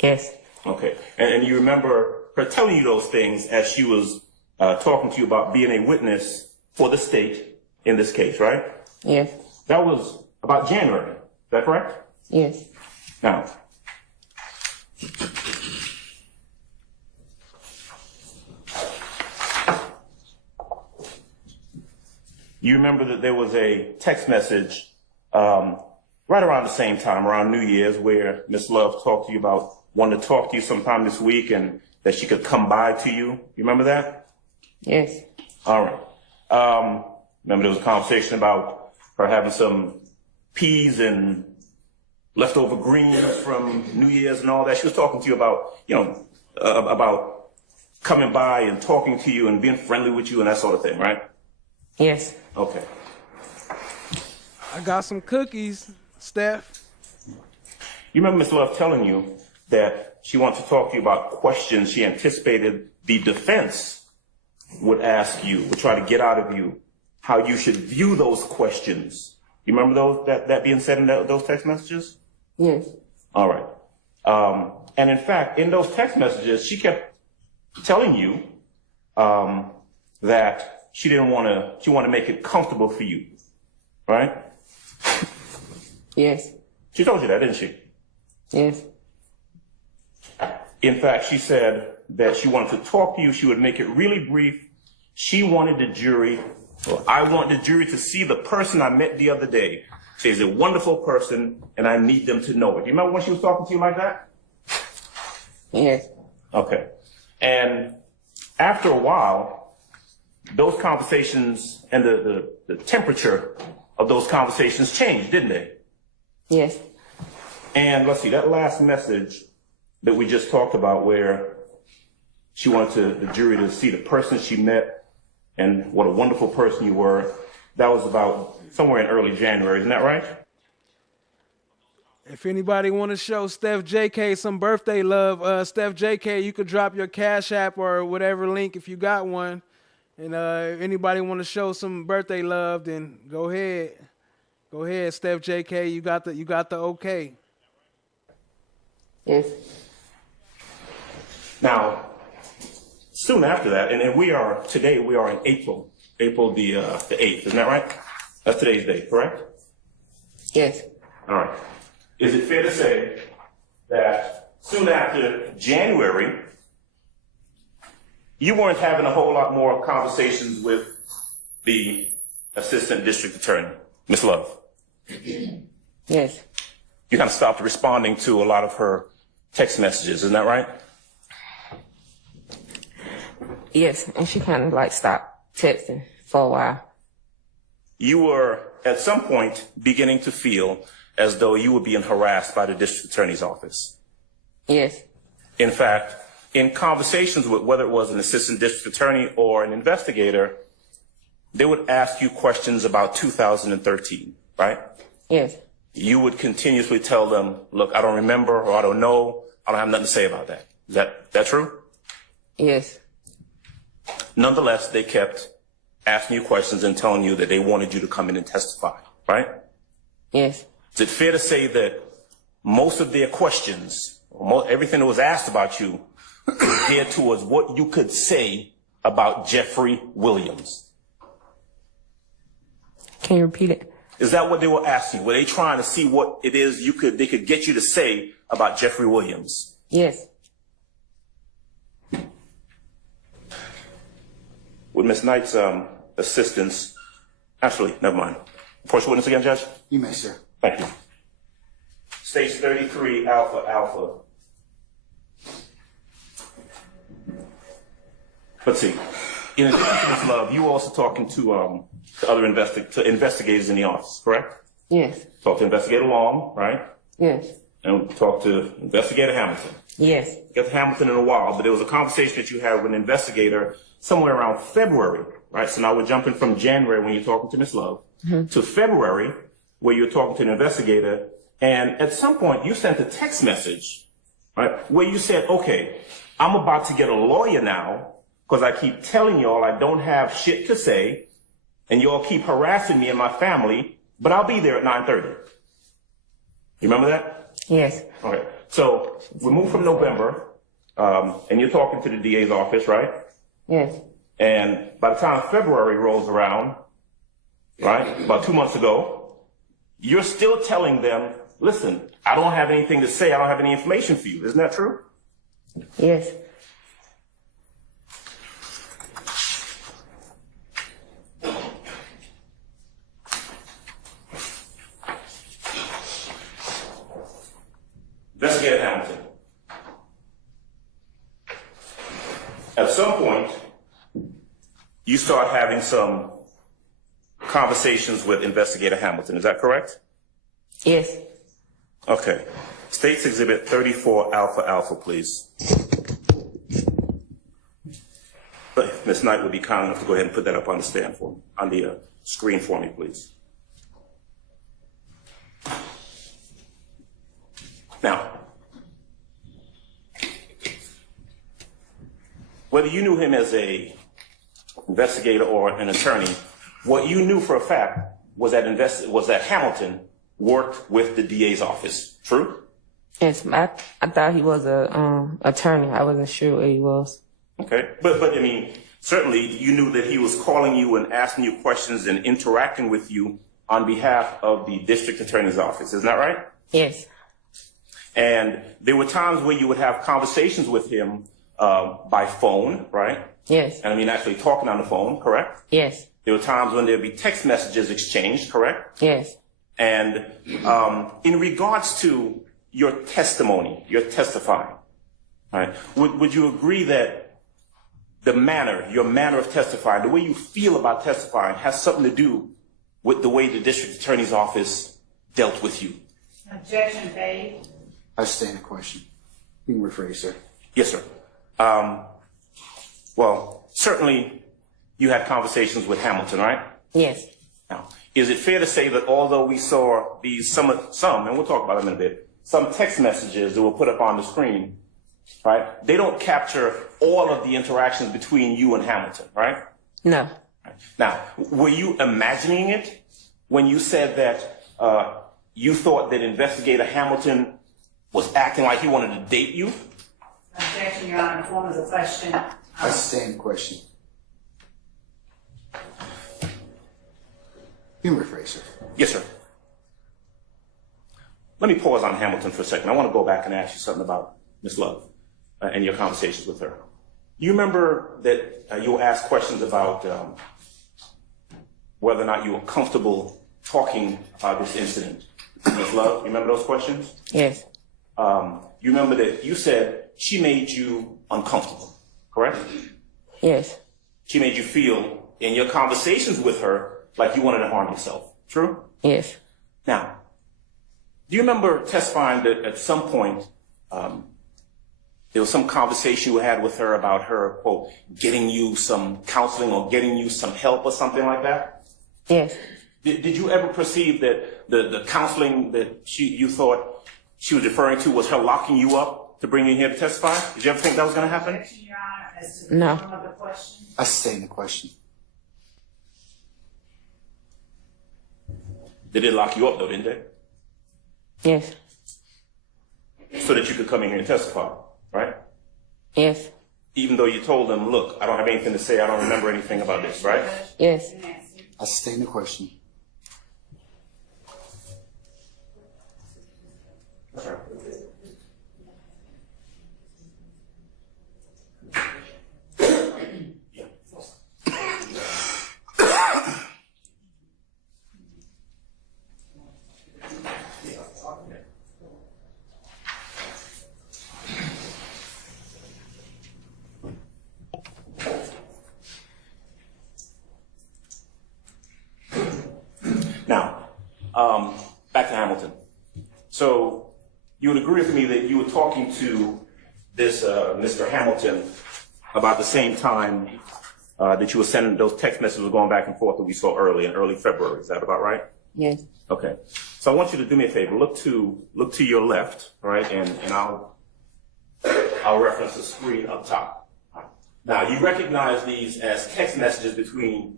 Yes. Okay. And you remember her telling you those things as she was talking to you about being a witness for the state in this case, right? Yes. That was about January. Is that correct? Yes. Now, you remember that there was a text message right around the same time, around New Year's, where Miss Love talked to you about wanting to talk to you sometime this week and that she could come by to you. You remember that? Yes. All right. Remember there was a conversation about her having some peas and leftover greens from New Year's and all that. She was talking to you about, about coming by and talking to you and being friendly with you and that sort of thing, right? Yes. Okay. I got some cookies, Steph. You remember Miss Love telling you that she wanted to talk to you about questions she anticipated the defense would ask you, would try to get out of you, how you should view those questions. You remember those that being said in those text messages? Yes. All right. And in fact, in those text messages, she kept telling you that she wanted to make it comfortable for you, right? Yes. She told you that, didn't she? Yes. In fact, she said that she wanted to talk to you. She would make it really brief. She wanted the jury, or I want the jury to see the person I met the other day. She's a wonderful person, and I need them to know it. Do you remember when she was talking to you like that? Yes. Okay. And after a while, those conversations and the temperature of those conversations changed, didn't they? Yes. And let's see, that last message that we just talked about where she wanted the jury to see the person she met and what a wonderful person you were, that was about somewhere in early January, isn't that right? If anybody want to show Steph JK some birthday love, Steph JK, you could drop your Cash App or whatever link if you got one. And if anybody want to show some birthday love, then go ahead. Go ahead, Steph JK. You got the okay. Yes. Now, soon after that, and we are in April the 8th, isn't that right? That's today's date, correct? Yes. All right. Is it fair to say that soon after January, you weren't having a whole lot more conversations with the assistant district attorney, Ms. Love? Yes. You kind of stopped responding to a lot of her text messages, isn't that right? Yes, and she kind of like stopped texting for a while. You were at some point beginning to feel as though you were being harassed by the district attorney's office. Yes. In fact, in conversations with whether it was an assistant district attorney or an investigator, they would ask you questions about 2013, right? Yes. You would continuously tell them, look, I don't remember, or I don't know, I don't have nothing to say about that. Is that true? Yes. Nonetheless, they kept asking you questions and telling you that they wanted you to come in and testify, right? Yes. Is it fair to say that most of their questions, everything that was asked about you, was geared towards what you could say about Jeffrey Williams? Can you repeat it? Is that what they were asking? Were they trying to see what it is they could get you to say about Jeffrey Williams? Yes. With Ms. Knight's assistance, actually, never mind. Approach the witness again, Judge? You may, sir. Thank you. Stage 33, Alpha. Let's see. In addition to Ms. Love, you were also talking to other investigators in the office, correct? Yes. Talked to Investigator Long, right? Yes. And talked to Investigator Hamilton. Yes. Got to Hamilton in a while, but there was a conversation that you had with an investigator somewhere around February, right? So now we're jumping from January when you're talking to Ms. Love to February where you're talking to an investigator. And at some point you sent a text message, right? Where you said, okay, I'm about to get a lawyer now because I keep telling y'all I don't have shit to say, and y'all keep harassing me and my family, but I'll be there at 9:30. You remember that? Yes. Okay. So we moved from November, and you're talking to the DA's office, right? Yes. And by the time February rolls around, right, about 2 months ago, you're still telling them, listen, I don't have anything to say. I don't have any information for you. Isn't that true? Yes. Investigator Hamilton. At some point, you start having some conversations with Investigator Hamilton. Is that correct? Yes. Okay. State's Exhibit 34 Alpha Alpha, please. Ms. Knight would be kind enough to go ahead and put that up on the stand for me, on the screen for me, please. Now, whether you knew him as a investigator or an attorney, what you knew for a fact was that Hamilton worked with the DA's office. True? Yes, I thought he was a attorney. I wasn't sure what he was. Okay, but I mean, certainly you knew that he was calling you and asking you questions and interacting with you on behalf of the district attorney's office. Isn't that right? Yes. And there were times where you would have conversations with him by phone, right? Yes. And I mean, actually talking on the phone, correct? Yes. There were times when there'd be text messages exchanged, correct? Yes. And in regards to your testimony, your testifying, right? Would you agree that your manner of testifying, the way you feel about testifying, has something to do with the way the district attorney's office dealt with you? Objection, Dave. I stand a question. You can rephrase, sir. Yes, sir. Well, certainly you had conversations with Hamilton, right? Yes. Now, is it fair to say that although we saw these some, and we'll talk about them in a bit, some text messages that were put up on the screen, right? They don't capture all of the interactions between you and Hamilton, right? No. Now, were you imagining it when you said that you thought that Investigator Hamilton was acting like he wanted to date you? Objection, Your Honor. The form is a question. I stand a question. You can rephrase, sir. Yes, sir. Let me pause on Hamilton for a second. I want to go back and ask you something about Miss Love and your conversations with her. You remember that you were asked questions about whether or not you were comfortable talking about this incident. Miss Love, you remember those questions? Yes. You remember that you said she made you uncomfortable, correct? Yes. She made you feel in your conversations with her like you wanted to harm yourself. True? Yes. Now, do you remember testifying that at some point there was some conversation you had with her about her, quote, getting you some counseling or getting you some help or something like that? Yes. Did you ever perceive that the counseling that you thought she was referring to was her locking you up to bring you here to testify? Did you ever think that was going to happen? No. I stand the question. They did lock you up though, didn't they? Yes. So that you could come in here and testify, right? Yes. Even though you told them, look, I don't have anything to say, I don't remember anything about this, right? Yes. I stand the question. Now, back to Hamilton. So you would agree with me that you were talking to this Mr. Hamilton about the same time that you were sending those text messages going back and forth that we saw in early February. Is that about right? Yes. Okay. So I want you to do me a favor. Look to your left, right, and I'll reference the screen up top. Now, you recognize these as text messages between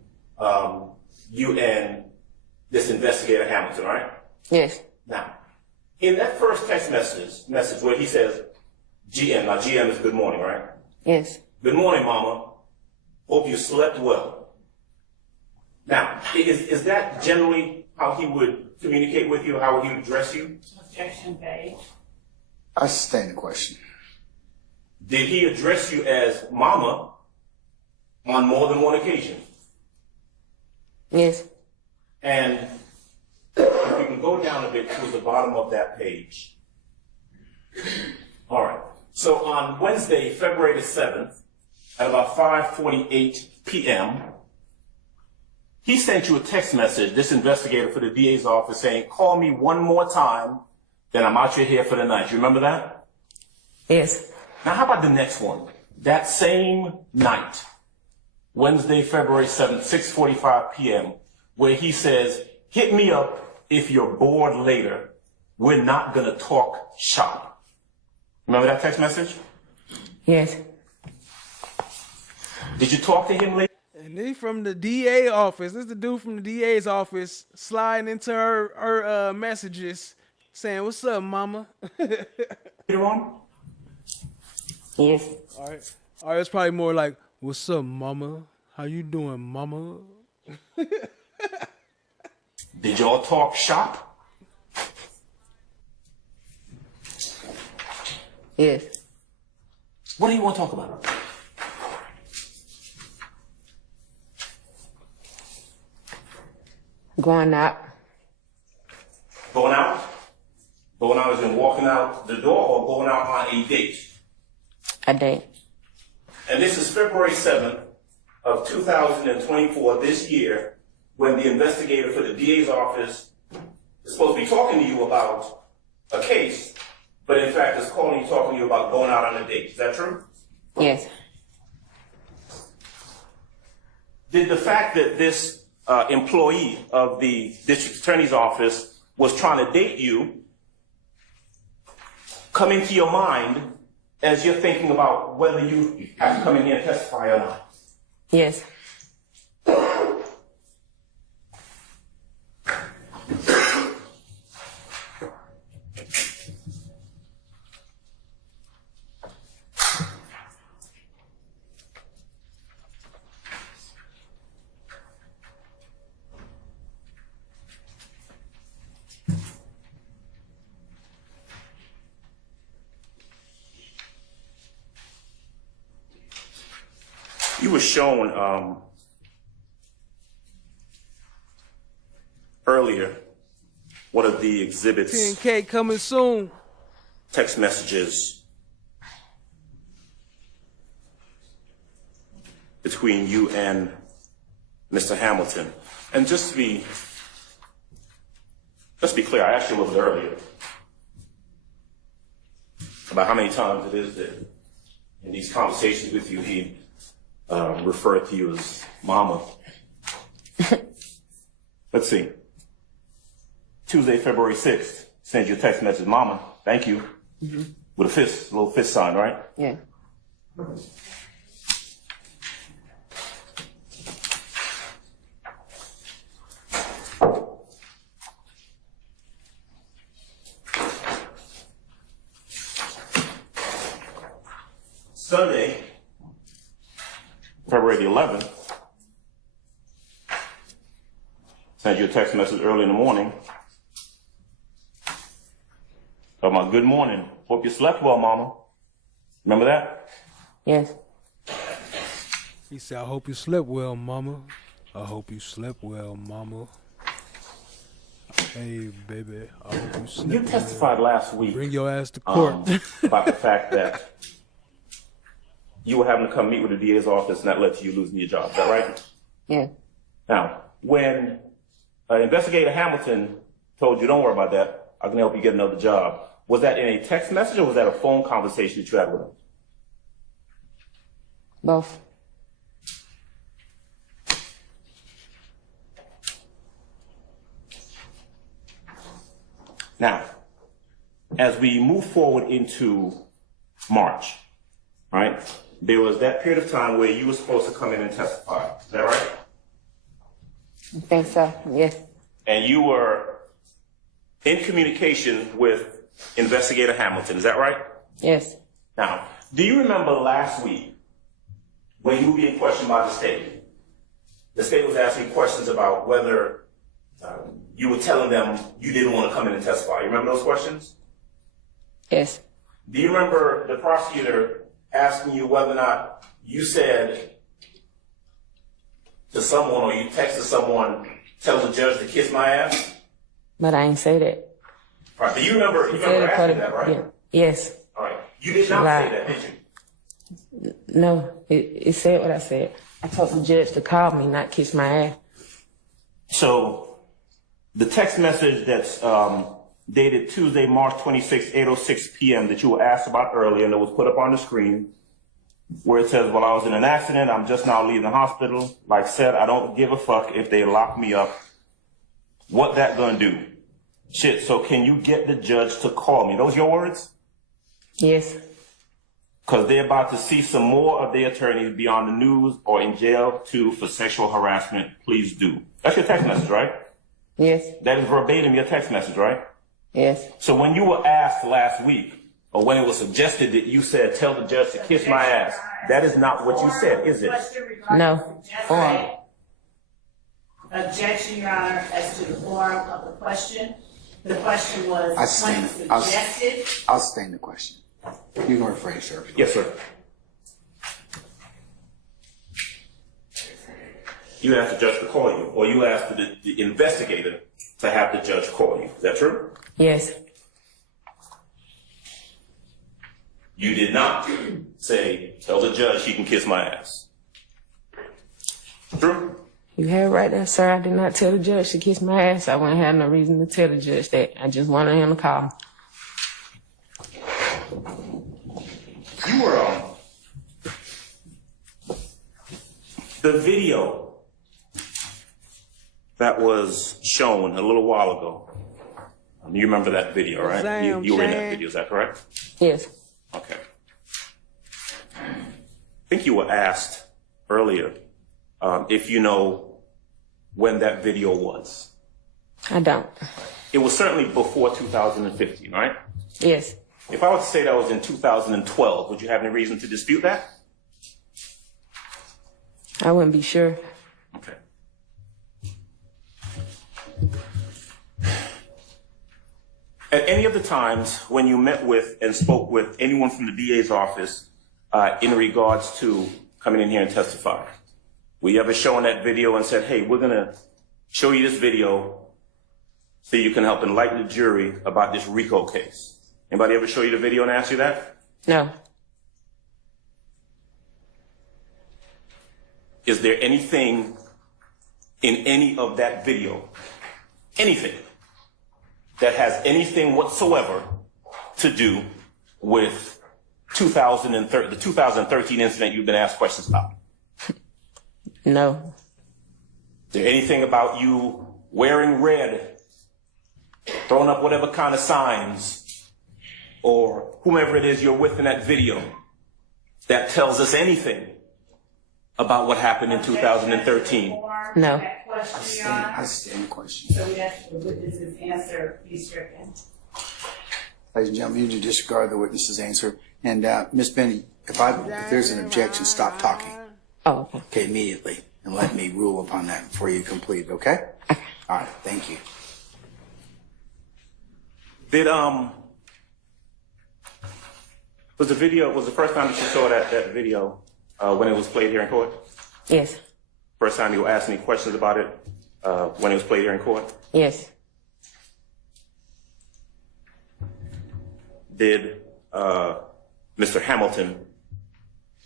you and this investigator Hamilton, right? Yes. Now, in that first text message where he says, GM, now GM is good morning, right? Yes. Good morning, Mama. Hope you slept well. Now, is that generally how he would communicate with you, how he would address you? Objection, babe. I sustain the question. Did he address you as Mama on more than one occasion? Yes. And if we can go down a bit towards the bottom of that page. All right. So on Wednesday, February the 7th, at about 5:48 p.m., he sent you a text message, this investigator for the DA's office, saying, call me one more time, then I'm out your hair for the night. You remember that? Yes. Now, how about the next one? That same night, Wednesday, February 7th, 6:45 p.m., where he says, hit me up if you're bored later. We're not going to talk shop. Remember that text message? Yes. Did you talk to him later? And he from the DA office. This is the dude from the DA's office sliding into her messages saying, what's up, mama? Later on? Yes. All right. All right, it's probably more like, what's up, mama? How you doing, mama? Did y'all talk shop? Yes. What do you want to talk about? Going out. Going out? Going out as in walking out the door or going out on a date? A date. And this is February 7th of 2024, this year, when the investigator for the DA's office is supposed to be talking to you about a case, but in fact is calling you, talking to you about going out on a date. Is that true? Yes. Did the fact that this employee of the district attorney's office was trying to date you come into your mind as you're thinking about whether you have to come in here and testify or not? Yes. You were shown earlier one of the exhibits, 10K coming soon. text messages between you and Mr. Hamilton. And just to be clear, I asked you a little bit earlier about how many times it is that in these conversations with you he referred to you as mama. Let's see. Tuesday, February 6th, sends you a text message, mama, thank you. Mm-hmm. With a fist, a little fist sign, right? Yeah. Sunday, February the 11th, sent you a text message early in the morning. Talking about good morning. Hope you slept well, mama. Remember that? Yes. He said, I hope you slept well, mama. I hope you slept well, mama. Hey, baby, I hope you slept You testified last week. Bring your ass to court. About the fact that you were having to come meet with the DA's office and that led to you losing your job. Is that right? Yeah. Now, when Investigator Hamilton told you, don't worry about that, I can help you get another job, was that in a text message or was that a phone conversation that you had with him? Both. Now, as we move forward into March, right? There was that period of time where you were supposed to come in and testify. Is that right? I think so, yes. And you were in communication with Investigator Hamilton. Is that right? Yes. Now, do you remember last week when you were being questioned by the state? The state was asking questions about whether you were telling them you didn't want to come in and testify. You remember those questions? Yes. Do you remember the prosecutor asking you whether or not you said to someone or you texted someone, tell the judge to kiss my ass? But I ain't say that. All right, but you remember asking that, right? Yeah. Yes. All right. You did not say that, did you? No, it said what I said. I told the judge to call me, not kiss my ass. So the text message that's dated Tuesday, March 26, 8:06 p.m. that you were asked about earlier and that was put up on the screen, where it says, well, I was in an accident. I'm just now leaving the hospital. Like I said, I don't give a fuck if they lock me up. What that gonna do? Shit, so can you get the judge to call me? Those your words? Yes. Because they're about to see some more of their attorneys be on the news or in jail too for sexual harassment. Please do. That's your text message, right? Yes. That is verbatim your text message, right? Yes. So when you were asked last week, or when it was suggested that you said, tell the judge to kiss my ass, that is not what you said, is it? No. Hold on. Objection, Your Honor, as to the form of the question. The question was I stand. when suggested. I'll stand the question. You can rephrase, sir. Yes, sir. You asked the judge to call you, or you asked the investigator to have the judge call you. Is that true? Yes. You did not say, tell the judge he can kiss my ass. True? You had it right there, sir. I did not tell the judge to kiss my ass. I wouldn't have no reason to tell the judge that. I just wanted him to call me. You were the video that was shown a little while ago. You remember that video, right? You were in that video, is that correct? Yes. Okay. I think you were asked earlier if you know when that video was. I don't. It was certainly before 2015, right? Yes. If I were to say that was in 2012, would you have any reason to dispute that? I wouldn't be sure. Okay. At any of the times when you met with and spoke with anyone from the DA's office in regards to coming in here and testifying, were you ever shown that video and said, hey, we're going to show you this video so you can help enlighten the jury about this RICO case? Anybody ever show you the video and ask you that? No. Is there anything in any of that video, anything, that has anything whatsoever to do with the 2013 incident you've been asked questions about? No. Is there anything about you wearing red, throwing up whatever kind of signs, or whomever it is you're with in that video that tells us anything about what happened in 2013? No. I stand the question. So we ask the witness's answer be stricken. Ladies and gentlemen, you need to disregard the witness's answer. And Ms. Bennet, if there's an objection, stop talking. Oh, okay. Okay, immediately. And let me rule upon that before you complete, okay? All right, thank you. Was the first time that you saw that video when it was played here in court? Yes. First time you were asked any questions about it when it was played here in court? Yes. Did Mr. Hamilton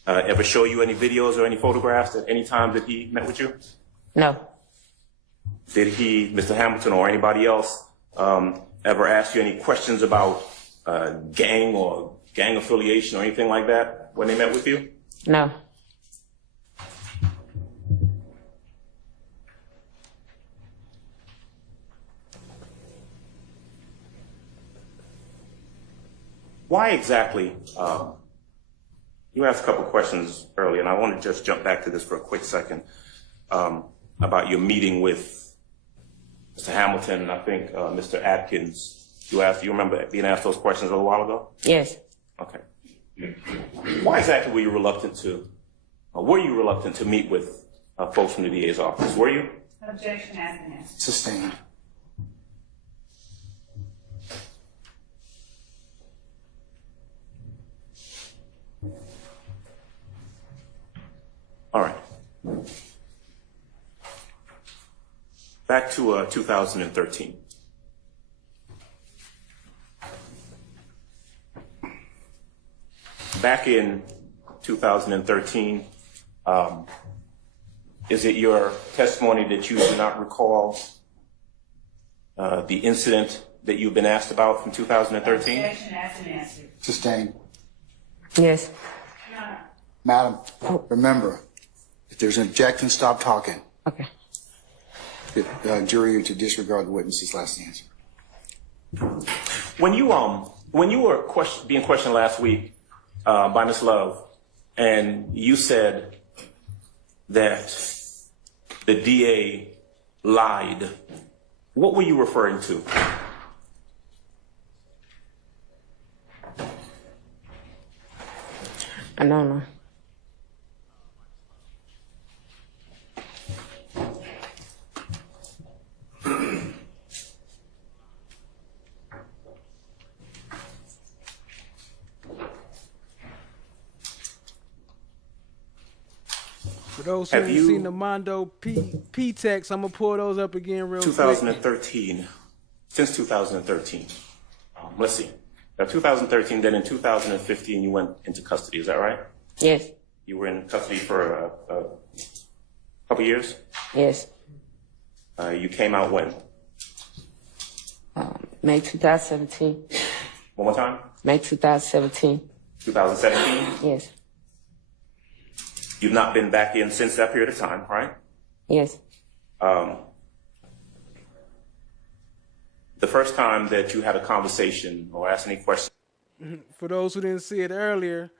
ever show you any videos or any photographs at any time that he met with you? No. Did he, Mr. Hamilton or anybody else, ever ask you any questions about gang or gang affiliation or anything like that when they met with you? No. Why exactly You asked a couple questions earlier, and I want to just jump back to this for a quick second, about your meeting with Mr. Hamilton and I think Mr. Atkins. You remember being asked those questions a little while ago? Yes. Okay. Why exactly were you reluctant to meet with folks from the DA's office? Were you? Objection as an answer. Sustained. All right. Back to 2013. Back in 2013, is it your testimony that you do not recall the incident that you've been asked about from 2013? Objection as an answer. Sustained. Yes. Madam, remember, if there's an objection, stop talking. Okay. Jury to disregard the witness's last answer. When you were being questioned last week by Ms. Love, and you said that the DA lied, what were you referring to? I don't know. For those who haven't seen the Mondo P text, I'm gonna pull those up again real 2013. quick. Since 2013. Let's see. Now, 2013, then in 2015, you went into custody. Is that right? Yes. You were in custody for a couple years? Yes. You came out when? May 2017. One more time? May 2017. 2017? Yes. You've not been back in since that period of time, right? Yes. The first time that you had a conversation or asked any questions. For those who didn't see it earlier,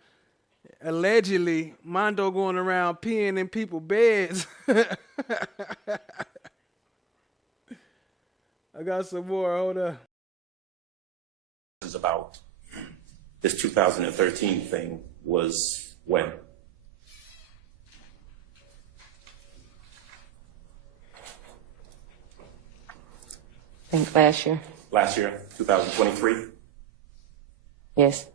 allegedly, Mondo going around peeing in people's beds. I got some more. Hold up. About this 2013 thing was when? I think last year. Last year, 2023? Yes.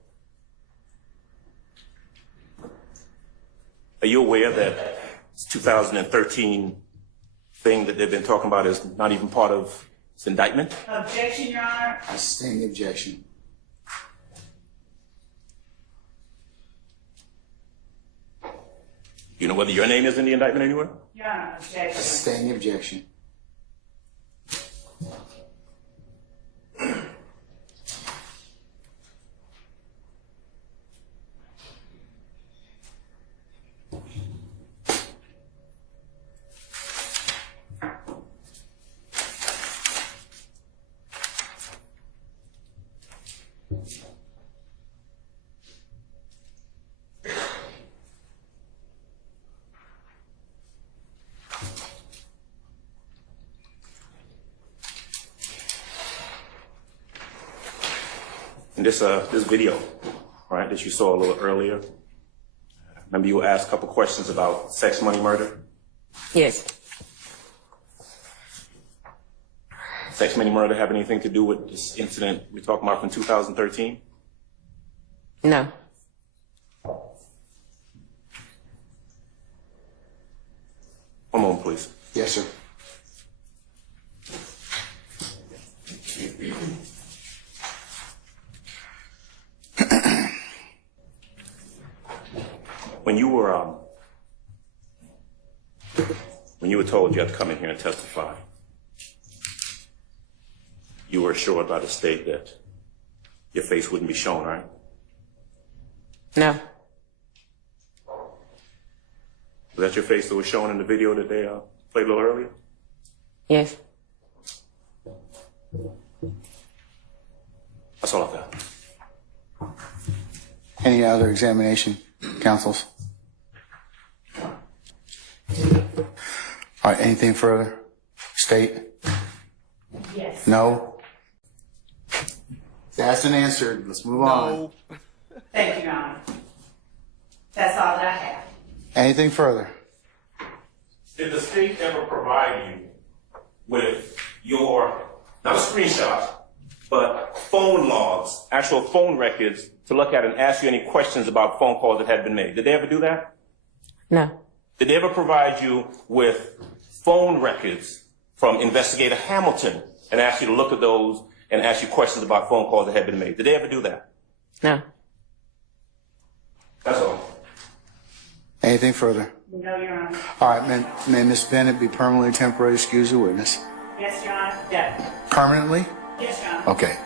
Are you aware that this 2013 thing that they've been talking about is not even part of this indictment? Objection, Your Honor. I sustain the objection. You know whether your name is in the indictment anywhere? Your Honor, I objection. sustain the objection. And this video, right, that you saw a little earlier, remember you were asked a couple questions about sex, money, murder? Yes. Sex, money, murder have anything to do with this incident we're talking about from 2013? No. One moment, please. Yes, sir. When you were told you had to come in here and testify, you were assured by the state that your face wouldn't be shown, right? No. Was that your face that was shown in the video that they played a little earlier? Yes. That's all I've got. Any other examination? counsels? All right, anything further? State? Yes. No? It's asked and answered. Let's move on. Thank you, Your Honor. That's all that I have. Anything further? Did the state ever provide you with your, not a screenshot, but phone logs, actual phone records to look at and ask you any questions about phone calls that had been made? Did they ever do that? No. Did they ever provide you with phone records from Investigator Hamilton and ask you to look at those and ask you questions about phone calls that had been made? Did they ever do that? No. That's all. Anything further? No, Your Honor. All right, may Ms. Bennett be permanently temporarily excused a witness? Yes, Your Honor. Yeah. Permanently? Yes, Your Honor. Okay.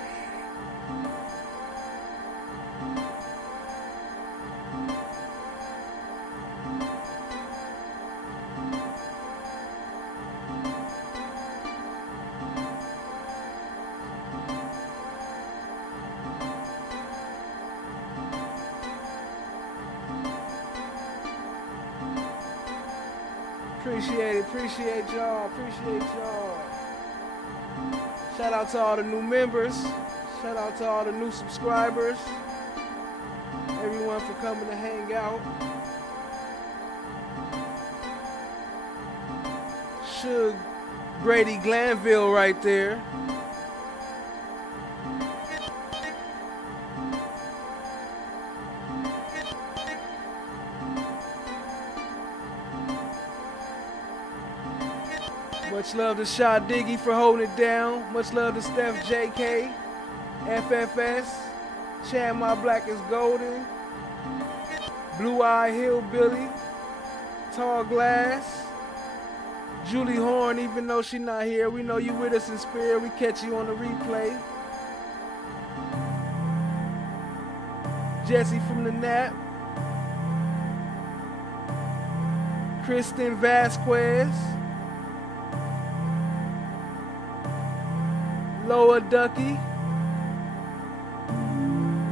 Appreciate y'all. Shout out to all the new members. Shout out to all the new subscribers. Everyone for coming to hang out. Suge Brady Glanville right there. Much love to Shaw Diggy for holding it down. Much love to Steph JK, FFS, Chan My Black is Golden, Blue Eye Hillbilly, Tall Glass, Julie Horn, even though she not here, we know you with us in spirit. We catch you on the replay. Jesse from the Nap, Kristen Vasquez, Loa Ducky.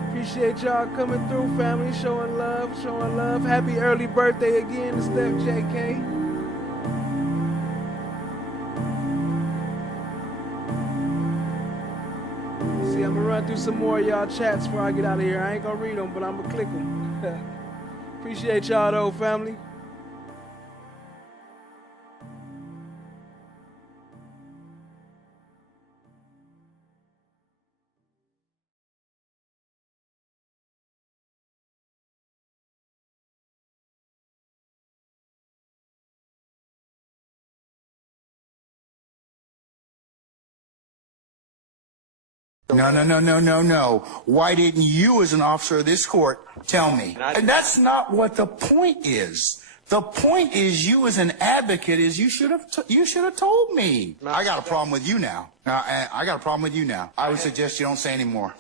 Appreciate y'all coming through, family, showing love. Happy early birthday again to Steph JK. See, I'm gonna run through some more of y'all chats before I get out of here. I ain't gonna read them, but I'm gonna click them. Appreciate y'all though, family. No. Why didn't you, as an officer of this court, tell me? And that's not what the point is. The point is, you as an advocate, is you should have told me. I got a problem with you now. I got a problem with you now. I would suggest you don't say any more.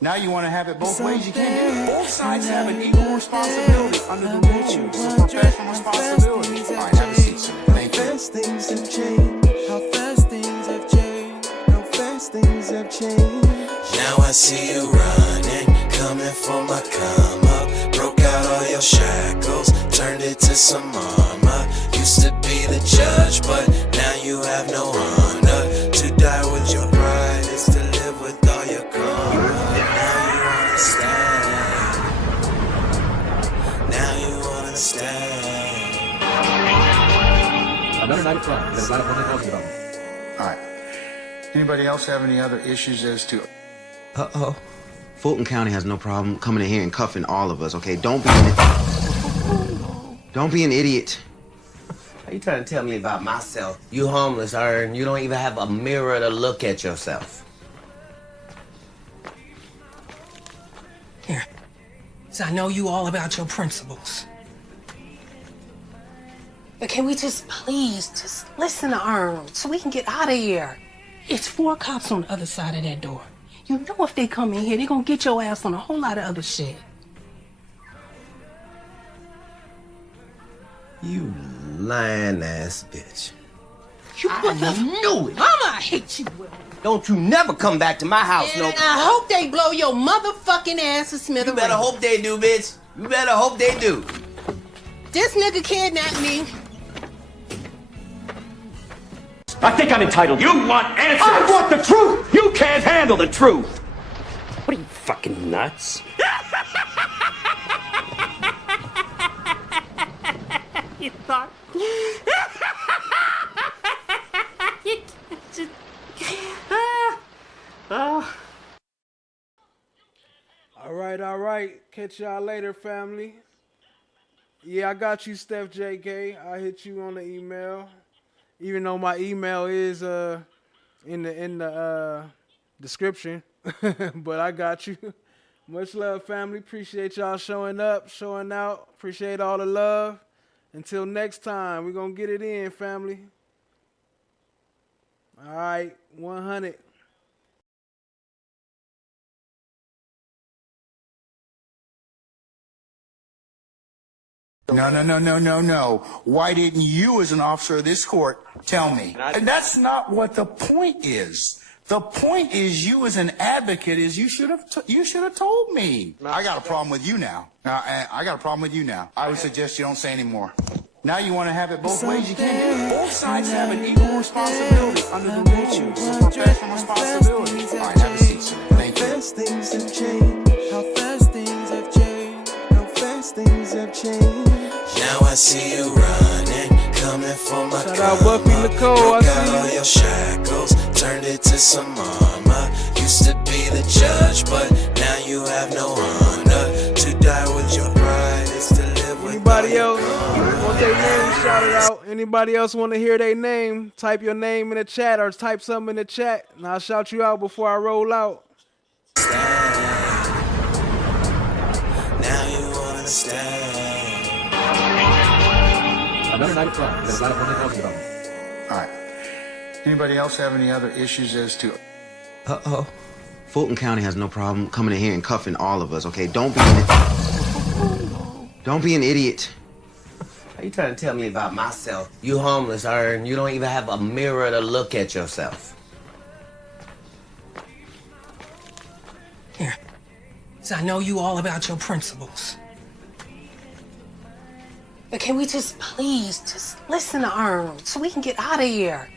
Now you want to have it both ways. You can't do it. Both sides have an equal responsibility under the rules. It's professional responsibility. All right, have a seat, sir. Thank you. How fast things have changed. How fast things have changed. How fast things have changed. Now I see you running, coming for my come up. Broke out all your shackles, turned it to some armor. Used to be the judge, but now you have no honor. To die with your pride is to live with all your karma. Now you understand. Now you understand. Another night of fun. There's a lot of fun houses about it. All right. Anybody else have any other issues as to... Uh-oh. Fulton County has no problem coming in here and cuffing all of us, okay? Don't be an idiot. Are you trying to tell me about myself? You homeless, Ern. You don't even have a mirror to look at yourself. Here. So I know you all about your principles. But can we just please just listen to Ern so we can get out of here? It's 4 cops on the other side of that door. You know if they come in here, they're gonna get your ass on a whole lot of other shit. You lying ass bitch. I knew it. Mama, I hate you. Don't you never come back to my house, And no. I hope they blow your motherfucking ass to smithereens. You better hope they do, bitch. You better hope they do. This nigga kidnapped me. I think I'm entitled. You want answers? I want the truth! You can't handle the truth! What are you, fucking nuts? You thought... All right. Catch y'all later, family. Yeah, I got you, Steph JK. I hit you on the email. Even though my email is in the description. But I got you. Much love, family. Appreciate y'all showing up, showing out. Appreciate all the love. Until next time, we're going to get it in, family. All right, 100. No. Why didn't you, as an officer of this court, tell me? And that's not what the point is. The point is, you as an advocate, is you should have told me. I got a problem with you now. I got a problem with you now. I would suggest you don't say any more. Now you want to have it both ways. You can't do it. Both sides have an equal responsibility under the rules. It's a professional responsibility. All right, have a seat, sir. Thank you. How fast things have changed. How fast things have changed. How fast things have changed. Now I see you running, coming for my Shout out Buffy Nicole. Broke out all your shackles, turned it to some armor. Used to be the judge, but now you have no honor. To die with your pride is to live with Anybody else want their name shouted out? Anybody else want to hear their name? Type your name in the chat or type something in the chat, and I'll shout you out before I roll out. Now you wanna stand. Another night at club. There's a lot of women talking about me. All right. Anybody else have any other issues as to... Uh-oh. Fulton County has no problem coming in here and cuffing all of us, okay? Don't be an idiot. Are you trying to tell me about myself? You homeless, and you don't even have a mirror to look at yourself. Here. So I know you all about your principles. But can we just please just listen to Earn so we can get out of here?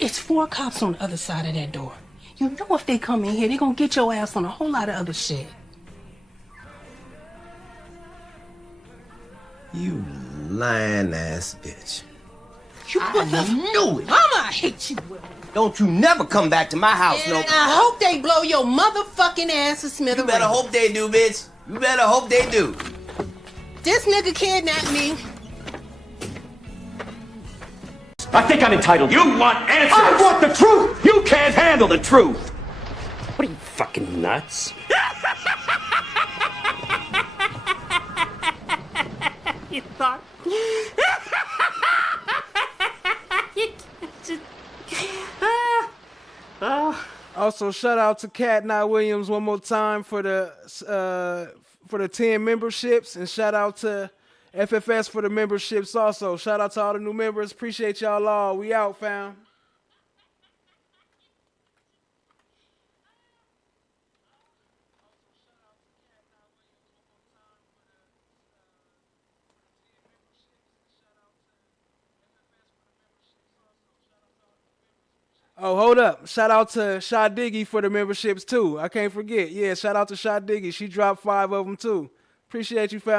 It's 4 cops on the other side of that door. You know if they come in here, they're gonna get your ass on a whole lot of other shit. You lying ass bitch. I knew it. Mama, I hate you. Don't you never come back to my house, And I hope they blow your motherfucking ass to smithereens. You better hope they do, bitch. You better hope they do. This nigga kidnapped me. I think I'm entitled. You want answers? I want the truth! You can't handle the truth! What are you, fucking nuts? You thought... Also, shout out to Cat Not Williams one more time for the 10 memberships, and shout out to FFS for the memberships also. Shout out to all the new members. Appreciate y'all all. We out, fam. Oh, hold up. Shout out to Sha Diggy for the memberships too. I can't forget. Yeah, shout out to Sha Diggy. She dropped 5 of them too. Appreciate you, fam.